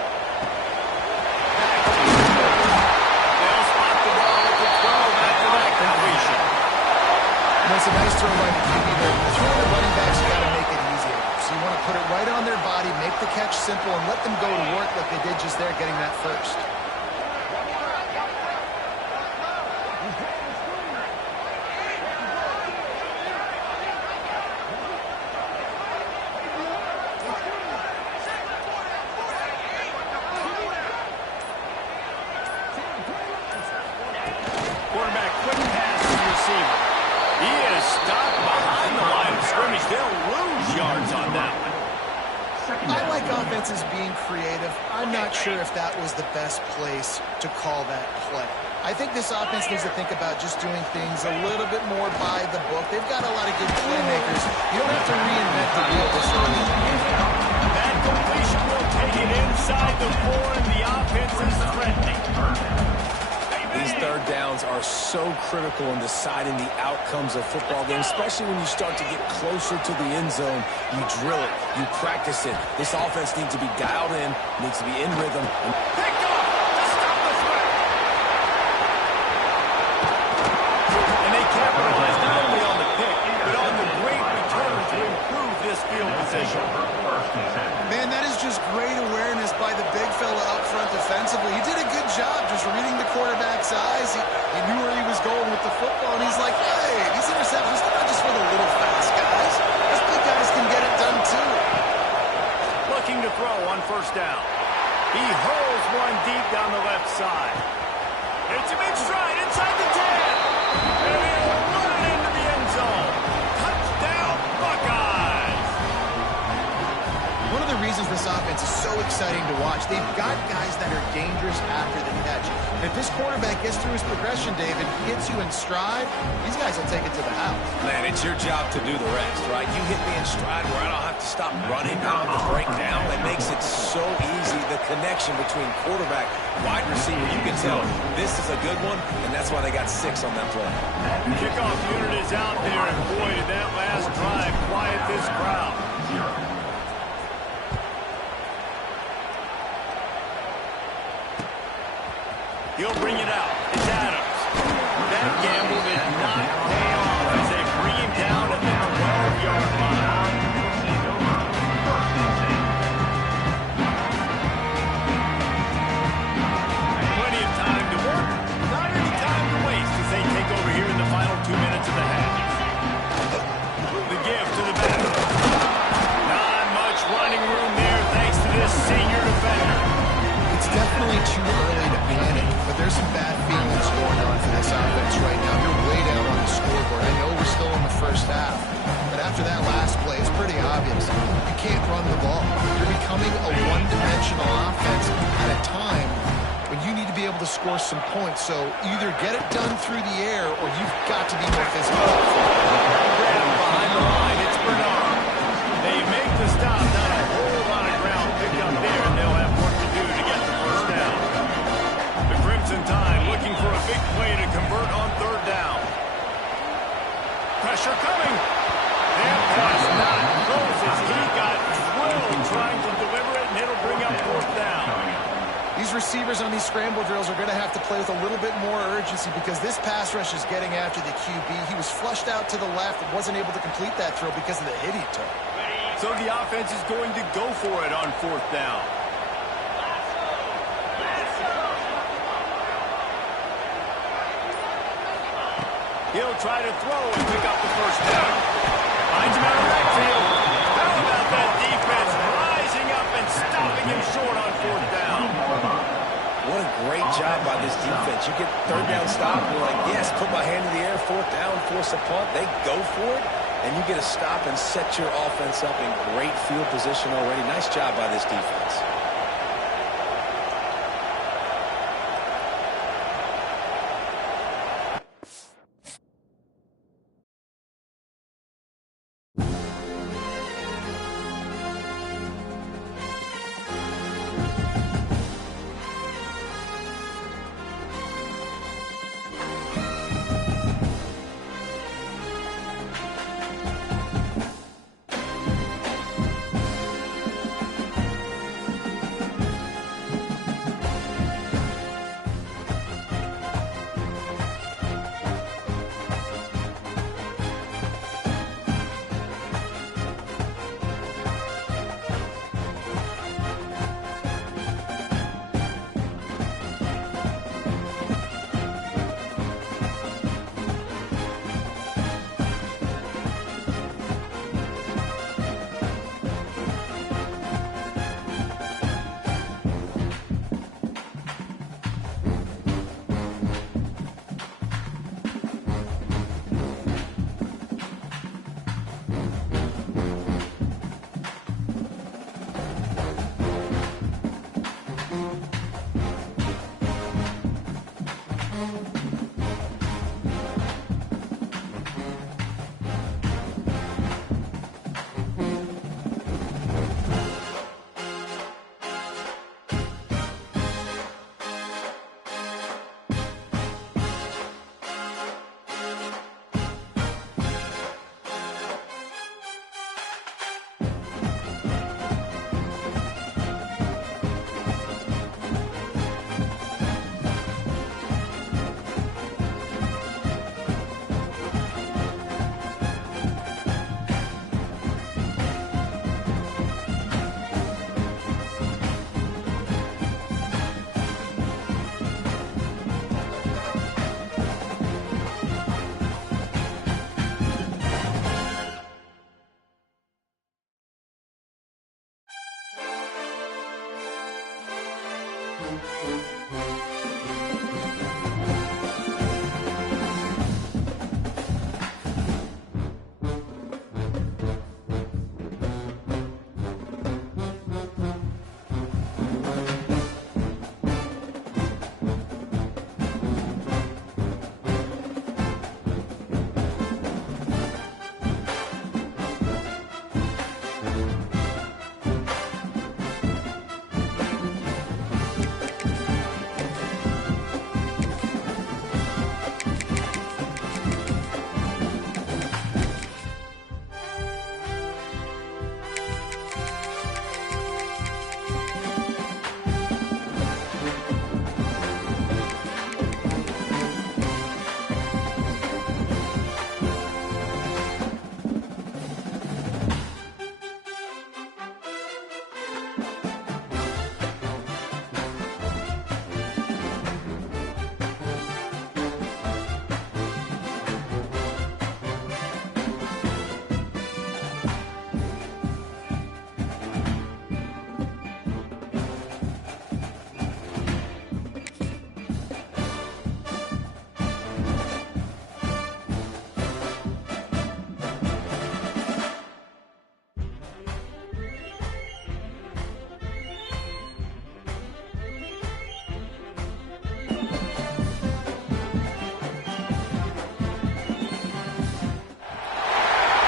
They'll spot the ball at the 12 after that completion. That's a nice throw by the QB there. The throw to running backs, you got to make it easier. So you want to put it right on their body, make the catch simple, and let them go to work like they did just there, getting that first. Quarterback quick pass to the receiver. He is stopped behind the line of scrimmage. They'll lose yards on that one. I like offense defense is being creative, I'm not sure if that was the best place to call that play. I think this offense needs to think about just doing things a little bit more by the book. They've got a lot of good playmakers. You don't have to reinvent the wheel this early. That completion will take it inside the 4, and the offense is threatening. These third downs are so critical in deciding the outcomes of football games, especially when you start to get closer to the end zone. You drill it, you practice it. This offense needs to be dialed in, needs to be in rhythm. Picked off to stop the threat. And they capitalize not only on the pick, but on the great return to improve this field position. Man, that is just great awareness by the big fella up front defensively. He did a good job just reading the quarterback's eyes. He knew where he was going with the football, and he's like, hey, these interceptions, they're not just for the little fast guys. Those big guys can get it done too. Looking to throw on first down. He hurls one deep down the left side. It's a big stride inside the 10. And he'll run it into the end zone. Touchdown, Buckeyes. One of the reasons this offense is so exciting to watch, they've got guys that are dangerous after the catch. And if this quarterback gets through his progression, David, hits you in stride, these guys will take it to the house. Man, it's your job to do the rest, right? You hit me in stride where I don't have to stop running, I don't have to break down. It makes it so easy, the connection between quarterback, wide receiver. You can tell this is a good one, and that's why they got 6 on that play. Kickoff unit is out there, and boy, did that last drive quiet this crowd. He'll bring it out. It's Adams. That gamble did not pay off as they bring him down at the 12-yard line. Plenty of time to work. Not any time to waste as they take over here in the final 2 minutes of the half. The give to the back. Not much running room there thanks to this senior defender. It's definitely too early to panic, but there's some bad feelings going on for this offense right now. You're way down on the scoreboard. I know we're still in the first half, but after that last play, it's pretty obvious. You can't run the ball. You're becoming a one-dimensional offense at a time when you need to be able to score some points. So either get it done through the air or you've got to be more physical. Grab behind the line. It's Bernard. They make the stop. Not a whole lot of ground picked up there, and they'll have work to do to get the first down. The Crimson Tide looking for a big play to convert on third down. Pressure coming. That pass not close as he got drilled trying to deliver it, and it'll bring up fourth down. These receivers on these scramble drills are going to have to play with a little bit more urgency because this pass rush is getting after the QB. He was flushed out to the left and wasn't able to complete that throw because of the hit he took. So the offense is going to go for it on fourth down. He'll try to throw and pick up the first down. Finds him out of the backfield. How about that defense rising up and stopping him short on fourth down? What a great job by this defense. You get third down stop, you're like, yes, put my hand in the air, fourth down, force a punt. They go for it, and you get a stop and set your offense up in great field position already. Nice job by this defense.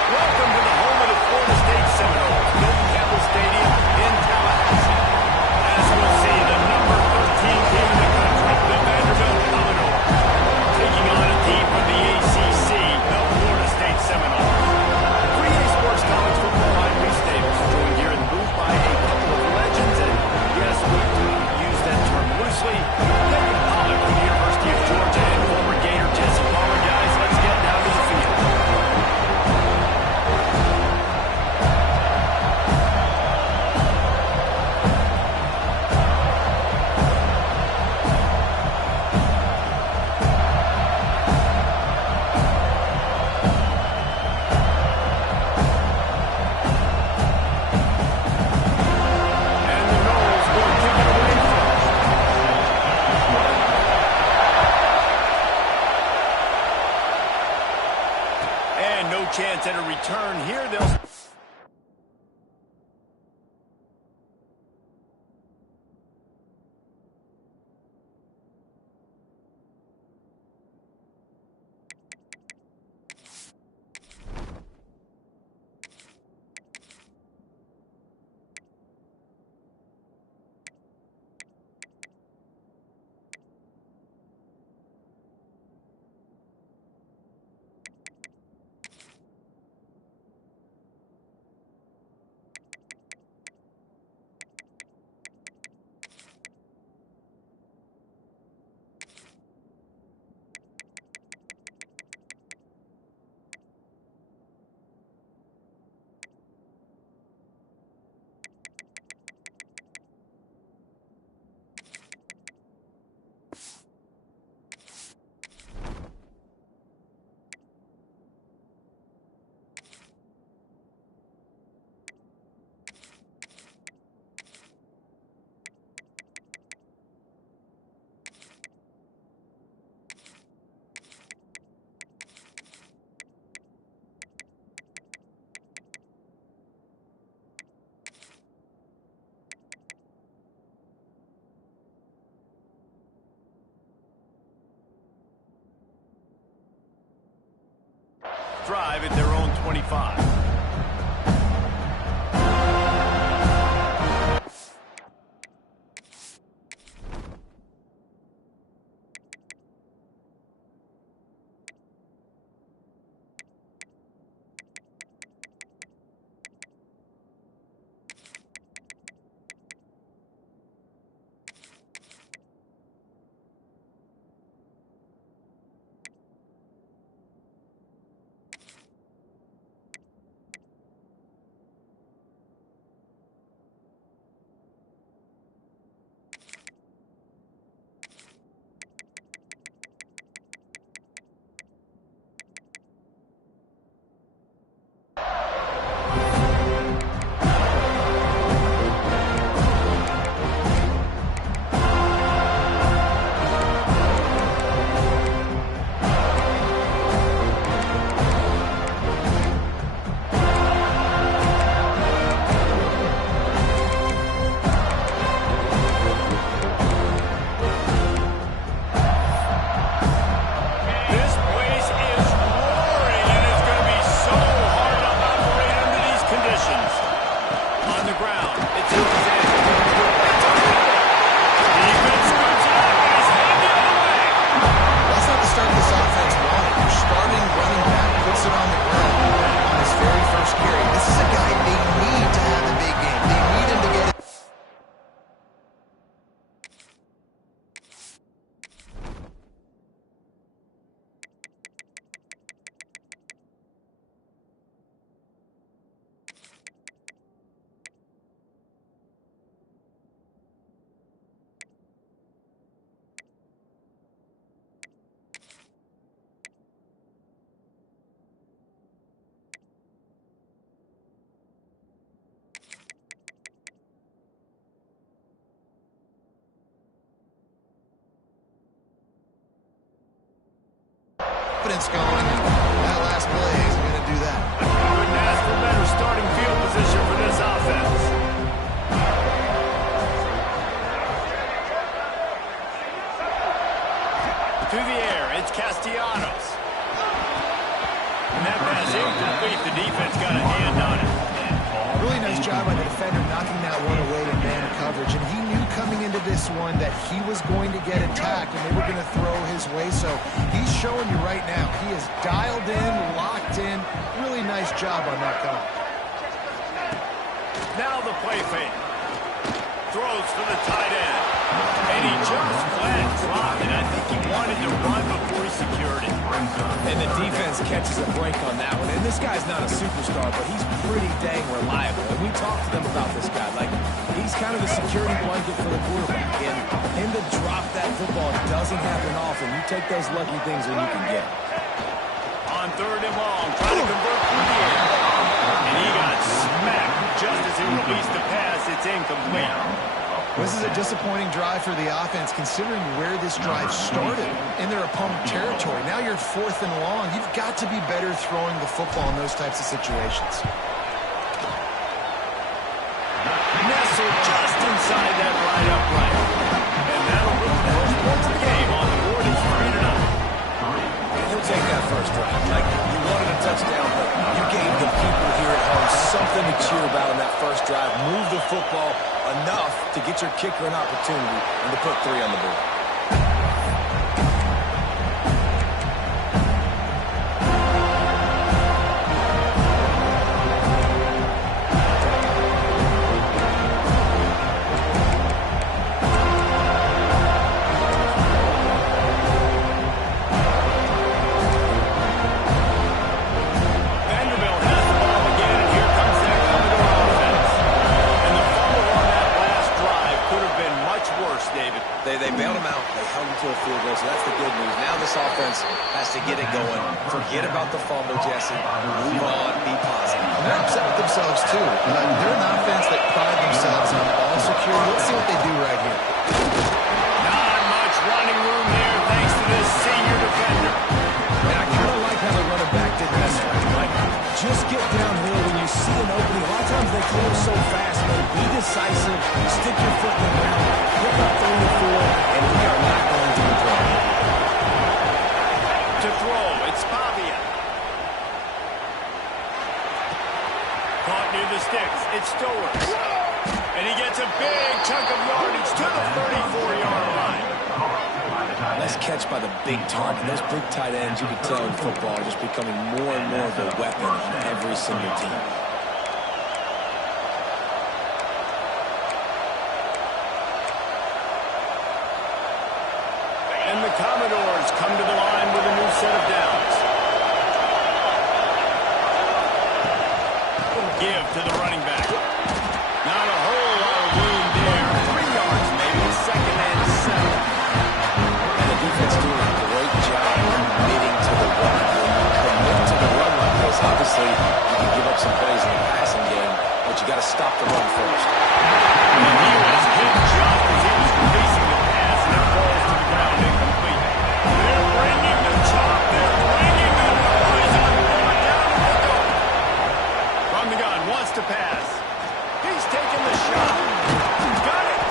Welcome to the home of the Florida State Seminoles, Golden Campbell Stadium in Tallahassee. As we'll see, the number 13 team in the country, the Vanderbilt Commodores, taking on a team from the ACC, the Florida State Seminoles. 3A Sports College football, I'm Reese Davis, joined here in the booth by a couple of legends, and yes, we do use that term loosely. David Pollock from the University of Georgia and former Gator Jesse Palmer. Guys, let's get down to the field. And the Noles will kick it away first. And no chance at a return here. They'll... drive at their own 25. confidence going. That last play isn't going to do that. Couldn't ask for better starting field position for this offense. To the air, it's Castellanos. And that pass incomplete. The defense got a hand on it. Really nice job by the defender knocking that one away in man coverage. And he knew coming into this one that he was going to get attacked and they were going to throw his way. So he's showing you right now. He is dialed in, locked in. Really nice job on that cover. Now the play fake. Throws for the tight end. And he just flat dropped it. I think he wanted to run before he secured it. And the defense catches a break on that one. And this guy's not a superstar, but he's pretty dang reliable. And we talked to them about this guy. Like, he's kind of the security blanket for the quarterback. And him to drop that football doesn't happen often. You take those lucky things when you can get. On third and long, trying to convert through the air. And he got smacked just as he released the pass. It's incomplete. This is a disappointing drive for the offense, considering where this drive started in their opponent territory. Now you're fourth and long. You've got to be better throwing the football in those types of situations. Nestled just inside that right upright. And that'll put the first points of the game on the board. It's 3-0. He'll take that first drive. Like, you wanted a touchdown, but you gave the people here at home something to cheer about in that first drive. Move the football enough to get your kicker an opportunity and to put 3 on the board. They bailed him out. They held him to a field goal, so that's the good news. Now this offense has to get it going. Forget about the fumble, Jesse. Move on. Be positive. And they're upset with themselves, too. They're an offense that pride themselves on ball security. Let's see what they do right here. Not much running room there thanks to this senior defender. And I kind of like how the running back did this. Like, just get downhill when you see an opening. A lot of times they close so fast, but be decisive. Stick your foot in the ground. Pick up 3 to 4, and we are not going to be playing. To throw, it's Pavia. Caught near the sticks, it's Stowers. And he gets a big chunk of yardage to the 34-yard line. Nice catch by the big target. Those big tight ends, you can tell in football, are just becoming more and more of a weapon on every single team. And the Commodores come to the line with a new set of downs. Give to the running back. Not a whole lot of room there. 3 yards maybe. Second and 7. And the defense doing a great job committing to the run. When you commit to the run like this, obviously you can give up some plays in the passing game, but you got to stop the run first. And he was hit just as he was releasing the pass, and it falls to the ground incomplete. They're bringing the chop. They're bringing the noise on fourth down and the go. From the gun, wants to pass. He's taking the shot. Got it.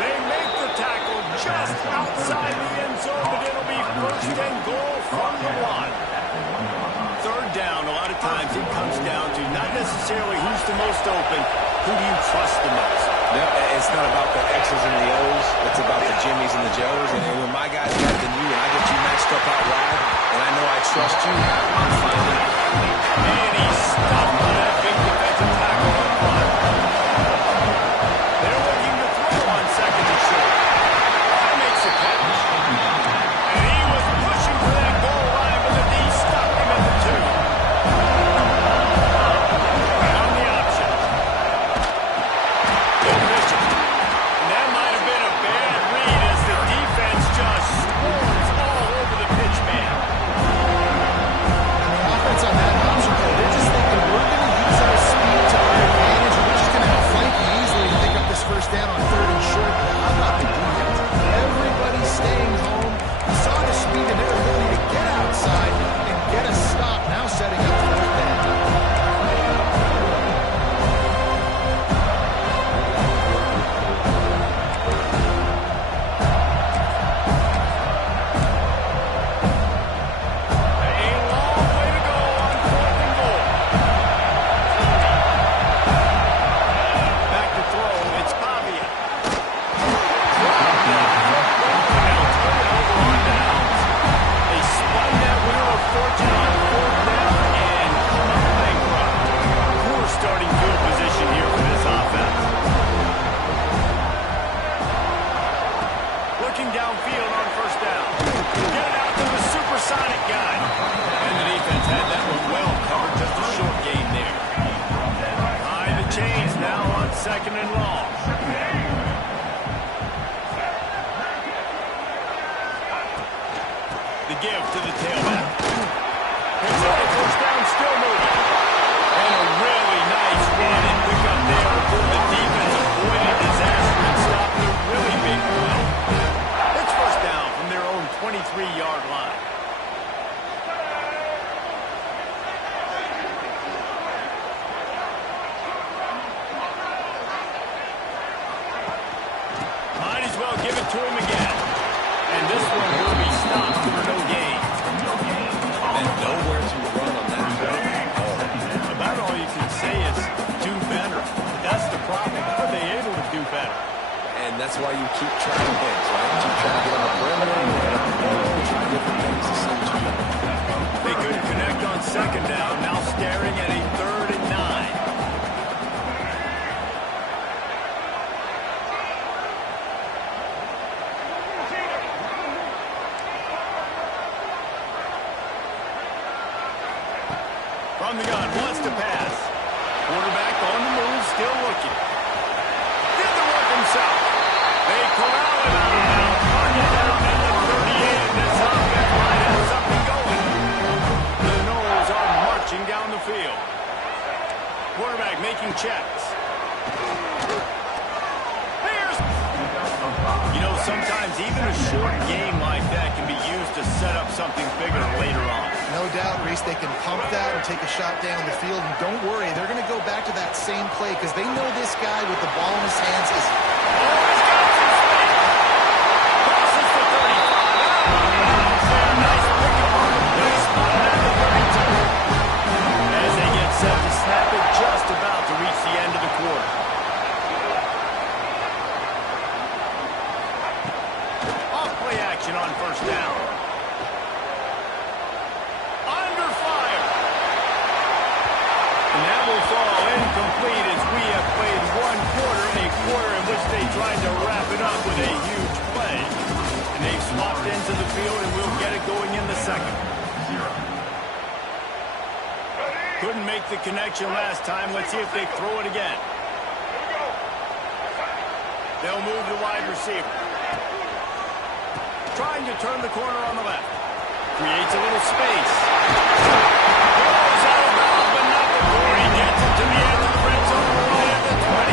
They make the tackle just outside the end zone, but it'll be first and goal from the 1. Third down, a lot of times it comes down to not necessarily who's the most open, who do you trust the most? Yep, it's not about the X's and the O's. It's about the Jimmies and the Joes. And when my guys got than you and I get you matched up out wide, and I know I trust you, I'm fine. And he stopped on that big defensive tackle up front. They're looking to throw on second and short. That makes a catch. And he was pushing for that goal line, but the D stopped him at the 2. And on the option. Good vision. And that might have been a bad read as the defense just swarms all over the pitch man. And the offense on that option play, they're just thinking, we're going working downfield on first down. Get it out to the supersonic guy. And the defense had that one well covered. Just a short gain there. High the chains now on second and long. The give to the tailback. It's on first down, still moving. And a really nice run and pick up there before the defense avoided disaster and stopped a really big play. It's first down from their own 23-yard line. Might as well give it to him again. And this one will be stopped for no gain. And nowhere to run on that play. About all you can say is do better. That's the problem. How are they able to do better? And that's why you keep trying things, right? Keep trying to get on the perimeter, try different things to see what you do. They couldn't connect on second down. Now staring at a 3rd and 9. From the gun, wants to pass. Quarterback on the move, still looking. Did the work himself. They corral him out of bounds. Run it down at the 38, and this offense might have something going. The Knowles are marching down the field. Quarterback making checks. Here's... You know, sometimes even a short game like that can be used to set up something bigger later on. No doubt, Reese, they can pump that and take a shot down the field. And don't worry, they're going to go back to that same play because they know this guy with the ball in his hands is... Crosses for 35. Nice pickup on the play spot at the 32. As they get set to snap it, just about to reach the end of the quarter. Off play action on first down. Under fire. And that will fall incomplete as we have played one quarter, a quarter in which they tried to wrap it up with a huge play. And they've swapped into the field, and we'll get it going in the second. Couldn't make the connection last time. Let's see if they throw it again. They'll move the wide receiver. Trying to turn the corner on the left. Creates a little space. Goes out of bounds, but not before he gets it to the edge of the red zone right at the 20.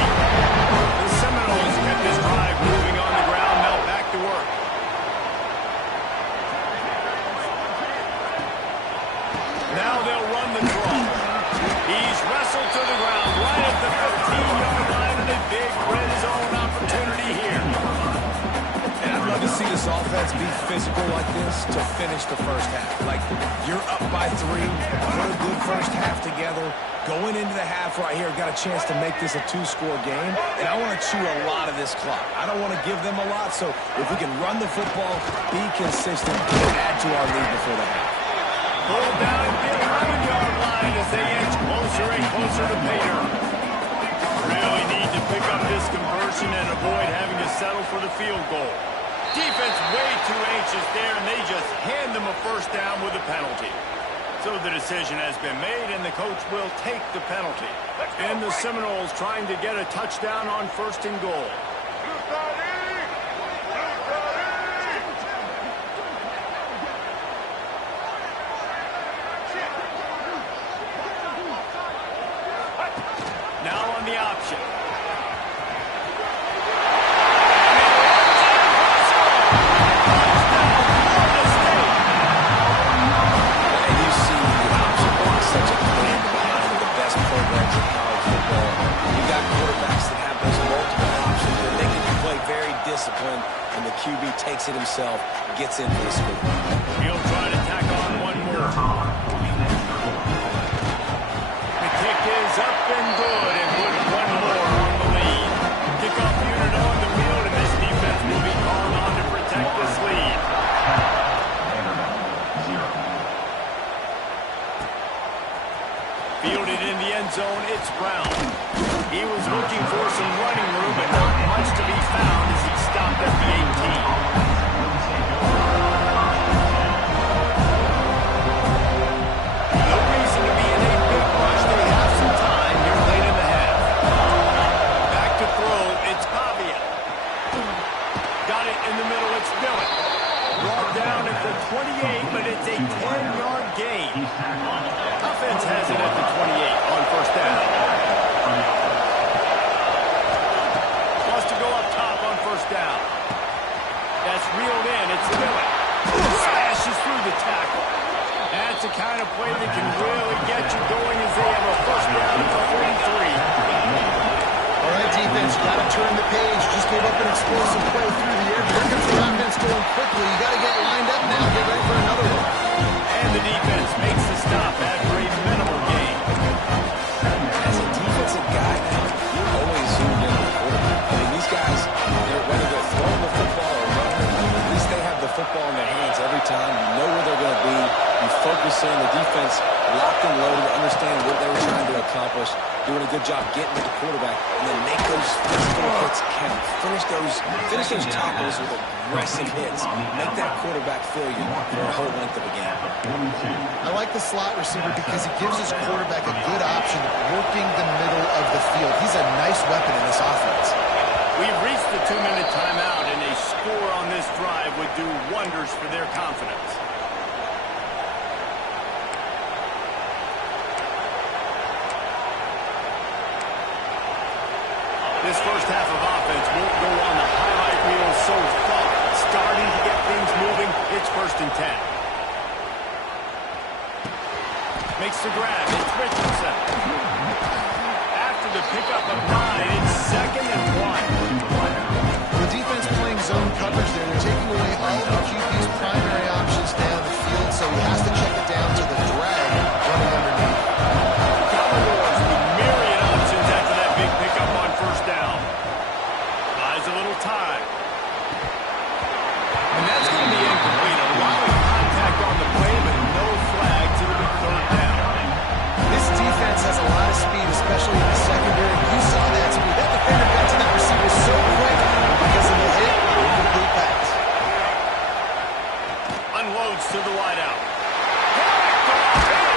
The Seminoles kept this drive moving on the ground. Now back to work. Now they'll run the draw. He's wrestled to the ground right at the 15-yard line, and a big red zone opportunity here. And I'd love to see this offense be physical like this to finish the first half. Like, you're up by 3, put a good first half together. Going into the half right here, got a chance to make this a 2-score game, and I want to chew a lot of this clock. I don't want to give them a lot, so if we can run the football, be consistent, and add to our lead before the half. Pulled down at the 11-yard line as they inch closer and closer to Pater. Really need to pick up this conversion and avoid having to settle for the field goal. Defense way too anxious there, and they just hand them a first down with a penalty. So the decision has been made, and the coach will take the penalty. And the Seminoles trying to get a touchdown on first and goal. Now on the option. Discipline, and the QB takes it himself, gets in for the scoop. He'll try to tack on one more. The kick is up and good, and put one more on the lead. Kickoff unit on the field, and this defense will be called on to protect this lead. Fielded in the end zone, it's Brown. He was looking for some running room, but not much to be found as he stopped at the 18. in the middle, it's Miller. Brought down at the 28, but it's a 10-yard gain. Offense has it at the 28 on first down. Wants to go up top on first down. That's reeled in. It's Miller. Smashes through the tackle. That's the kind of play that can really get you going as they have a first down at the 43. All right, defense, you got to turn the page. Just gave up an explosive play through the air. Here comes the offense going quickly. You got to get lined up now. Get ready for another one. And the defense makes the stop after a minimal gain. As a defensive guy now, you're always zoomed in on the quarterback. I mean, these guys, whether they're throwing the football or running, at least they have the football in their hands every time. You know where they're going to be. You focus in. The defense locked and loaded, understand what they were trying to accomplish, doing a good job getting to the quarterback, and then make those physical hits count. Finish those tackles with aggressive hits. Make that quarterback feel you for a whole length of a game. I like the slot receiver because he gives his quarterback a good option working the middle of the field. He's a nice weapon in this offense. We've reached the 2-minute timeout, and a score on this drive would do wonders for their confidence. This first half of offense won't go on the highlight reel so far. Starting to get things moving. It's 1st and 10. Makes the grab. It's Richardson. After the pickup of 9, it's 2nd and 1. The defense playing zone coverage there. They're taking away all of the QB's primary options down the field, so he has to check it down to the drag running underneath. Commodores with myriad options after that big pickup on first down. Buys a little time. And that's going to be incomplete. Allowing contact on the play, but no flags. It'll be 3rd down. This defense has a lot of speed, especially in the secondary. You saw that speed. That defender got to that receiver so quick because of the hit. Incomplete pass. Unloads to the wideout.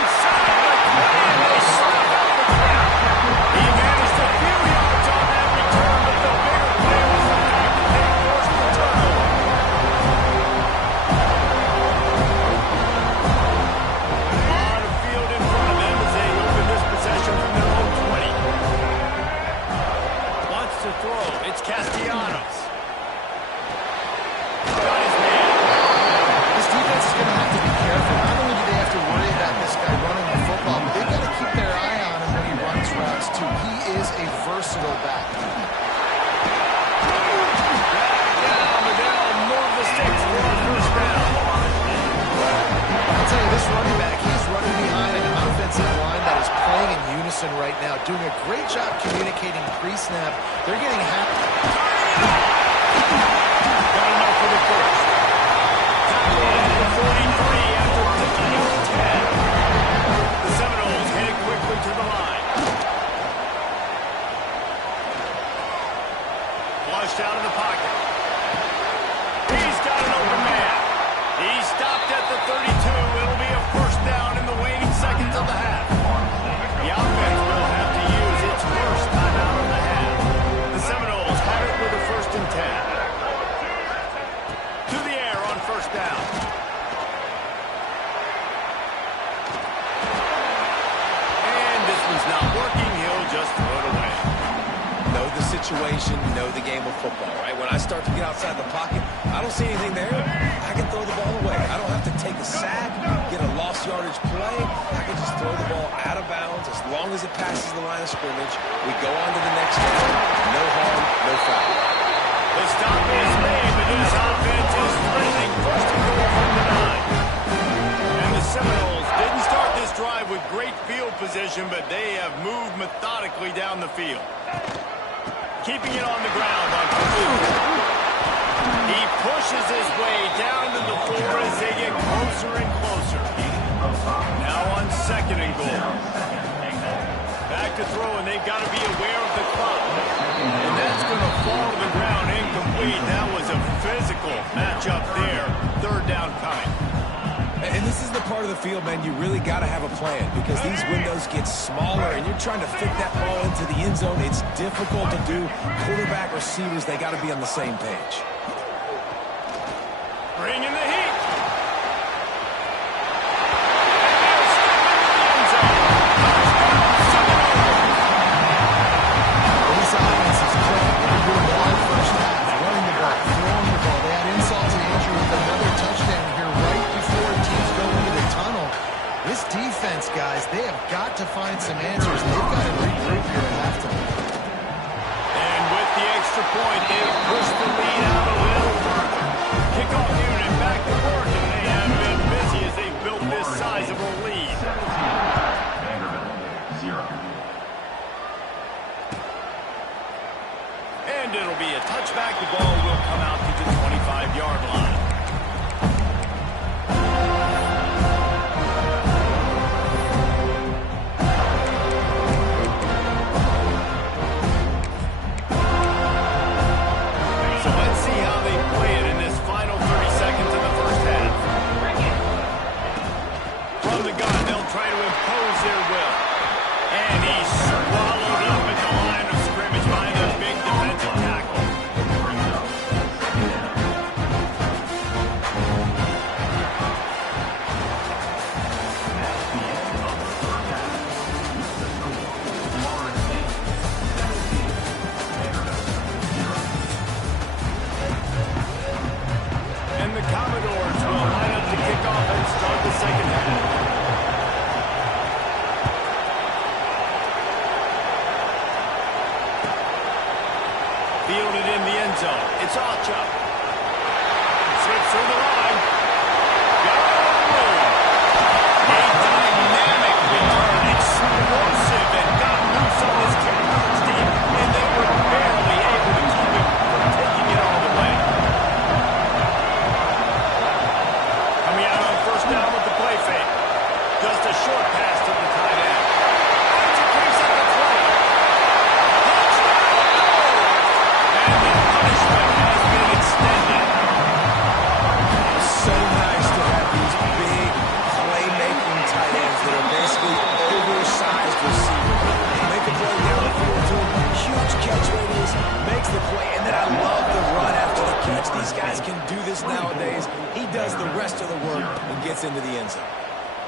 Inside the 20, and they slap out the crowd. He managed a few yards on that return, but the bigger play was the fact that they forced the turnover. A lot of field in front of them as they open this possession from their own 20. Wants to throw. It's Castellanos. Got his man. This defense is going to have to be careful. Not only do they have to worry about this guy running the football, but they've got to keep their eye on him when he runs routes, too. He is a versatile back. They'll move the sticks for a first down. I'll tell you, this running back, he's running behind an offensive line that is playing in unison right now, doing a great job communicating pre-snap. They're getting happy. Got enough for the first. Tackle at the 43 after picking up 10. The Seminoles headed quickly to the line. Flushed out of the pocket. He's got an open man. He stopped at the 32. It'll be a first down in the waning seconds of the half. The offense will have to use its first timeout of the half. The Seminoles have it with a 1st and 10. To the air on first down. And this one's not working. He'll just throw it away. Know the situation, know the game of football, right? When I start to get outside the pocket, I don't see anything there. I can throw the ball away. I don't have to take a sack, get a lost yardage play. I can just throw the ball out of bounds as long as it passes the line of scrimmage. We go on to the next down. No harm, no foul. The stop is made, but this offense is threatening. 1st and goal from the 9. And the Seminoles didn't start this drive with great field position, but they have moved methodically down the field. Keeping it on the ground on first down. He pushes his way down to the floor as they get closer and closer. Now on 2nd and goal. Back to throw, and they've got to be aware of the clock. And that's going to fall to the ground incomplete. That was a physical matchup there. 3rd down coming. And this is the part of the field, man, you really got to have a plan because these windows get smaller and you're trying to fit that ball into the end zone. It's difficult to do. Quarterback, receivers, they got to be on the same page. Bringing the heat. And they're stepping into the end zone. This offense is clicking. They're doing it all first half. Running the ball, throwing the ball. They had insult to injury with another touchdown here right before teams go into the tunnel. This defense, guys, they have got to find some answers. They've got to regroup here at halftime. And with the extra point, they've pushed the lead out a little further. Kickoff unit back to work, and they have been busy as they've built this sizable lead. Vanderbilt, 0. And it'll be a touchback. The ball will come out to the 25-yard line. So let's see how they play it in this final 30 seconds of the first half. From the gun, they'll try to impose their will. And he's swallowed up at the line of scrimmage behind a big defensive tackle. And the Commodores will line up to kick off and start the second half. Fielded in the end zone. It's Alchuk. Slips through the line. Got it on the move. A dynamic return. Explosive and got loose on his kickers team. And they were barely able to keep him from taking it all the way. Coming out on first down with the play fake. Just a short pass to the tight end. Archer brings up the play. And the punishment has been extended. So nice to have these big playmaking tight ends that are basically oversized receivers. They make a play down the field to him, huge catch radius, makes the play, and then I love the run after the catch. These guys can do this nowadays. He does the rest of the work and gets into the end zone.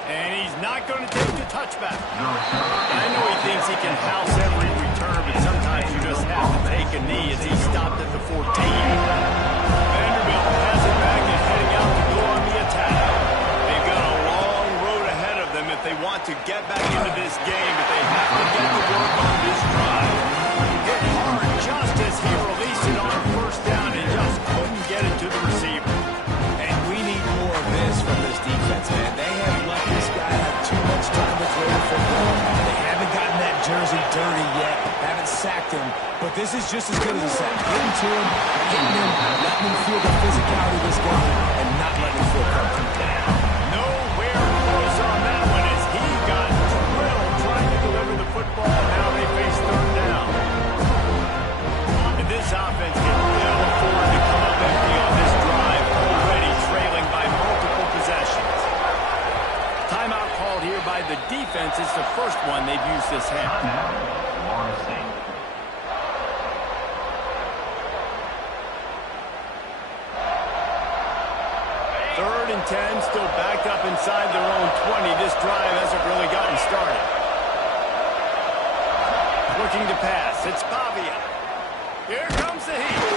And he's not going to take the touchback. I know he thinks he can house every return, but sometimes you just have to take a knee as he stopped at the 14. Vanderbilt has it back and heading out to go on the attack. They've got a long road ahead of them if they want to get back into this game, but they have to get to work on this drive. Hit hard just as he released it on first down and just couldn't get it to the receiver. And we need more of this from this defense, man. They have let this guy have too much time to throw the football. They haven't gotten that jersey dirty yet, haven't sacked him, but this is just as good as a sack. Getting to him, hitting him, letting him feel the physicality of this game, and not letting him feel comfortable. Nowhere close on that one as he got drilled trying to deliver the football. Now they face third down. And this offense can ill afford to come up empty on this drive, already trailing by multiple possessions. Timeout called here by the defense. It's the first one they've used this half. Florida State. Third and 10, still backed up inside their own 20. This drive hasn't really gotten started. Looking to pass. It's Pavia. Here comes the heat.